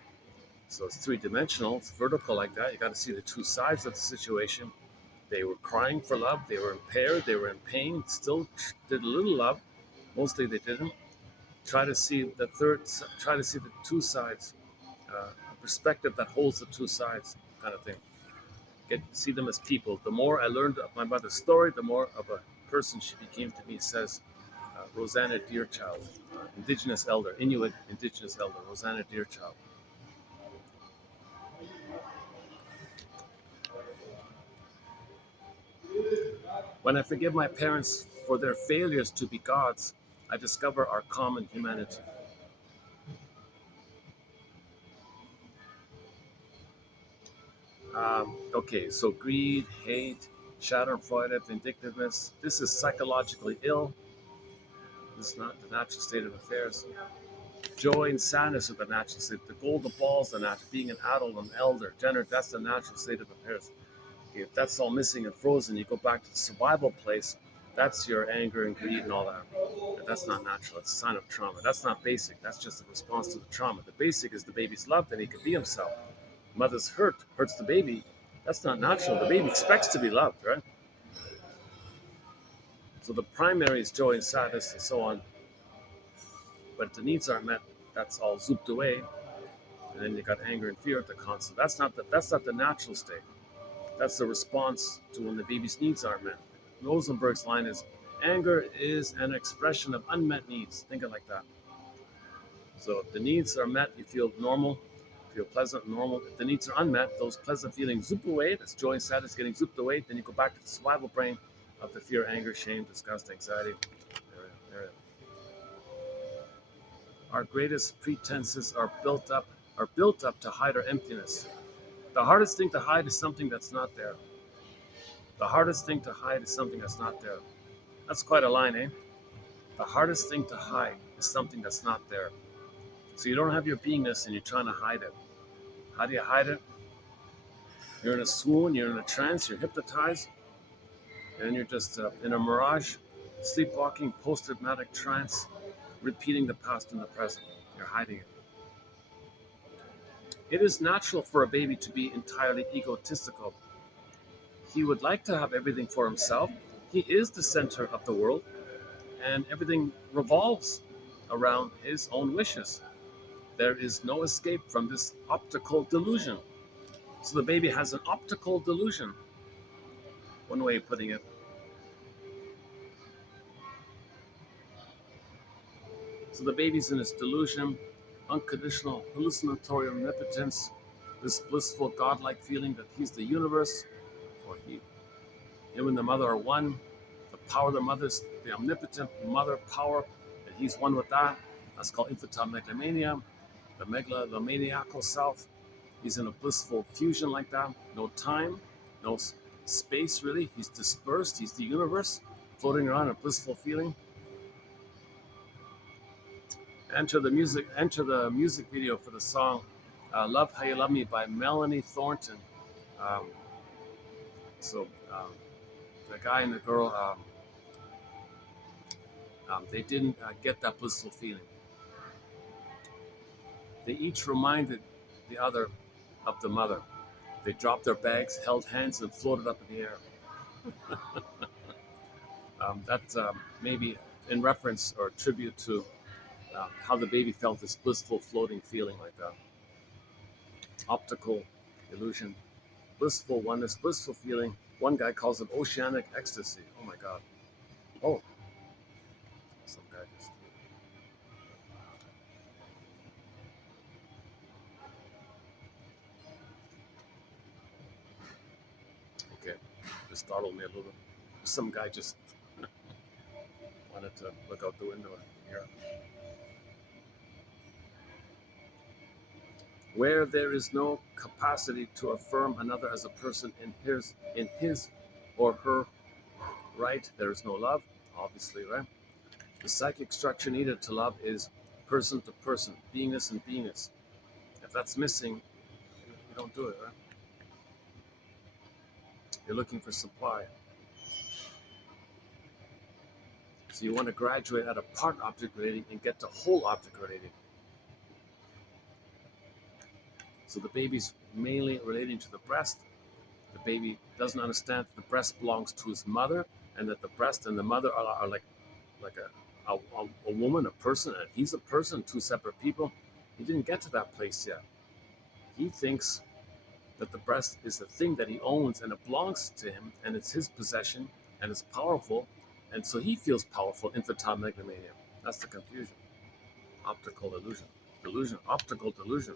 So it's three-dimensional. It's vertical like that. You got to see the two sides of the situation. They were crying for love. They were impaired. They were in pain. Still did a little love. Mostly they didn't. Try to see the try to see the two sides, a perspective that holds the two sides, kind of thing. See them as people. The more I learned of my mother's story, the more of a person she became to me, says Rosanna Deerchild, Indigenous elder, Inuit Indigenous elder, Rosanna Deerchild. When I forgive my parents for their failures to be gods, I discover our common humanity. Okay, so greed, hate, schadenfreude, vindictiveness, this is psychologically ill. This is not the natural state of affairs. Joy and sadness are the natural state. The golden balls are natural. Being an adult, an elder, gender, that's the natural state of affairs. If that's all missing and frozen, you go back to the survival place, that's your anger and greed and all that. And that's not natural. It's a sign of trauma. That's not basic. That's just a response to the trauma. The basic is the baby's loved and he can be himself. Mother's hurts the baby. That's not natural. The baby expects to be loved, right? So the primary is joy and sadness and so on. But if the needs aren't met, that's all zooped away. And then you got anger and fear at the constant. That's not the natural state. That's the response to when the baby's needs aren't met. Rosenberg's line is, anger is an expression of unmet needs. Think of it like that. So if the needs are met, you feel normal, feel pleasant, normal. If the needs are unmet, those pleasant feelings zoop away. That's joy and sadness getting zooped away. Then you go back to the survival brain of the fear, anger, shame, disgust, anxiety. There. Our greatest pretenses are built up to hide our emptiness. The hardest thing to hide is something that's not there. The hardest thing to hide is something that's not there. That's quite a line, eh? The hardest thing to hide is something that's not there. So you don't have your beingness and you're trying to hide it. How do you hide it? You're in a swoon, you're in a trance, you're hypnotized, and you're just in a mirage, sleepwalking, post-hypnotic trance, repeating the past and the present. You're hiding it. It is natural for a baby to be entirely egotistical. He would like to have everything for himself. He is the center of the world, and everything revolves around his own wishes. There is no escape from this optical delusion. So the baby has an optical delusion, one way of putting it. So the baby's in this delusion, unconditional hallucinatory omnipotence, this blissful godlike feeling that he's the universe, or him and the mother are one. The power of the mother's the omnipotent mother power, and he's one with that. That's called infantile megalomania, the megalomaniacal self. He's in a blissful fusion like that. No time, no space really. He's dispersed. He's the universe, floating around in a blissful feeling. Enter the music video for the song "Love How You Love Me" by Melanie Thornton. Um, so the guy and the girl, they didn't get that blissful feeling. They each reminded the other of the mother. They dropped their bags, held hands, and floated up in the air. That's maybe in reference or tribute to how the baby felt this blissful floating feeling like that. Optical illusion, blissful oneness, blissful feeling. One guy calls it oceanic ecstasy. Oh my God. Oh, some guy just. Okay, this startled me a little bit. Some guy just wanted to look out the window and hear. Where there is no capacity to affirm another as a person in his or her right, there is no love, obviously, right? The psychic structure needed to love is person to person, beingness and beingness. If that's missing, you don't do it, right? You're looking for supply. So you want to graduate out of part object relating and get to whole object relating. So the baby's mainly relating to the breast. The baby doesn't understand that the breast belongs to his mother, and that the breast and the mother are like a woman, a person, and he's a person, two separate people. He didn't get to that place yet. He thinks that the breast is a thing that he owns and it belongs to him and it's his possession and it's powerful, and so he feels powerful. Infantile megalomania. That's the confusion. Optical illusion. Delusion. Optical delusion.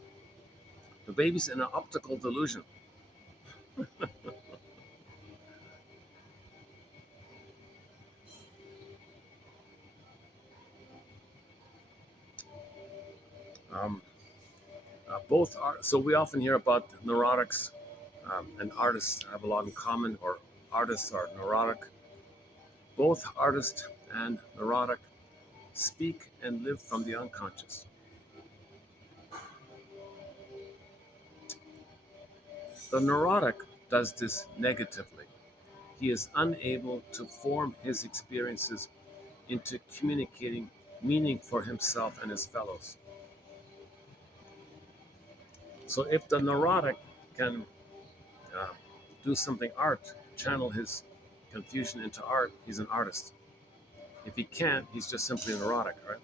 The baby's in an optical delusion. Um, both are so we often hear about neurotics, and artists have a lot in common, or artists are neurotic. Both artist and neurotic speak and live from the unconscious. The neurotic does this negatively. He is unable to form his experiences into communicating meaning for himself and his fellows. So if the neurotic can uh, do something art, channel his confusion into art, he's an artist. If he can't, he's just simply neurotic, right?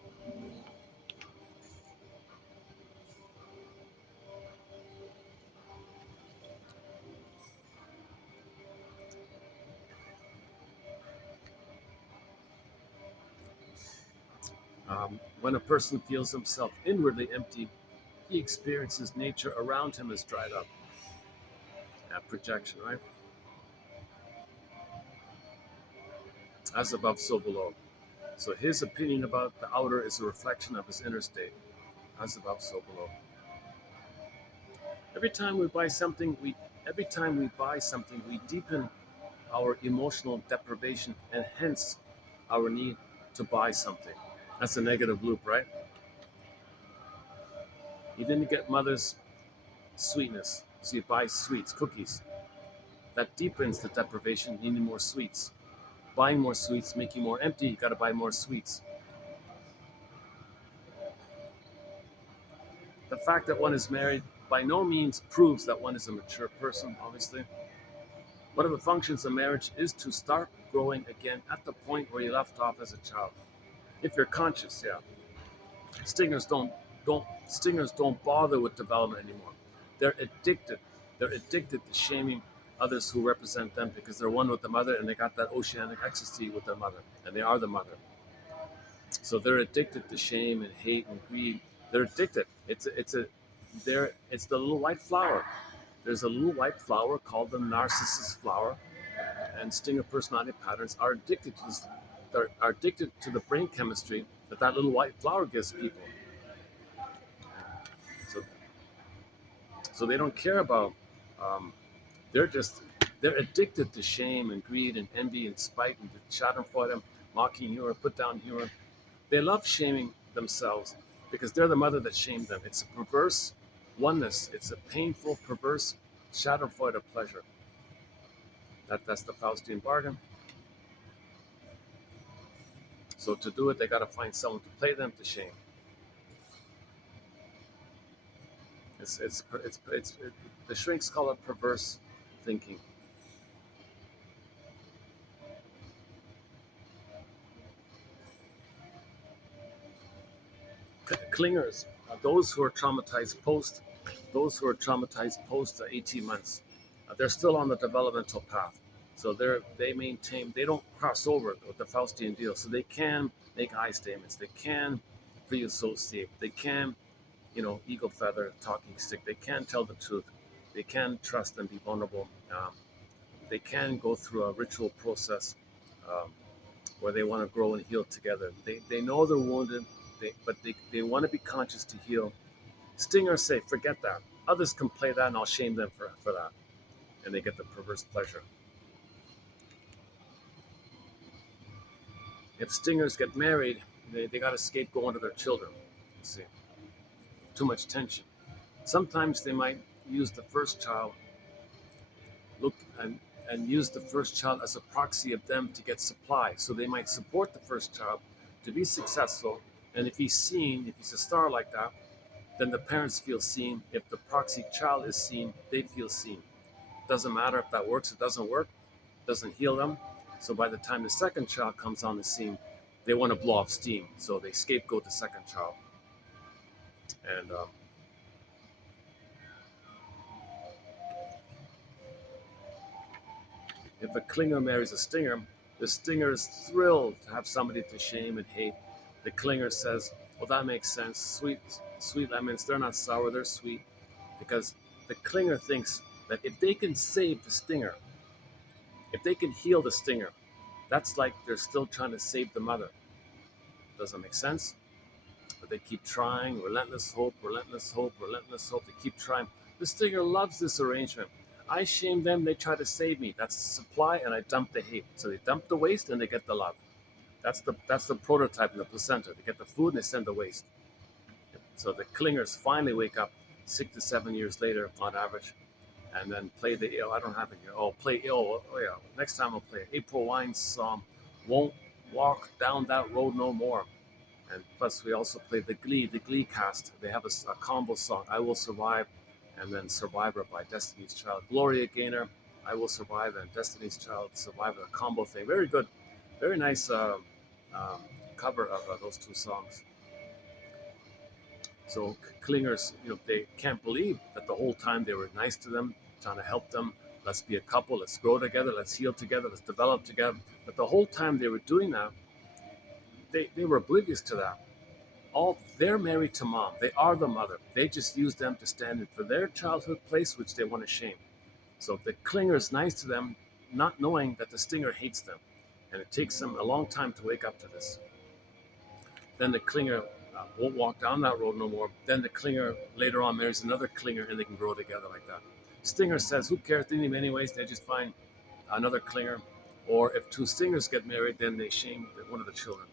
When a person feels himself inwardly empty, he experiences nature around him as dried up. Projection, right? As above, so below. So his opinion about the outer is a reflection of his inner state. As above, so below. Every time we buy something, we deepen our emotional deprivation and hence our need to buy something. That's a negative loop, right? You didn't get mother's sweetness, so you buy sweets, cookies. That deepens the deprivation, needing more sweets. Buying more sweets make you more empty, you gotta buy more sweets. The fact that one is married by no means proves that one is a mature person, obviously. One of the functions of marriage is to start growing again at the point where you left off as a child. If you're conscious, yeah. Stingers don't bother with development anymore. They're addicted. They're addicted to shaming others who represent them because they're one with the mother and they got that oceanic ecstasy with their mother and they are the mother. So they're addicted to shame and hate and greed. They're addicted. It's the little white flower. There's a little white flower called the narcissus flower, and stinger personality patterns are addicted to this. Are addicted to the brain chemistry that little white flower gives people. So, so they don't care about. Um, they're just they're addicted to shame and greed and envy and spite and schadenfreude, mocking humor, put down humor. They love shaming themselves because they're the mother that shamed them. It's a perverse oneness. It's a painful, perverse schadenfreude of pleasure. That's the Faustian bargain. So to do it, they got to find someone to play them to shame. The shrinks call it perverse thinking. Clingers, those who are traumatized post 18 months, they're still on the developmental path. So they don't cross over with the Faustian deal. So they can make I statements. They can free associate. They can, eagle feather, talking stick. They can tell the truth. They can trust and be vulnerable. They can go through a ritual process um, where they want to grow and heal together. They know they're wounded, but they want to be conscious to heal. Stingers say, forget that. Others can play that and I'll shame them for that. And they get the perverse pleasure. If stingers get married, they got a scapegoat onto their children. You see, too much tension. Sometimes they might use the first child, look and use the first child as a proxy of them to get supply. So they might support the first child to be successful. And if he's seen, if he's a star like that, then the parents feel seen. If the proxy child is seen, they feel seen. Doesn't matter if that works, it doesn't work, doesn't heal them. So by the time the second child comes on the scene, they want to blow off steam. So they scapegoat the second child. And if a clinger marries a stinger, the stinger is thrilled to have somebody to shame and hate. The clinger says, well, that makes sense. Sweet, sweet lemons, they're not sour, they're sweet. Because the clinger thinks that if they can save the stinger, if they can heal the stinger, that's like they're still trying to save the mother. Doesn't make sense? But they keep trying, relentless hope, relentless hope, relentless hope. They keep trying. The stinger loves this arrangement. I shame them, they try to save me. That's supply, and I dump the hate. So they dump the waste and they get the love. That's the prototype in the placenta. They get the food and they send the waste. So the clingers finally wake up 6 to 7 years later on average, and then play the I don't have it here. Oh, play oh yeah. Next time I'll play April Wine's song, "Won't Walk Down That Road No More." And plus, we also play the Glee cast. They have a combo song, "I Will Survive," and then "Survivor" by Destiny's Child. Gloria Gaynor, "I Will Survive," and Destiny's Child, "Survivor," a combo thing. Very good, very nice um, cover of those two songs. So clingers, they can't believe that the whole time they were nice to them, trying to help them. Let's be a couple. Let's grow together. Let's heal together. Let's develop together. But the whole time they were doing that, they were oblivious to that. They're married to mom. They are the mother. They just use them to stand in for their childhood place, which they want to shame. So the clinger is nice to them, not knowing that the stinger hates them. And it takes them a long time to wake up to this. Then the clinger won't walk down that road no more. Then the clinger later on marries another clinger and they can grow together like that. Stinger says, who cares? They need him anyways. They just find another clinger. Or if two stingers get married, then they shame one of the children.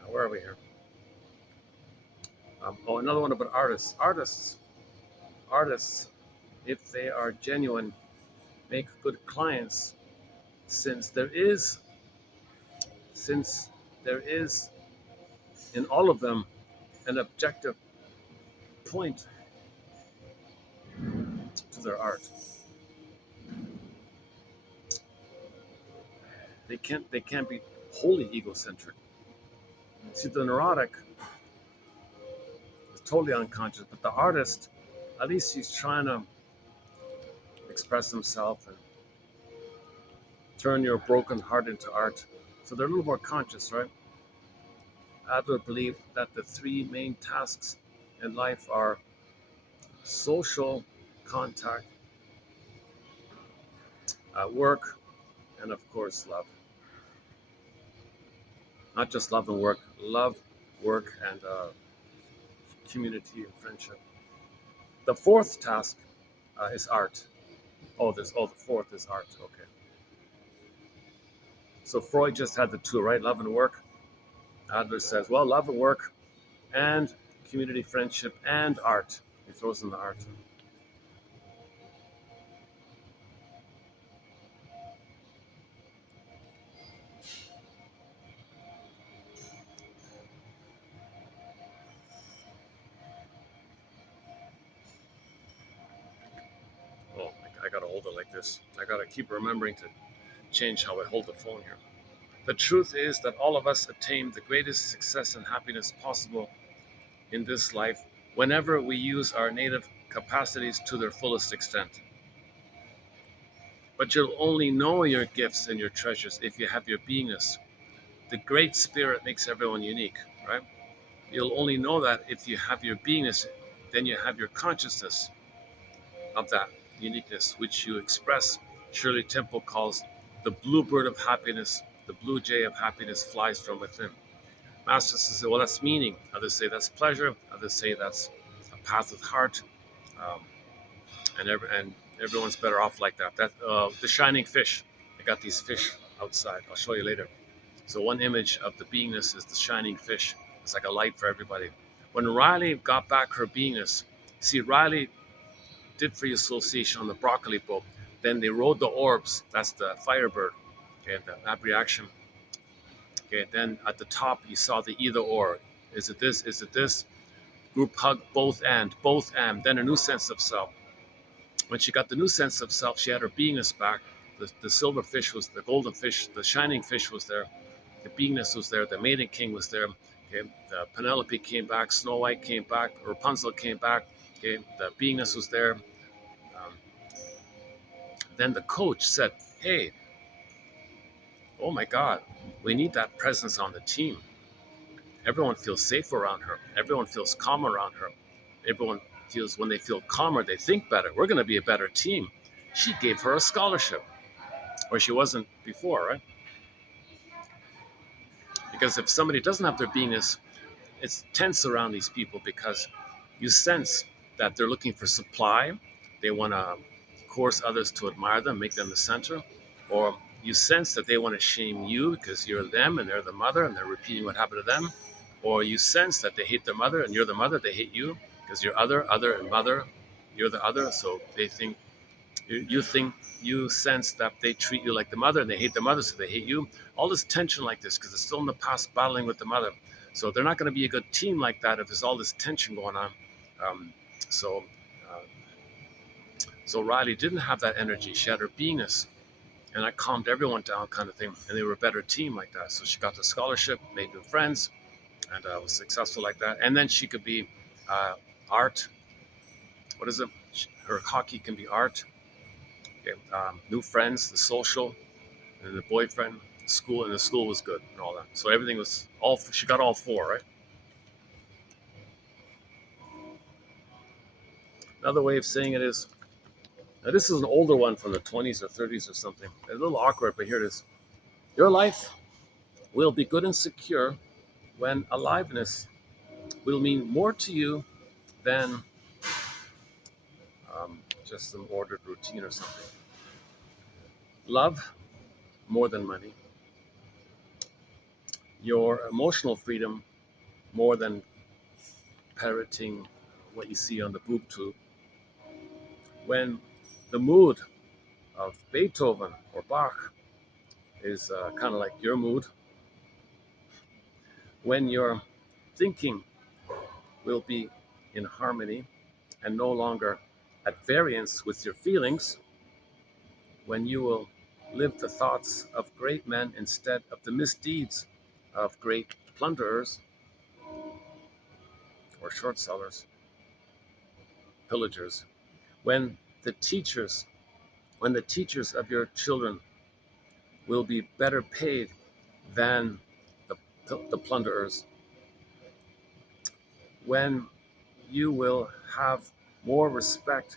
Now, where are we here? Another one about artists. Artists, if they are genuine, make good clients, since there is, since there is in all of them an objective point to their art. They can't be wholly egocentric. See, the neurotic is totally unconscious, but the artist, at least he's trying to express himself and turn your broken heart into art. So they're a little more conscious, right? Adler believed that the three main tasks in life are social contact, work, and of course, love. Not just love and work, love, work, and community and friendship. The fourth task is art. The fourth is art. Okay. So Freud just had the two, right? Love and work. Adler says, well, love and work, and community, friendship, and art. He throws in the art. Oh, I gotta hold it like this. I gotta keep remembering to change how I hold the phone here. The truth is that all of us attain the greatest success and happiness possible in this life whenever we use our native capacities to their fullest extent. But you'll only know your gifts and your treasures if you have your beingness. The Great Spirit makes everyone unique, right? You'll only know that if you have your beingness, then you have your consciousness of that uniqueness, which you express. Shirley Temple calls the bluebird of happiness The blue jay of happiness flies from within. Masters say, well, that's meaning. Others say that's pleasure. Others say that's a path of heart. Um, and everyone's better off like that. The shining fish. I got these fish outside. I'll show you later. So one image of the beingness is the shining fish. It's like a light for everybody. When Riley got back her beingness, see, Riley did free association on the broccoli boat. Then they rode the orbs. That's the firebird. Okay, that reaction. Okay, then at the top you saw the either or. Is it this? Is it this? Group hug, both and. Then a new sense of self. When she got the new sense of self, she had her beingness back. The silver fish was the golden fish, the shining fish was there. The beingness was there. The maiden king was there. Okay, the Penelope came back. Snow White came back. Rapunzel came back. Okay, the beingness was there. Then the coach said, "Hey, oh my God, we need that presence on the team. Everyone feels safe around her. Everyone feels calm around her. Everyone feels when they feel calmer, they think better. We're going to be a better team." She gave her a scholarship, or she wasn't before, right? Because if somebody doesn't have their beingness, it's tense around these people because you sense that they're looking for supply. They want to coerce others to admire them, make them the center. Or you sense that they want to shame you because you're them and they're the mother and they're repeating what happened to them. Or you sense that they hate their mother and you're the mother, they hate you because you're other, and mother, you're the other. So they think you sense that they treat you like the mother and they hate the mother, so they hate you. All this tension like this because it's still in the past battling with the mother. So they're not going to be a good team like that if there's all this tension going on. Um, so, uh, so Riley didn't have that energy. She had her beingness, and that calmed everyone down, kind of thing. And they were a better team like that. So she got the scholarship, made new friends, and was successful like that. And then she could be art. What is it? Her hockey can be art. Okay. New friends, the social, and the boyfriend, school, and the school was good and all that. So everything was all. She got all four, right? Another way of saying it is, now this is an older one from the 20s or 30s or something. A little awkward, but here it is. Your life will be good and secure when aliveness will mean more to you than just some ordered routine or something. Love more than money. Your emotional freedom more than parroting what you see on the boob tube. When the mood of Beethoven or Bach is kind of like your mood, when your thinking will be in harmony and no longer at variance with your feelings, when you will live the thoughts of great men instead of the misdeeds of great plunderers or short sellers, pillagers, when the teachers, when the teachers of your children will be better paid than the plunderers, when you will have more respect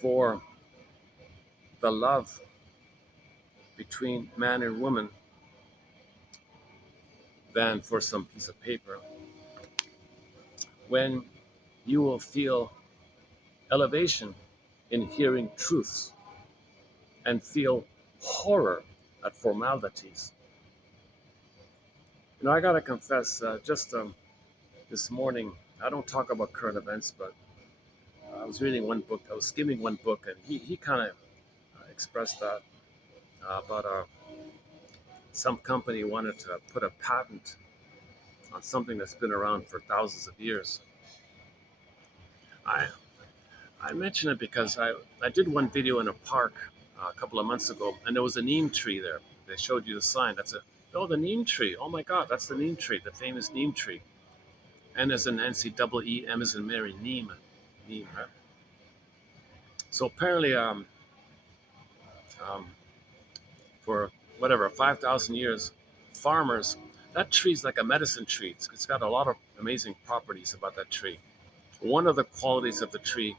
for the love between man and woman than for some piece of paper, when you will feel elevation in hearing truths and feel horror at formalities. You know, I gotta confess, just this morning, I don't talk about current events, but I was reading one book, I was skimming one book, and he kind of expressed that about some company wanted to put a patent on something that's been around for thousands of years. I I mention it because I did one video in a park a couple of months ago, and there was a neem tree there. They showed you the sign. That's a oh the neem tree. Oh my God, that's the neem tree, the famous neem tree. N as in Nancy, double E, M as in Mary, neem, neem. Right? So apparently, um, for whatever 5,000 years, farmers that tree's like a medicine tree. It's got a lot of amazing properties about that tree. One of the qualities of the tree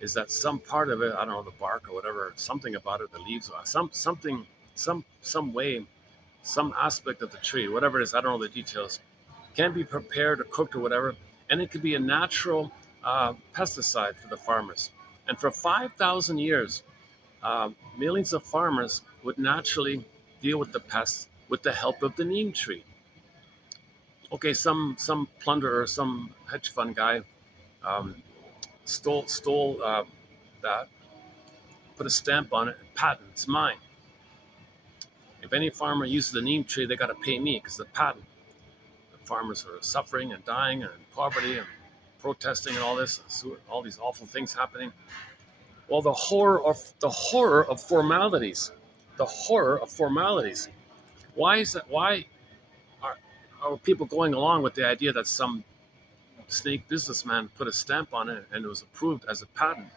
is that some part of it, I don't know, the bark or whatever, something about it, the leaves, some way, some aspect of the tree, whatever it is, I don't know the details, can be prepared or cooked or whatever, and it could be a natural pesticide for the farmers. And for 5,000 years, millions of farmers would naturally deal with the pests with the help of the neem tree. Okay, some plunderer, some hedge fund guy um, stole that, put a stamp on it, patent, it's mine. If any farmer uses the neem tree, they got to pay me because the patent. The farmers are suffering and dying and in poverty and protesting and all this, all these awful things happening. Well, the horror of formalities, the horror of formalities. Why is that? Why are, are people going along with the idea that some snake businessman put a stamp on it and it was approved as a patent?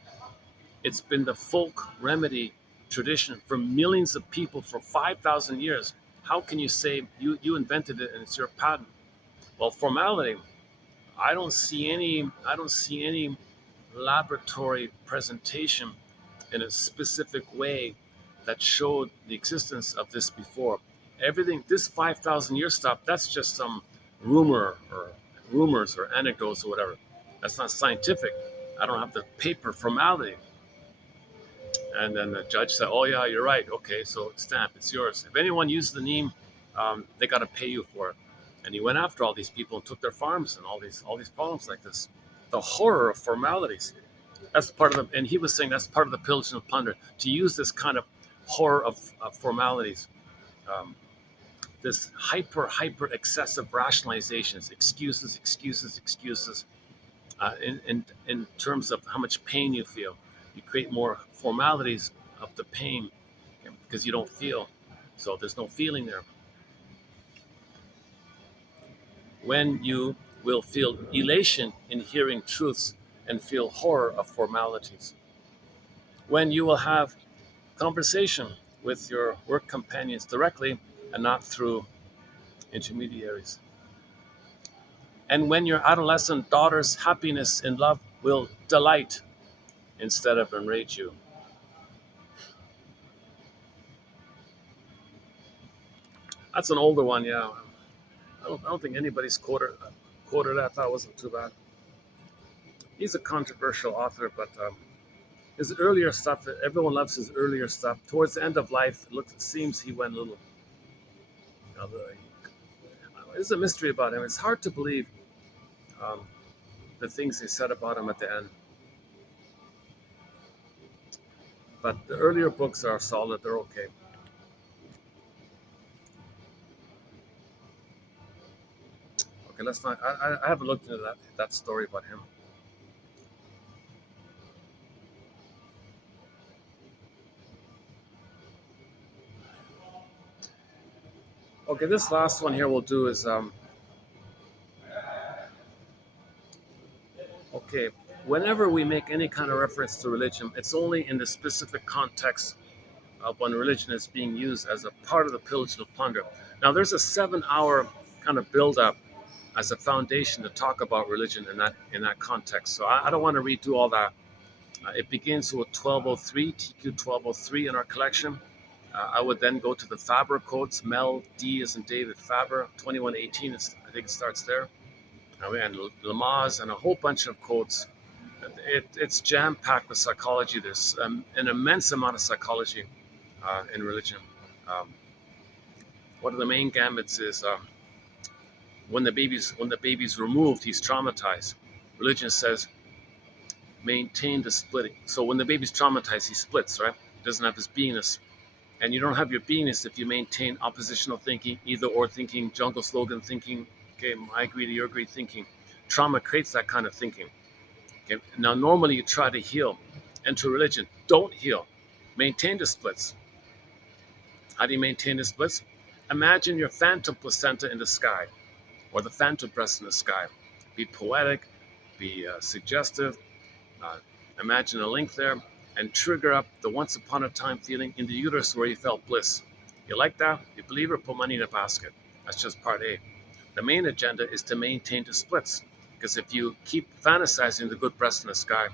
It's been the folk remedy tradition for millions of people for 5,000 years. How can you say you invented it and it's your patent? Well, formality. I don't see any laboratory presentation in a specific way that showed the existence of this before. Everything, this 5,000 year stuff, that's just some rumor or rumors or anecdotes or whatever. That's not scientific. I don't have the paper formality. And then the judge said, "Oh yeah, you're right. Okay, so stamp, it's yours. If anyone uses the neem, they got to pay you for it." And he went after all these people and took their farms and all these problems like this. The horror of formalities. That's part of the. And he was saying that's part of the pillage and plunder to use this kind of horror of formalities. Um, this hyper excessive rationalizations, excuses, excuses, excuses. In terms of how much pain you feel, you create more formalities of the pain because you don't feel. So there's no feeling there. When you will feel elation in hearing truths and feel horror of formalities. When you will have conversation with your work companions directly and not through intermediaries. And when your adolescent daughter's happiness in love will delight instead of enrage you. That's an older one, yeah. I don't think anybody's quoted that. I thought it wasn't too bad. He's a controversial author, but his earlier stuff, everyone loves his earlier stuff. Towards the end of life, it seems he went a little. You know, there's a mystery about him. It's hard to believe um, the things they said about him at the end. But the earlier books are solid. They're okay. Okay, let's not. I haven't looked into that story about him. Okay, this last one here we'll do is okay. Whenever we make any kind of reference to religion, it's only in the specific context of when religion is being used as a part of the pillage and plunder. Now, there's a 7 hour kind of build up as a foundation to talk about religion in that context. So I don't want to redo all that. It begins with 1203, TQ 1203 in our collection. I would then go to the Faber codes. Mel D is in David Faber, 2118. I think it starts there. And Lamaze and a whole bunch of quotes. It's jam packed with psychology. There's an immense amount of psychology in religion. Um, one of the main gambits is when the baby's removed, he's traumatized. Religion says maintain the splitting. So when the baby's traumatized, he splits, right? He doesn't have his beingness. And you don't have your beingness if you maintain oppositional thinking, either or thinking, jungle slogan thinking, okay, I agree to your agree thinking. Trauma creates that kind of thinking. Okay. Now normally you try to heal. Enter religion. Don't heal. Maintain the splits. How do you maintain the splits? Imagine your phantom placenta in the sky, or the phantom breast in the sky. Be poetic, be suggestive, uh, imagine a link there, and trigger up the once upon a time feeling in the uterus where you felt bliss. You like that? You believe it? Put money in a basket. That's just part A. The main agenda is to maintain the splits, because if you keep fantasizing the good breast in the sky,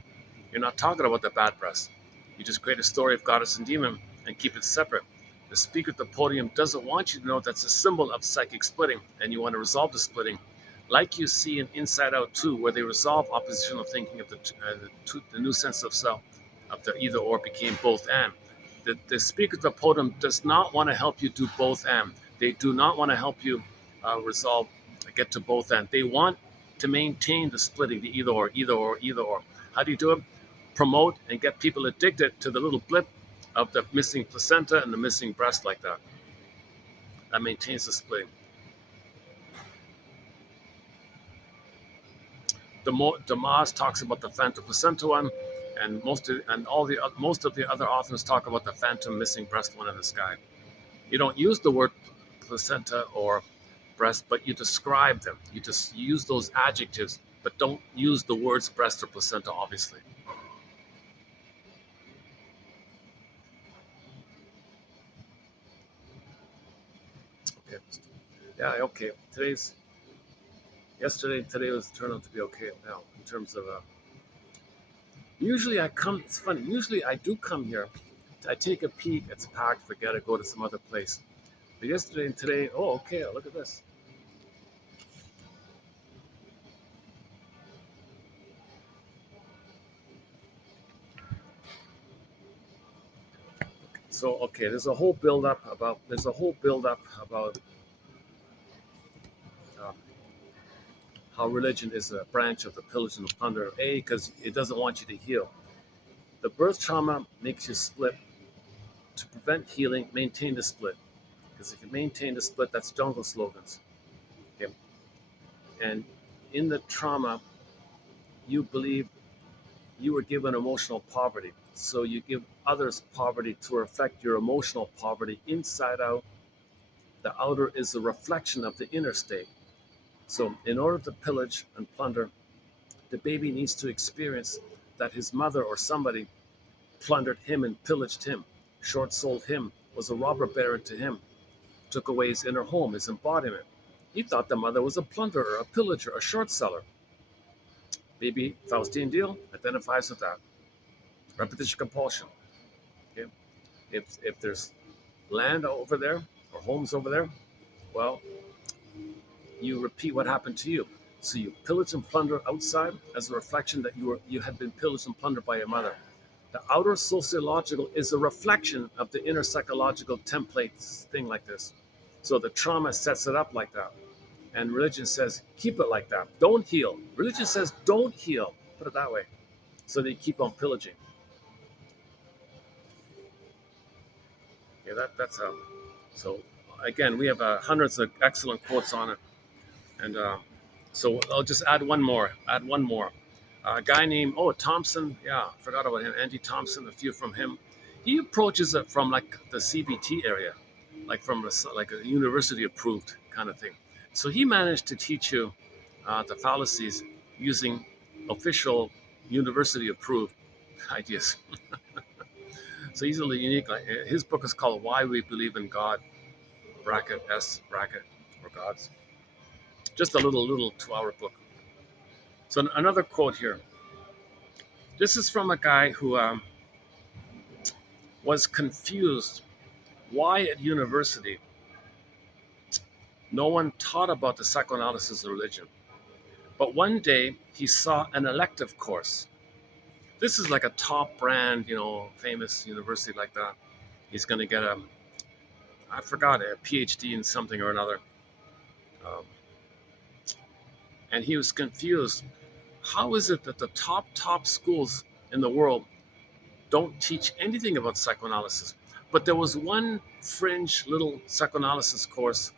You're not talking about the bad breast. You just create a story of goddess and demon and keep it separate. The speaker at the podium doesn't want you to know that's a symbol of psychic splitting, and you want to resolve the splitting, like you see in Inside Out 2, where they resolve oppositional thinking of the new sense of self, of the either or became both and. The speaker at the podium does not want to help you do both and. They do not want to help you resolve, get to both and. They want to maintain the splitting, the either or, either or, either or. How do you do it? Promote and get people addicted to the little blip of the missing placenta and the missing breast like that. That maintains the splitting. Damas talks about the phantom placenta one, and most of the other authors talk about the phantom missing breast one in the sky. You don't use the word placenta or breast, but you describe them. You just use those adjectives, but don't use the words breast or placenta, obviously. Okay. Yeah. Okay. Today was turned out to be okay now in terms of. Usually I come. It's funny. Usually I do come here. I take a peek. It's packed. Forget it. Go to some other place. But yesterday and today, oh, okay. Look at this. So okay, there's a whole build up about. Um, how religion is a branch of the pillage and the plunder. A, because it doesn't want you to heal. The birth trauma makes you split. To prevent healing, maintain the split. Because if you maintain the split, that's jungle slogans. Okay? And in the trauma, you believe you were given emotional poverty. So you give others poverty to reflect your emotional poverty inside out. The outer is a reflection of the inner state. So in order to pillage and plunder, the baby needs to experience that his mother or somebody plundered him and pillaged him, short sold him, was a robber baron to him, took away his inner home, his embodiment. He thought the mother was a plunderer, a pillager, a short seller. Baby Faustian deal identifies with that. Repetition compulsion. Okay? If there's land over there or homes over there, well, you repeat what happened to you. So you pillage and plunder outside as a reflection that you had been pillaged and plundered by your mother. The outer sociological is a reflection of the inner psychological templates, thing like this. So the trauma sets it up like that. And religion says, keep it like that. Don't heal. Religion says, don't heal. Put it that way. So they keep on pillaging. Yeah, that's how. So again, we have hundreds of excellent quotes on it. And so I'll just add one more. A guy named Thompson. Yeah, I forgot about him. Andy Thompson. A few from him. He approaches it from like the CBT area, like from like a university approved kind of thing. So he managed to teach you the fallacies using official university approved ideas. So he's really unique. Like, his book is called "Why We Believe in God." Bracket S bracket or gods. Just a little 2-hour book. So another quote here. This is from a guy who was confused why at university no one taught about the psychoanalysis of religion. But one day he saw an elective course. This is like a top brand, famous university like that. He's going to get I forgot, a PhD in something or another. Um, and he was confused. How is it that the top schools in the world don't teach anything about psychoanalysis? But there was one fringe little psychoanalysis course,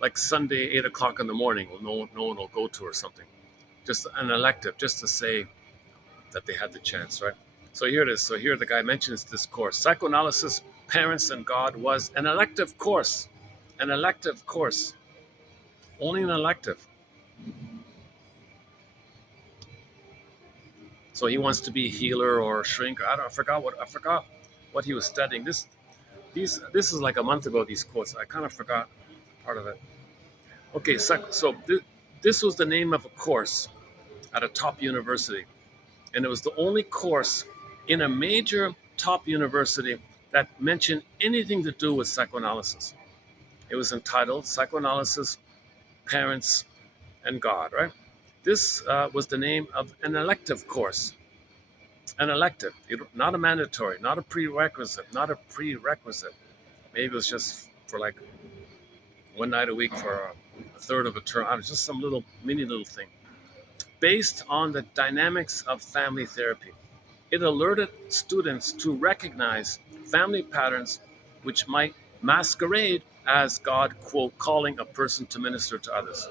like Sunday, 8 o'clock in the morning. Well, no one will go to or something. Just an elective, just to say that they had the chance, right? So here it is. So here the guy mentions this course. Psychoanalysis, Parents and God was an elective course. An elective course. Only an elective. So he wants to be a healer or a shrink. I forgot what he was studying. This is like a month ago, these quotes. I kind of forgot part of it. Okay, so this was the name of a course at a top university. and it was the only course in a major top university that mentioned anything to do with psychoanalysis. It was entitled Psychoanalysis, Parents, and God, right? This was the name of an elective course, an elective, not a mandatory, not a prerequisite, not a prerequisite. Maybe it was just for like one night a week for a third of a term. I was just some little mini little thing based on the dynamics of family therapy. It alerted students to recognize family patterns which might masquerade as God, quote, calling a person to minister to others.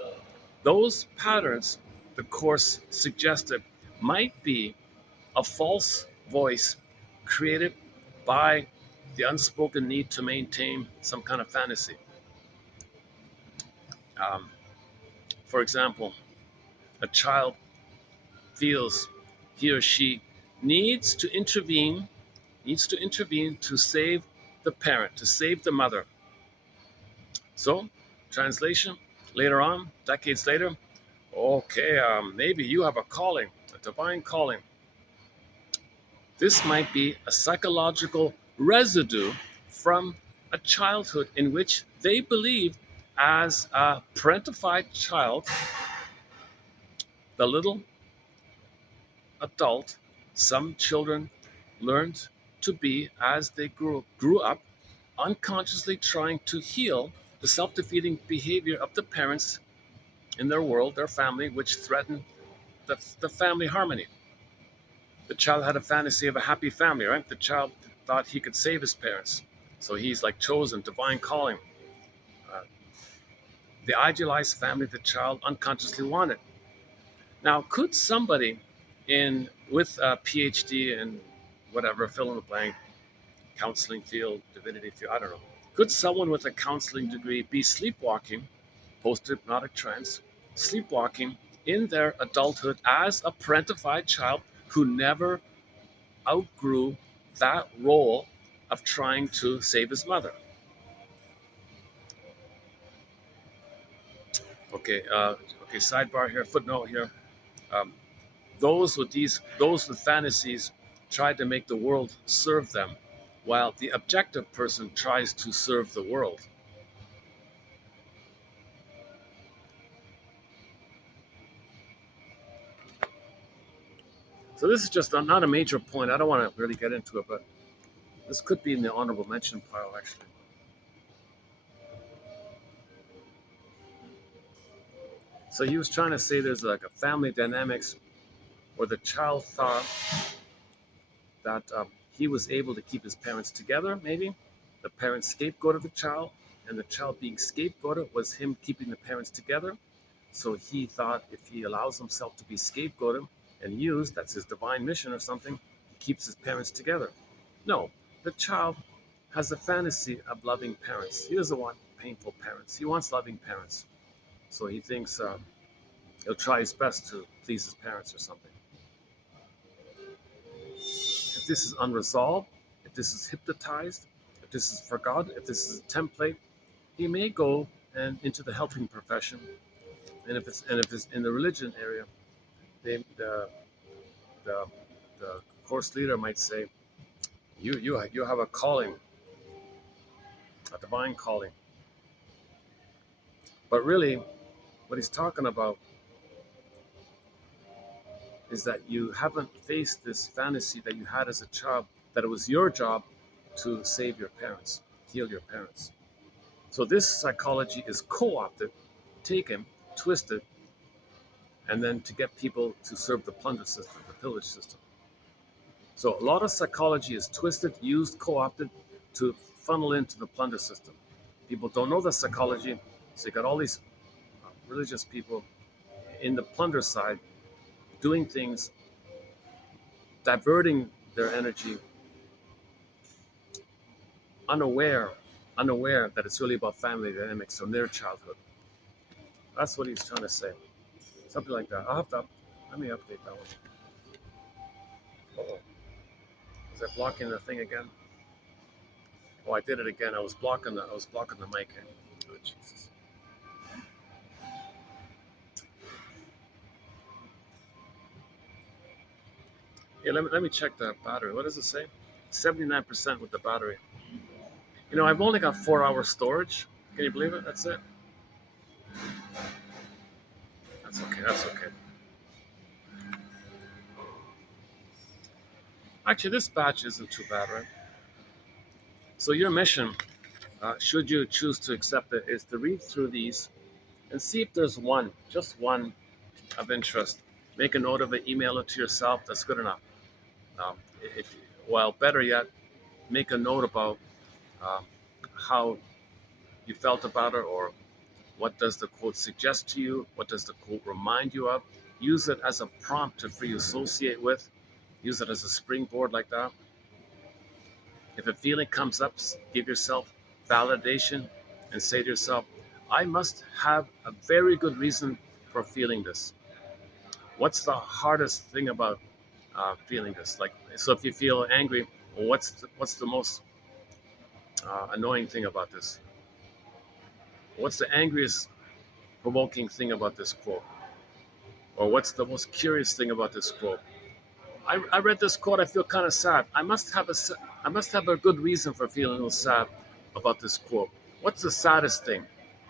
Those patterns, the course suggested, might be a false voice created by the unspoken need to maintain some kind of fantasy. Um, for example, a child feels he or she needs to intervene, to save the parent, to save the mother. So, translation, later on, decades later, okay, maybe you have a calling, a divine calling. This might be a psychological residue from a childhood in which they believe, as a parentified child, the little adult, some children learned to be as they grew up, unconsciously trying to heal the self defeating behavior of the parents in their world, their family, which threatened the family harmony. The child had a fantasy of a happy family, right? The child thought he could save his parents. So he's like chosen, divine calling. Uh, the idealized family the child unconsciously wanted. Now, could somebody in with a PhD in whatever, fill in the blank, counseling field, divinity field, I don't know. Could someone with a counseling degree be sleepwalking, post hypnotic trance, sleepwalking in their adulthood as a parentified child who never outgrew that role of trying to save his mother? Okay, okay. Sidebar here, footnote here. Um, those with fantasies try to make the world serve them, while the objective person tries to serve the world. So this is just not a major point. I don't want to really get into it, but this could be in the honorable mention pile, actually. So he was trying to say there's like a family dynamics where the child thought that he was able to keep his parents together, maybe. The parents scapegoated the child, and the child being scapegoated was him keeping the parents together. So he thought if he allows himself to be scapegoated and used, that's his divine mission or something, he keeps his parents together. No, the child has a fantasy of loving parents. He doesn't want painful parents. He wants loving parents. So he thinks he'll try his best to please his parents or something. If this is unresolved, if this is hypnotized, if this is forgotten, if this is a template, he may go and into the helping profession. And if it's in the religion area, they, the the course leader might say, you have a calling, a divine calling. But really, what he's talking about is that you haven't faced this fantasy that you had as a child, that it was your job to save your parents, heal your parents. So this psychology is co-opted, taken, twisted, and then to get people to serve the plunder system, the pillage system. So a lot of psychology is twisted, used, co-opted to funnel into the plunder system. People don't know the psychology, so you got all these religious people in the plunder side doing things, diverting their energy, unaware, unaware that it's really about family dynamics from their childhood. That's what he's trying to say. Something like that. I'll have to let me update that one. Uh-oh. Was I blocking the thing again? Oh, I did it again. I was blocking the mic. Oh, Jesus. Yeah, let me check the battery. What does it say? 79% with the battery. I've only got 4 hours storage. Can you believe it? That's it. That's okay. That's okay. Actually, this batch isn't too bad, right? So your mission, should you choose to accept it, is to read through these and see if there's one, just one of interest. Make a note of it, email it to yourself. That's good enough. Um, if, well, better yet, make a note about um, how you felt about it, or what does the quote suggest to you? What does the quote remind you of? Use it as a prompt to free associate with. Use it as a springboard like that. If a feeling comes up, give yourself validation and say to yourself, I must have a very good reason for feeling this. What's the hardest thing about feeling this? Like, so if you feel angry, what's the most annoying thing about this? What's the angriest provoking thing about this quote? Or what's the most curious thing about this quote? I read this quote. I feel kind of sad. I must have a good reason for feeling a little sad about this quote. What's the saddest thing?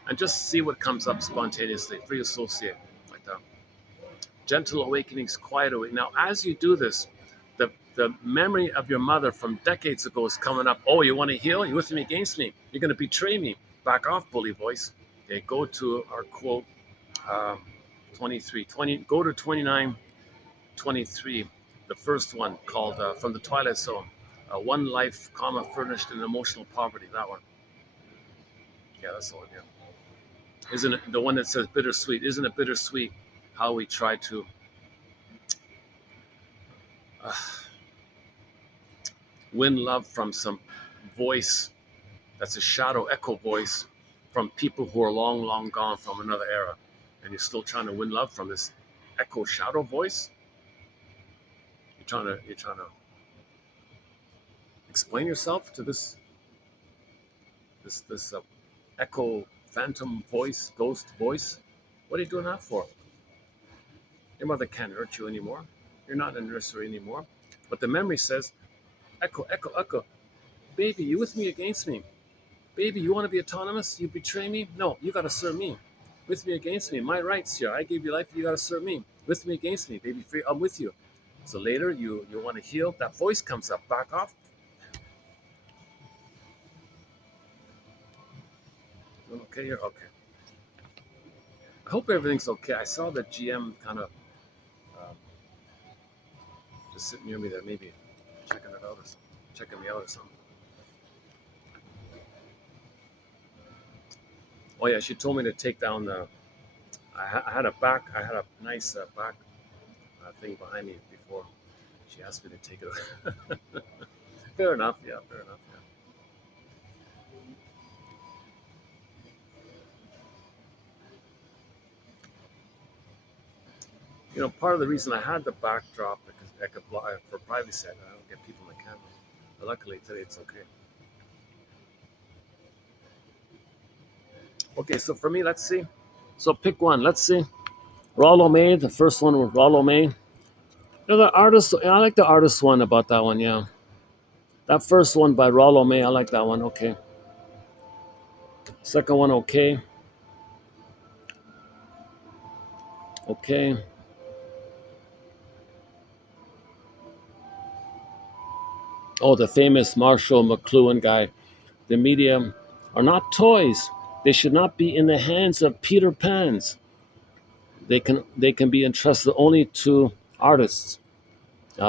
And just see what comes up spontaneously. Free associate like that. Gentle awakenings, quiet awakening. Now, as you do this, the memory of your mother from decades ago is coming up. Oh, you want to heal? You're with me against me. You're going to betray me. Back off, bully voice. Okay, go to our quote, um, 23, 20. Go to 29, 23, the first one called From the Twilight Zone. One life, comma, furnished in emotional poverty. That one. Yeah, that's the one. Yeah. Isn't it the one that says bittersweet? Isn't it bittersweet how we try to uh, win love from some voice that's a shadow echo voice from people who are long, long gone from another era, and you're still trying to win love from this echo shadow voice? You're trying to explain yourself to this echo phantom voice, ghost voice. What are you doing that for? Your mother can't hurt you anymore. You're not in nursery anymore. But the memory says, echo, echo, echo. Baby, you with me against me? Baby, you want to be autonomous? You betray me? No, you got to serve me. With me against me. My rights here. I gave you life. You got to serve me. With me against me. Baby, free. I'm with you. So later, you want to heal. That voice comes up. Back off. Okay, here. Okay. I hope everything's okay. I saw the GM kind of um, just sitting near me there, maybe checking it out or something, checking me out or something. Oh yeah, she told me to take down the. I had a nice back thing behind me before. She asked me to take it. Fair enough. Yeah, fair enough. Yeah. Part of the reason I had the backdrop because I could for privacy. I don't get people in the camera. But luckily today it's okay. Okay, so for me, let's see. So pick one. Let's see. Rollo May, the first one was Rollo May. The artist. I like the artist one about that one. Yeah, that first one by Rollo May. I like that one. Okay. Second one. Okay. Okay. Oh, the famous Marshall McLuhan guy. The media are not toys. They should not be in the hands of Peter Pans. They can be entrusted only to artists,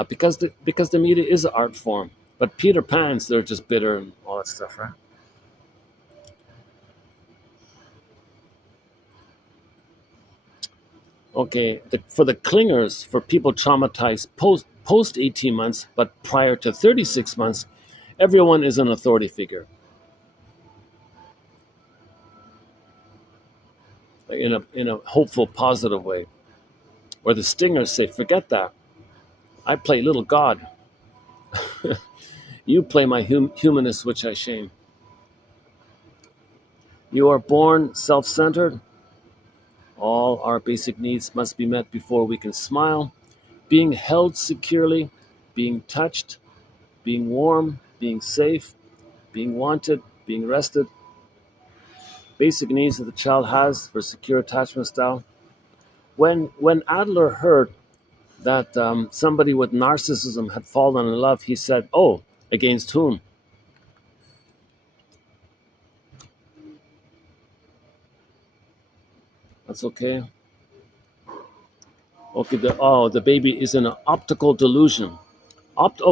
because the media is an art form. But Peter Pans, they're just bitter and all that stuff, right? Okay, for the clingers, for people traumatized post 18 months, but prior to 36 months, everyone is an authority figure, in a hopeful, positive way. Or the stingers say, forget that. I play little God. You play my humanist, which I shame. You are born self-centered. All our basic needs must be met before we can smile. Being held securely being touched, being warm, being safe, being wanted, being rested, basic needs that the child has for secure attachment style. When Adler heard that somebody with narcissism had fallen in love, he said, "Oh, against whom?" That's okay. Okay, the baby is in an optical delusion.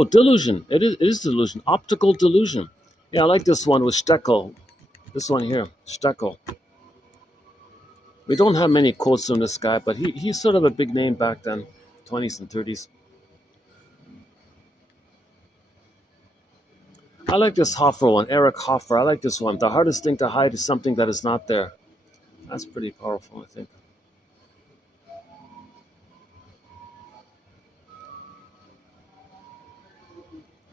Delusion. It is delusion. Optical delusion. Yeah, I like this one with Steckel. This one here, Steckel. We don't have many quotes from this guy, but he's sort of a big name back then, 20s and 30s. I like this Hoffer one, Eric Hoffer. I like this one. The hardest thing to hide is something that is not there. That's pretty powerful, I think.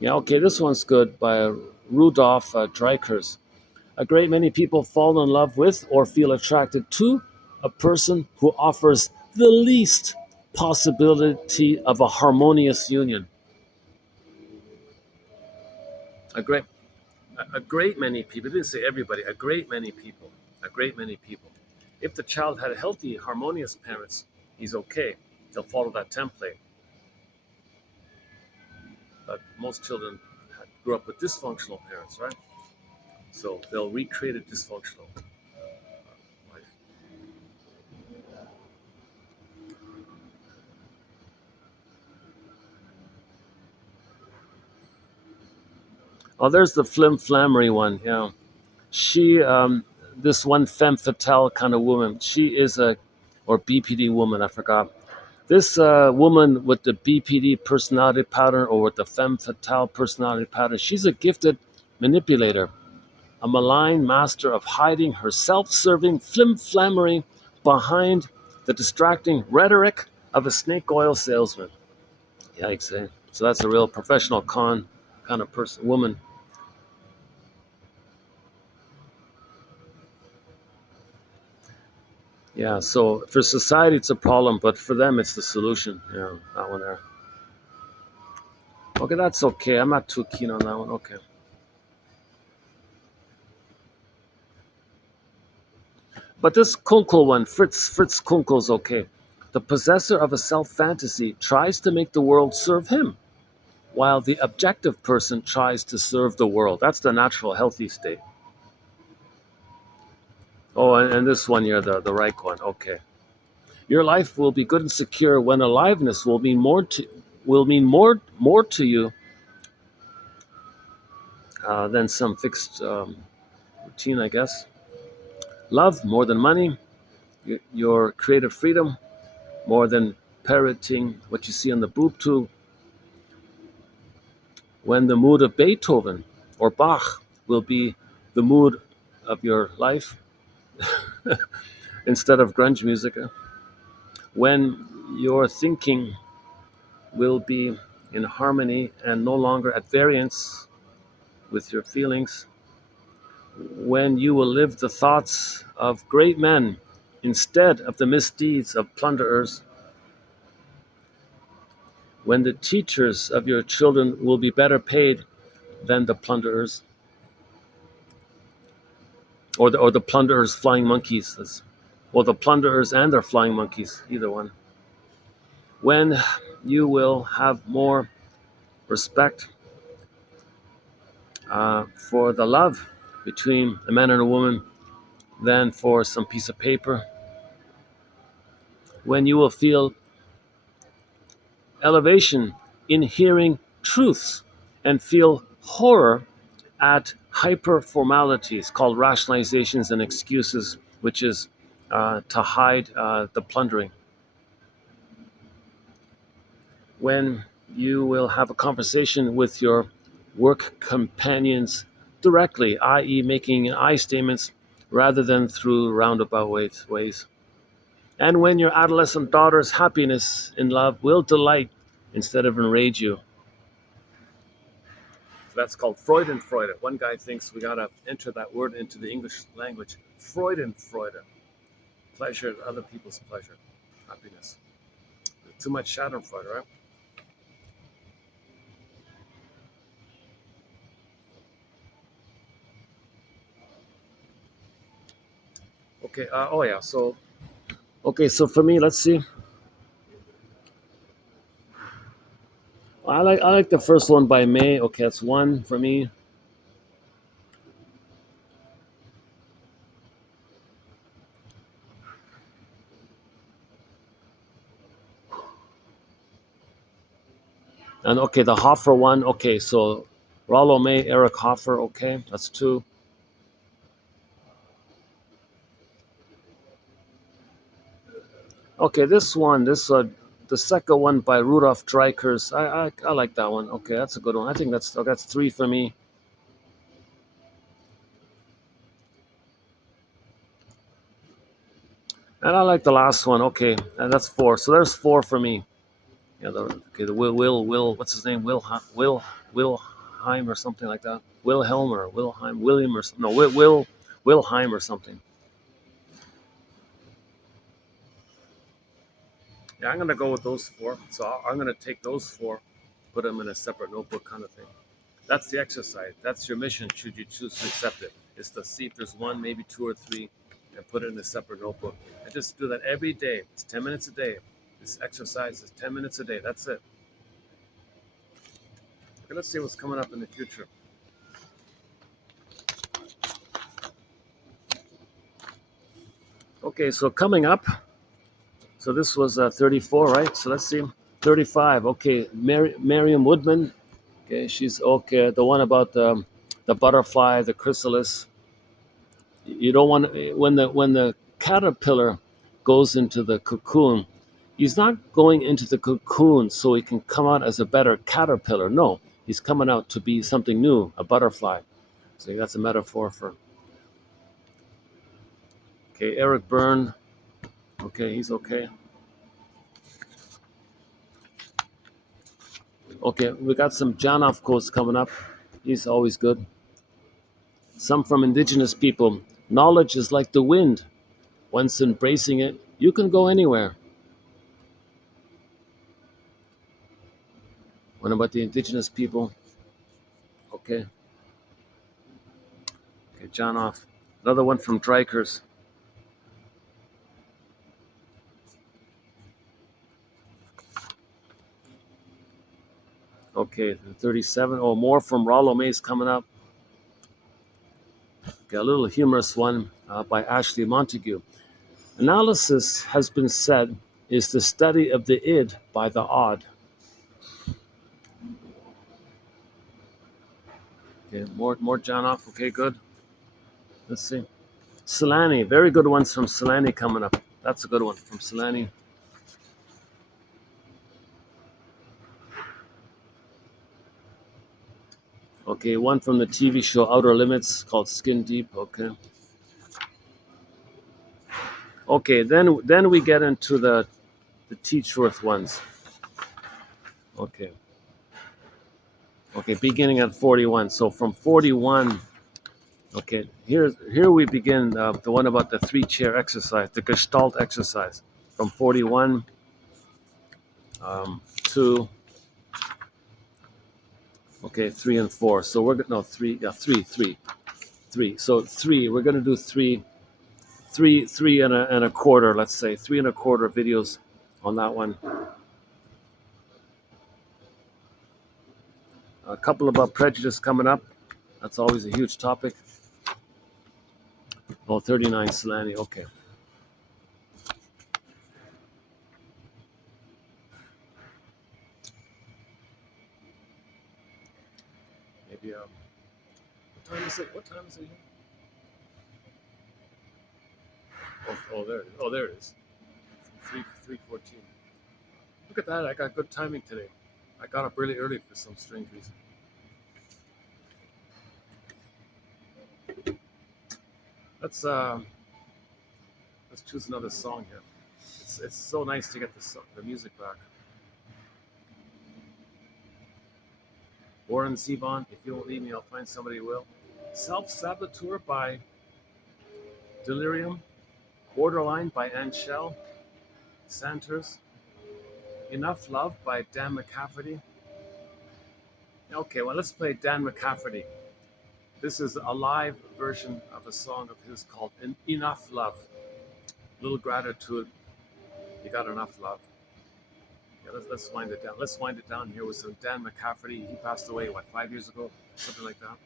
Yeah, okay, this one's good by Rudolf Dreikers. A great many people fall in love with or feel attracted to a person who offers the least possibility of a harmonious union. A great, a great many people, I didn't say everybody, a great many people, a great many people. If the child had healthy, harmonious parents, he's okay. He'll follow that template. But most children grew up with dysfunctional parents, right? So they'll recreate a dysfunctional life. Oh, there's the flim flammery one. Yeah, she, this one femme fatale kind of woman. She is or BPD woman. I forgot. This woman with the BPD personality pattern or with the femme fatale personality pattern. She's a gifted manipulator, a malign master of hiding her self-serving flim flammery behind the distracting rhetoric of a snake oil salesman. Yikes, eh? So that's a real professional con kind of person, woman. Yeah, so for society it's a problem, but for them it's the solution. Yeah, that one there. Okay, that's okay. I'm not too keen on that one. Okay. But this Kunkel one, Fritz Kunkel's okay. The possessor of a self fantasy tries to make the world serve him, while the objective person tries to serve the world. That's the natural, healthy state. Oh, and this one here, the right one. Okay. Your life will be good and secure when aliveness will mean more to you than some fixed routine, I guess. Love more than money, your creative freedom more than parroting what you see on the boob tube. When the mood of Beethoven or Bach will be the mood of your life instead of grunge music. When your thinking will be in harmony and no longer at variance with your feelings. When you will live the thoughts of great men instead of the misdeeds of plunderers. When the teachers of your children will be better paid than the plunderers, or the plunderers flying monkeys, or the plunderers and their flying monkeys, either one. When you will have more respect for the love between a man and a woman than for some piece of paper. When you will feel elevation in hearing truths and feel horror at hyper formalities called rationalizations and excuses, which is to hide the plundering. When you will have a conversation with your work companions directly, i.e., making I statements rather than through roundabout ways. And when your adolescent daughter's happiness in love will delight instead of enrage you. That's called Freudenfreude. One guy thinks we got to enter that word into the English language. Freudenfreude. Pleasure, other people's pleasure, happiness. Too much Schadenfreude, right? Okay. Oh yeah. So okay. So for me, let's see. I like the first one by May. Okay, that's one for me. And okay, the Hoffer one. Okay, so Rollo May, Eric Hoffer. Okay, that's two. Okay, this one, the second one by Rudolf Dreikers. I like that one. Okay, that's a good one. I think that's three for me. And I like the last one. Okay, and that's four. So there's four for me. Yeah. Okay. The Will. What's his name? Wilhelm or something like that. Wilhelm or Wilhelm William or no Wilhelm or something. Yeah, I'm gonna go with those four. So I'm gonna take those four, put them in a separate notebook, kind of thing. That's the exercise. That's your mission. Should you choose to accept it, is to see if there's one, maybe two or three, and put it in a separate notebook. And just do that every day. It's 10 minutes a day. This exercise is 10 minutes a day. That's it. Okay, let's see what's coming up in the future. Okay, so coming up. So this was 34, right? So let's see. 35. Okay, Miriam Woodman. Okay, she's okay. The one about the butterfly, the chrysalis. You don't want when the caterpillar goes into the cocoon, he's not going into the cocoon so he can come out as a better caterpillar. No, he's coming out to be something new, a butterfly. So that's a metaphor for. Okay, Eric Byrne. Okay, he's okay. Okay, we got some Janoff quotes coming up. He's always good. Some from indigenous people. Knowledge is like the wind. Once embracing it, you can go anywhere. What about the indigenous people? Okay, okay, Janoff. Another one from Dreikers. Okay, 37. Oh, more from Rollo Mays coming up. Okay, a little humorous one by Ashley Montague. Analysis has been said is the study of the id by the odd. Okay, more Janoff. Okay, good. Let's see. Solani, very good ones from Solani coming up. That's a good one from Solani. Okay, one from the TV show Outer Limits called Skin Deep. Okay. Okay, then we get into the Teachworth ones. Okay. Okay, beginning at 41. So from 41, okay, here we begin the one about the three-chair exercise, the Gestalt exercise. From 41 to okay, 3 and 4. So we're no three, yeah, three. So three, we're gonna do three and a quarter. Let's say 3 and a quarter videos on that one. A couple about prejudice coming up. That's always a huge topic. Oh, 39 Solani. Okay. Maybe what time is it? What time is it here? Oh, there it is. Oh, there it is. 3:14. Look at that! I got good timing today. I got up really early for some strange reason. Let's uh, let's choose another song here. It's so nice to get the music back. Warren Zevon, if you don't leave me, I'll find somebody who will. Self Saboteur by Delirium. Borderline by Anshel Sanders. Enough Love by Dan McCafferty. Okay, well let's play Dan McCafferty. This is a live version of a song of his called Enough Love. Little gratitude. You got enough love. Yeah, let's wind it down. Let's wind it down here with some Dan McCafferty. He passed away, what, 5 years ago? Something like that.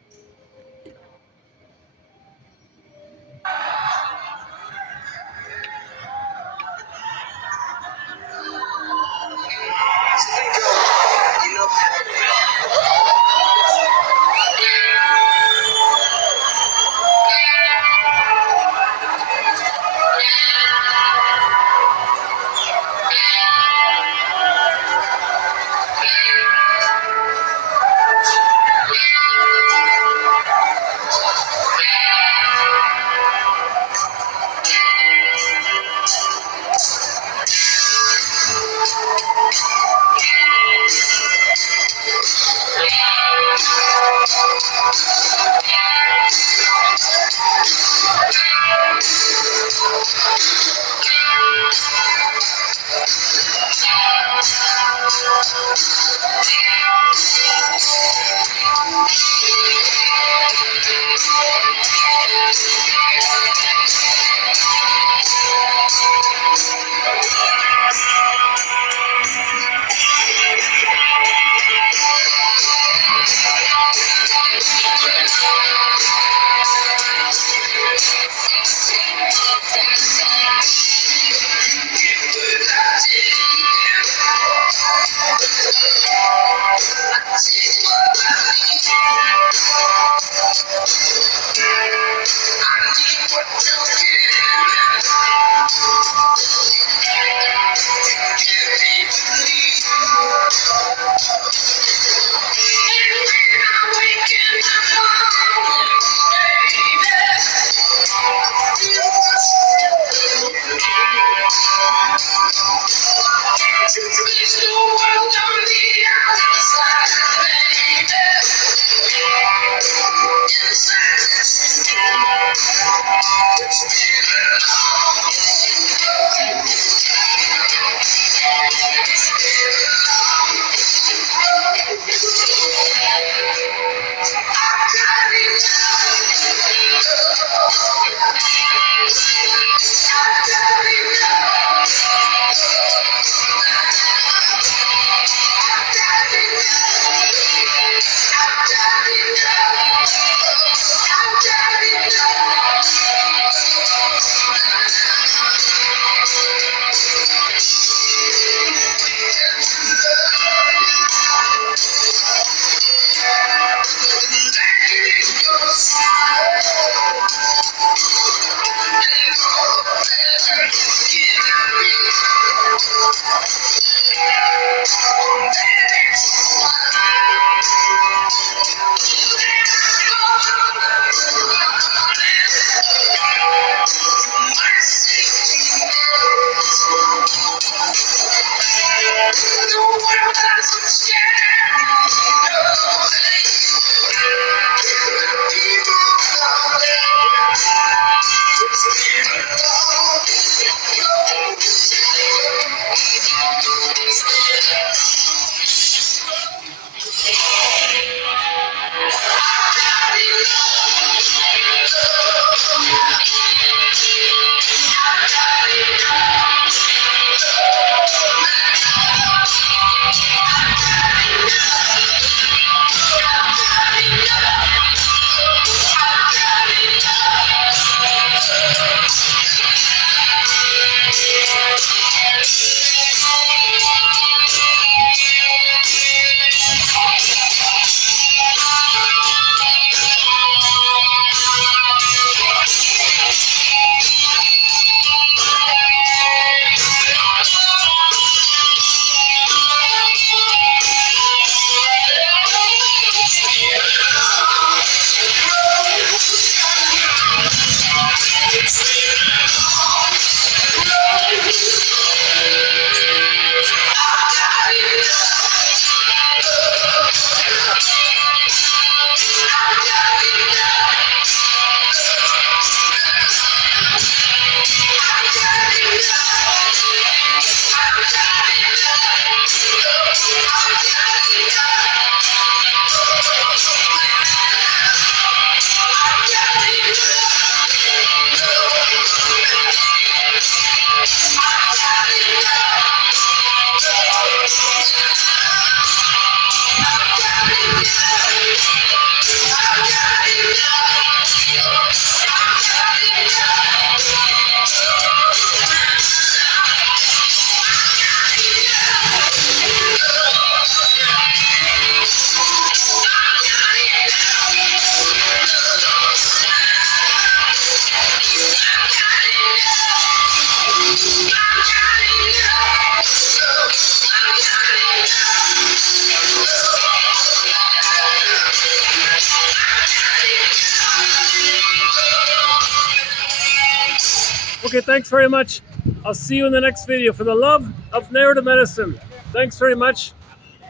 Okay, thanks very much. I'll see you in the next video. For the love of narrative medicine, thanks very much.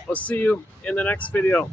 I'll see you in the next video.